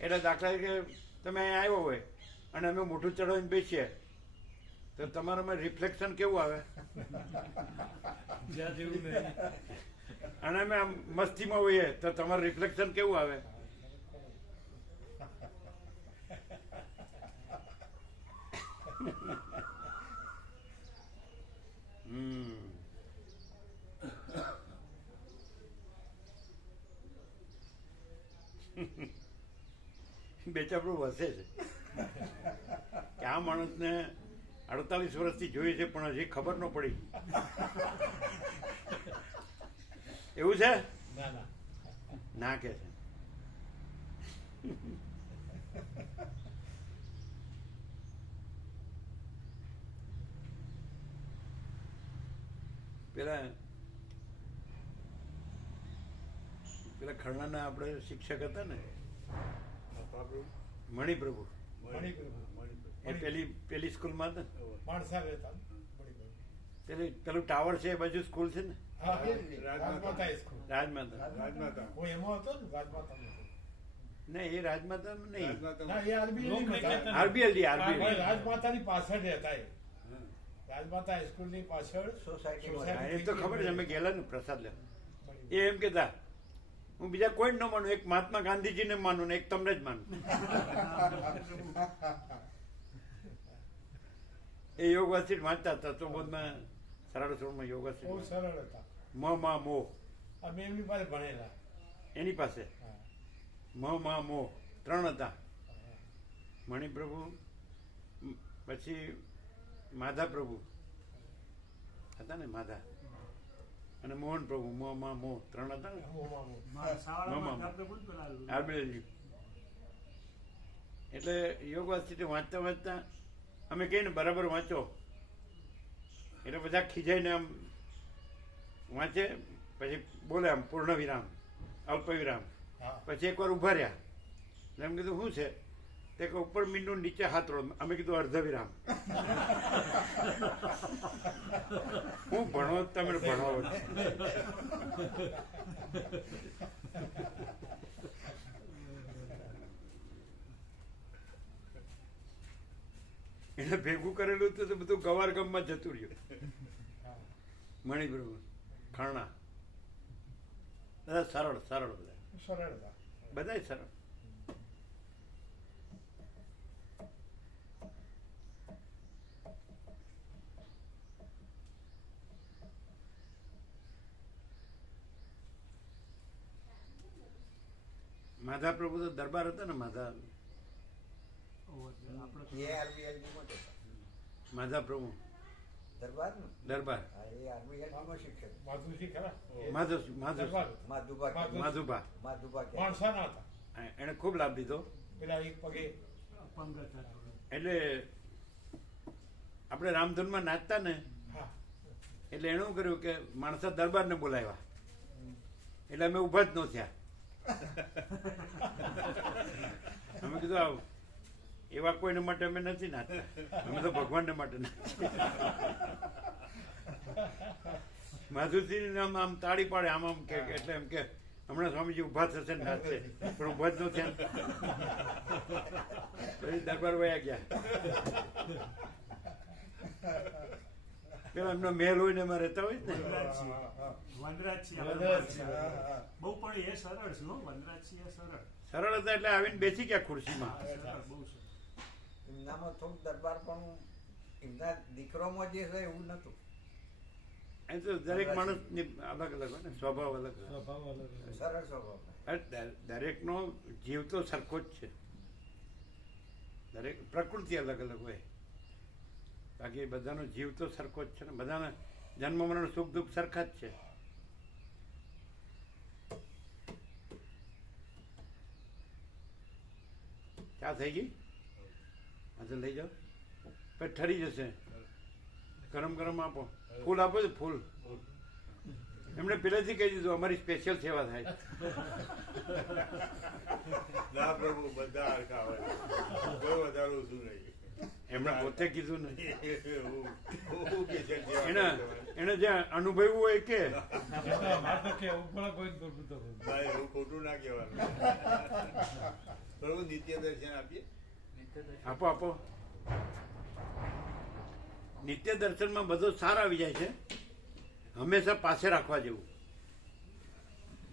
એટલે દાખલા તરીકે તમે અહીંયા આવ્યો હોય અને અમે મોઢું ચડાવીને બેસીએ તો તમારામાં રિફ્લેક્શન કેવું આવે? અને અમે આમ મસ્તીમાં હોઈએ તો તમારું રિફ્લેક્શન કેવું આવે? બેચાપડું વસે છે કે આ માણસને 48 વર્ષથી જોઈએ છે પણ હજી ખબર ન પડી. એવું છે? ના કે છે. પેલા ખરણાના આપણે શિક્ષક હતા ને મણિપ્રભુ, એ પેલી સ્કૂલમાં હતા પેલું ટાવર છે એ બાજુ સ્કૂલ છે ને રાજમાતા. નહીં એ રાજમાતા નહીં, આરબીએલડી રાજમાતાની પાછળ રહેતા રાજમાતા હાઈસ્કૂલની પાછળ સોસાયટી. એ તો ખબર છે, અમે ગયેલા ને પ્રસાદ લેવા. એ એમ કેતા હું બીજા કોઈ ન માનું, એક મહાત્મા ગાંધીજીને માનું ને એક તમને જ માનું. એ યોગ વાસિટ વાંચતા હતા તો બોધમાં સરળ સોળમાં યોગ વાસિટ સરળ હતા. મા મોહ અમે એમની પાસે ભણેલા, એની પાસે મા મોહ 3 હતા. મણિપ્રભુ પછી માધા પ્રભુ હતા ને, માધા અને મોહન પ્રભુ મા મોહ 3 હતા ને. એટલે યોગ વાસિટી વાંચતા વાંચતા અમે કહીએ ને બરાબર વાંચો એટલે બધા ખીજાઈને આમ વાંચે, પછી બોલે આમ પૂર્ણ વિરામ, અલ્પ વિરામ, પછી એકવાર ઉભા રહ્યા એટલે એમ કીધું શું છે તે કે ઉપર મીંડું નીચે હાથ રોડ. અમે કીધું અર્ધ વિરામ. હું ભણો તમે ભણાવો. એને ભેગું કરેલું હતું તો બધું ગવાર ગમમાં જતું રહ્યું. મણિપ્રભુ ખાણા બધા સરળ બધા સરળ. માધા પ્રભુ તો દરબાર હતા ને, માધા પ્રભુ દરબાર એને ખૂબ લાભ દીધો. એટલે આપણે રામધૂનમાં નાચતા ને એટલે એણે શું કર્યું કે માણસા દરબારને બોલાવ્યા એટલે અમે ઉભા જ ન થયા. અમે કીધું આવું એવા કોઈને માટે અમે નથી નાચતા, અમે તો ભગવાનને માટે નાચીએ. માધુસિંહ આમ આમ તાળી પાડે આમ આમ કે એટલે એમ કે હમણાં સ્વામીજી ઊભા થશે ને નાચશે, પણ ઊભા જ ન થયા. પછી દરબાર વયા ગયા. પેલા એમનો મહેલ હોય ને એમાં રહેતા હોય ને. બહુ પણ એ સરળ છે હો, વનરાજસિંહ એ સરળ સરળ હતા એટલે આવીને બેસી ગયા ખુરશીમાં. એમનામાં થોડુંક દરબાર પણ એમના દીકરોમાં જે છે એવું નતું. એ તો દરેક માણસ અલગ અલગ હોય ને, સ્વભાવ અલગ સરળ સ્વભાવ. દરેકનો જીવ તો સરખો જ છે, દરેક પ્રકૃતિ અલગ અલગ હોય, બાકી બધાનો જીવ તો સરખો જ છે ને, બધાના જન્મ મરણ સુખ દુઃખ સરખા જ છે. ચા થઈ ગઈ? હા તો લઈ જાઓ, પછી ઠરી જશે. ગરમ ગરમ આપો, ફૂલ આપો છો ફૂલ. એમણે પહેલેથી કહી દીધું અમારી સ્પેશિયલ સેવા થાય. ના પ્રભુ, બધા હરખા હોય, કોઈ વધારે ઓછું નહીં. એમણે પોતે કીધું ને, એને એને જે અનુભવ્યું હોય કે એવું ખોટું ના કહેવાનું. પ્રભુ નિત્ય દર્શન આપીએ. આપો આપો. નિત્ય દર્શનમાં બધો સાર આવી જાય છે, હંમેશા પાસે રાખવા જેવું.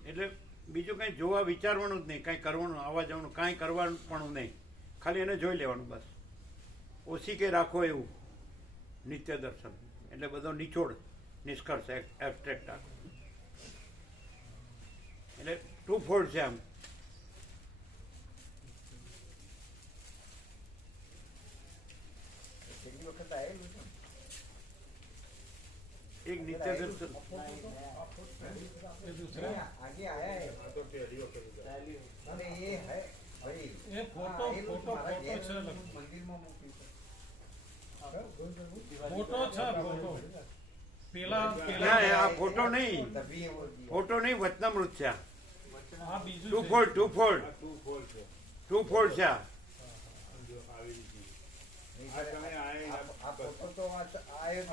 એટલે બીજું કંઈ જોવા વિચારવાનું જ નહીં, કાંઈ કરવાનું આવવા જવાનું કાંઈ કરવાનું પણ નહીં, ખાલી એને જોઈ લેવાનું બસ. ઓછી કે રાખો એવું નિત્ય દર્શન એટલે બધો નિચોડ નિષ્કર્ષ એબ્સ્ટ્રેક્ટ રાખો. એટલે ટુ ફોલ્ડ છે આમ. કેટલી વખત આવેલું છે એક નિત્ય દર્શન आगे आया है અને એ હે ભાઈ એ ફોટો ફોટો ફોટો છે, મંદિરમાં મૂક્યું ફોટો છે, ફોટો પેલા ના, પેલા આ ફોટો નહીં, તभी वो ફોટો નહીં, વચનામૃત છે. આ બીજું ટુ છે. ફોલ્ડ ટુ ફોલ્ડ છે. ટુ ફોલ્ડ છે. આ ફોટો તો આયો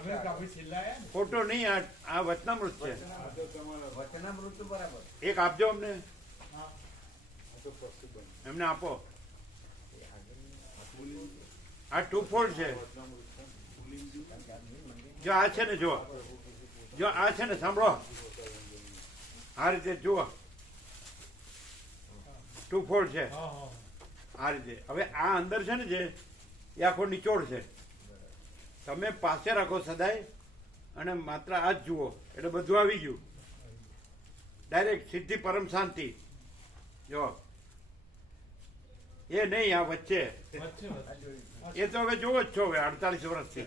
ફોટો નહીં, આ વચનામૃત છે. વચનામૃત બરાબર. એક આપજો અમને, એમને આપો. આ ટુ ફોલ્ડ છે. જો આ છે ને, જો આ છે ને, સાંભળો, આ રીતે જુઓ, ટુ ફોલ્ડ છે હા, હા. આ રીતે. હવે આ અંદર છે ને જે એ આખો નિચોડ છે, તમે પાસે રાખો સદાય અને માત્ર આ જ જુઓ એટલે બધું આવી ગયું. ડાયરેક્ટ સિદ્ધિ પરમ શાંતિ. જો એ નહીં, આ વચ્ચે વચ્ચે વચ્ચે. એ તો હવે જોવો જ છો હવે 48 વર્ષથી.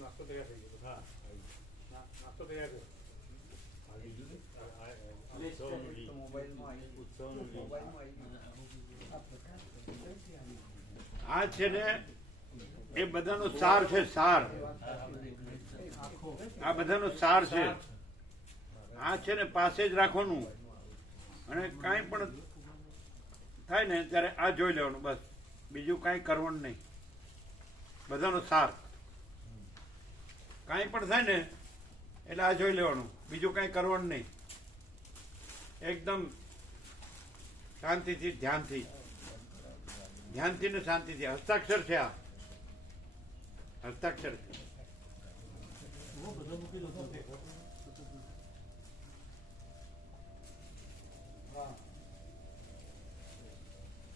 નાસ્તો તૈયાર થઈ ગયો. હા, નાસ્તો તૈયાર થયો. મોબાઈલમાં આ છે ને એ બધાનો સાર છે, સાર. આ બધાનો સાર છે. આ છે ને પાસે જ રાખવાનું અને કાંઈ પણ થાય ને ત્યારે આ જોઈ લેવાનું બસ, બીજું કાંઈ કરવાનું નહીં. બધાનો સાર. કાંઈ પણ થાય ને એટલે આ જોઈ લેવાનું, બીજું કાંઈ કરવાનું નહીં. એકદમ શાંતિથી, ધ્યાનથી, ધ્યાનથી ને શાંતિથી. હસ્તાક્ષર છે આ, હસ્તાક્ષર છે.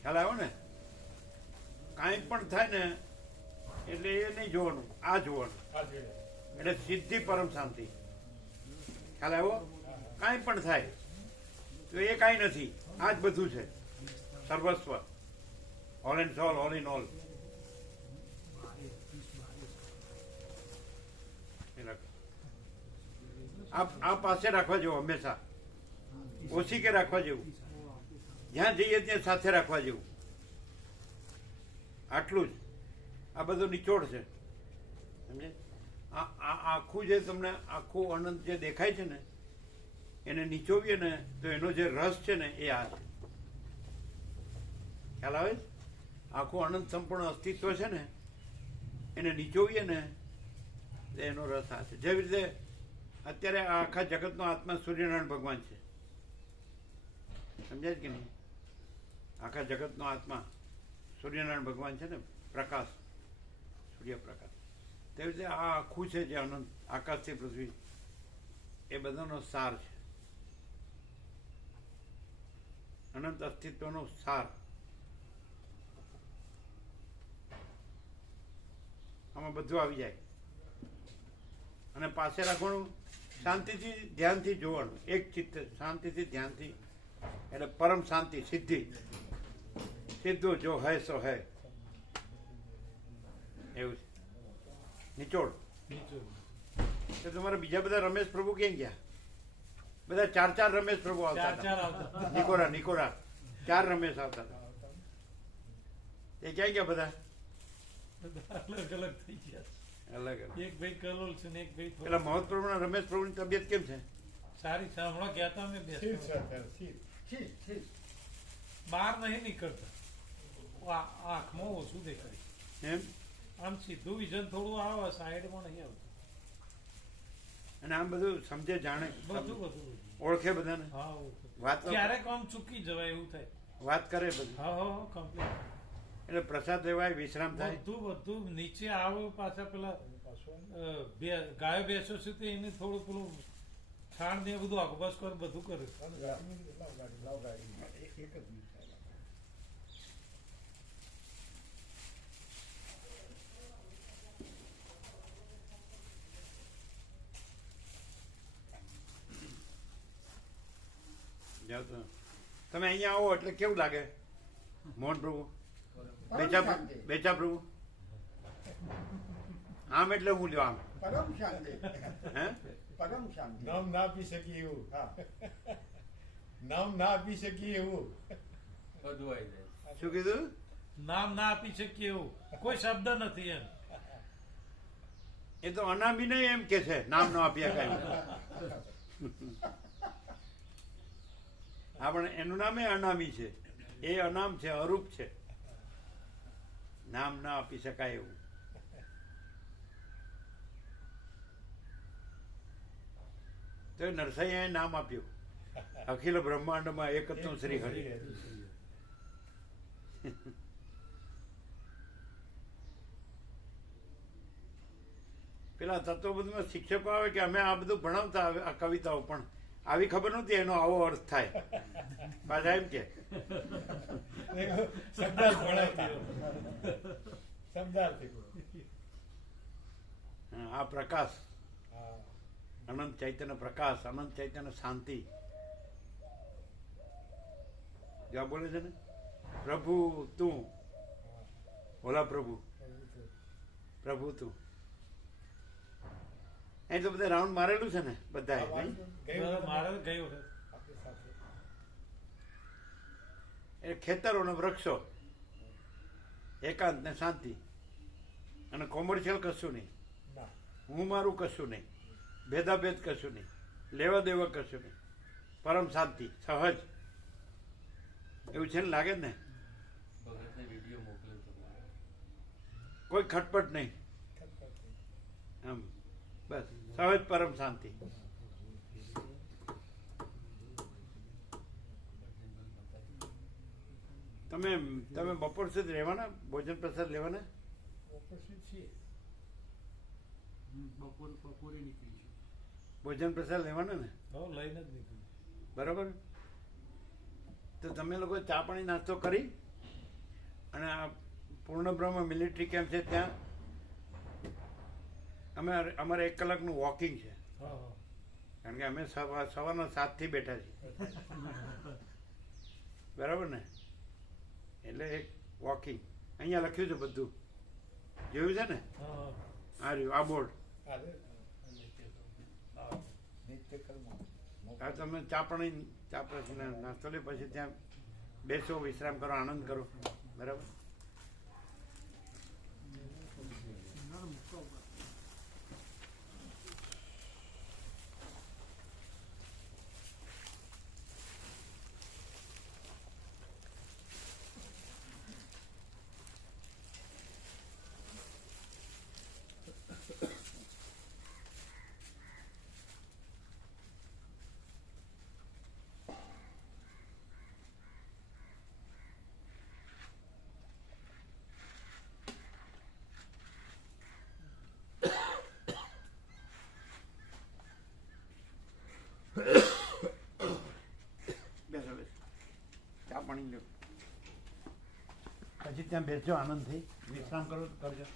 ખ્યાલ આવ્યો ને? કાંઈ પણ થાય ને એટલે એ નહીં જોવાનું, આ જોવાનું. એટલે સિદ્ધિ પરમ શાંતિ. ખ્યાલ આવ્યો? કાંઈ પણ થાય તો એ કાંઈ નથી, આ જ બધું છે. સર્વસ્વ, all and soul, all in all. આ પાસે રાખવા જેવું હંમેશા, ઓછી કે રાખવા જેવું, જ્યાં જઈએ ત્યાં સાથે રાખવા જેવું. આટલું જ. આ બધો નિચોડ છે, સમજે? આ આખું જે તમને આખું અનંત જે દેખાય છે ને, એને નીચોવીએ ને તો એનો જે રસ છે ને એ આ છે. ખ્યાલ આવે? આખું અનંત સંપૂર્ણ અસ્તિત્વ છે ને, એને નીચોવીએ ને તો એનો રસ આ છે. જેવી રીતે અત્યારે આ આખા જગતનો આત્મા સૂર્યનારાયણ ભગવાન છે, સમજાય કે નહીં? આખા જગતનો આત્મા સૂર્યનારાયણ ભગવાન છે ને, પ્રકાશ, સૂર્યપ્રકાશ. તેવી રીતે આ આખું છે જે અનંત, આકાશથી પૃથ્વી, એ બધાનો સાર છે, અનંત અસ્તિત્વનો સાર. આમાં બધું આવી જાય. અને પાસે રાખવાનું, શાંતિથી ધ્યાનથી જોવાનું, એક ચિત્ત, શાંતિથી ધ્યાનથી, એટલે પરમ શાંતિ, સિદ્ધિ, સીધું જો હૈ સો હૈ, એવું છે. નિચોડ. તો તમારા બીજા બધા રમેશ પ્રભુ ક્યાં ગયા? બધા ચાર રમેશ પ્રભુ આવતા હતા. નિકોરા 4 રમેશ આવતા હતા. એ ક્યાં ગયા બધા? અલગ અલગ થઈ ગયા. અલગ અલગ. એક ભાઈ કલોલ છે ને એક ભાઈ પેલા મહોત પ્રભુના રમેશ પ્રભુની તબિયત કેમ છે? સારી છે. હમણાં ગયા હતા અમે બહાર નહીં નીકળતા, આંખમાં ઓછું દેખાય એમ. આમ સીધું વિઝન થોડું આવે, સાઈડમાં નહીં આવતું. અને આમ બધું સમજે, જાણે, બધું ઓળખે બધાને. હા, વાત ક્યારેક આમ ચૂકી જવાય એવું થાય. વાત કરે બધું. હા, કમ્પ્લીટ. એટલે પ્રસાદ લેવાય, વિશ્રામ થાય. બધું નીચે આવે. પાછા પેલા ગાયો બેસો છે તો એને થોડું પેલું છાણ ને બધું આગોપાસ કરે, બધું કરે. તમે અહીંયા આવો એટલે કેવું લાગે? મોહન પ્રભુ, બેચા પ્રભુ, આમ એટલે હું લ્યો આમ પરમ શાંતિ. હે? પરમ શાંતિ. નામ ના આપી શકીએ એવું. નામ ના આપી શકીએ એવું. બધું આવી જાય. શું કીધું? નામ ના આપી શકીએ એવું કોઈ શબ્દ નથી એમ. એ તો અનામી નહીં એમ કે છે, નામ ન આપ્યા કઈ. હા, પણ એનું નામ એ અનામી છે. એ અનામ છે, અરૂપ છે. નામ ના આપી શકાય એવું. તો નરસૈયાએ નામ આપ્યું, અખિલ બ્રહ્માંડમાં એકત્વ શ્રી હરિ. પેલા તત્વબોધમાં શિક્ષકો આવે કે અમે આ બધું ભણાવતા, આ કવિતાઓ, પણ આવી ખબર નહોતી એનો આવો અર્થ થાય. પાછા એમ કે આ પ્રકાશ, અનંત ચૈતન્ય પ્રકાશ, અનંત ચૈતન્ય શાંતિ. જ્યાં બોલે છે ને, પ્રભુ તું, ઓલા પ્રભુ, પ્રભુ તું. એ તો બધા રાઉન્ડ મારેલું છે ને બધા. એ ખેતરો ને વૃક્ષો, એકાંત ને શાંતિ, અને કોમર્શિયલ કશું નહીં, હું મારું કશું નહીં, ભેદાભેદ કશું નહીં, લેવા દેવા કશું નહીં, પરમ શાંતિ, સહજ. એવું છે ને, લાગે ને? કોઈ ખટપટ નહીં, આમ બસ સહજ પરમ શાંતિ. તમે બપોર સુધી રહેવાના? ભોજન પ્રસાદ લેવાના? બપોરે નીકળીશું. ભોજન પ્રસાદ લેવાના ને? લઈને જ નીકળ્યું. બરાબર. તો તમે લોકો ચા પાણી નાસ્તો કરી અને આ પૂર્ણ બ્રહ્મ મિલિટરી કેમ્પ છે ત્યાં અમારે 1 કલાકનું વોકિંગ છે. કારણ કે અમે સવારના 7 થી બેઠા છીએ. બરાબર ને? એટલે એક વોકિંગ અહીંયા લખ્યું છે બધું, જોયું છે ને? આ રહ્યું આ બોર્ડ. હા, તમે ચા પછી નાસ્તો લે, પછી ત્યાં બેસો, વિશ્રામ કરો, આનંદ કરો. બરાબર. પછી ત્યાં બેસજો આનંદથી વિશ્રામ કરો તો કરજો.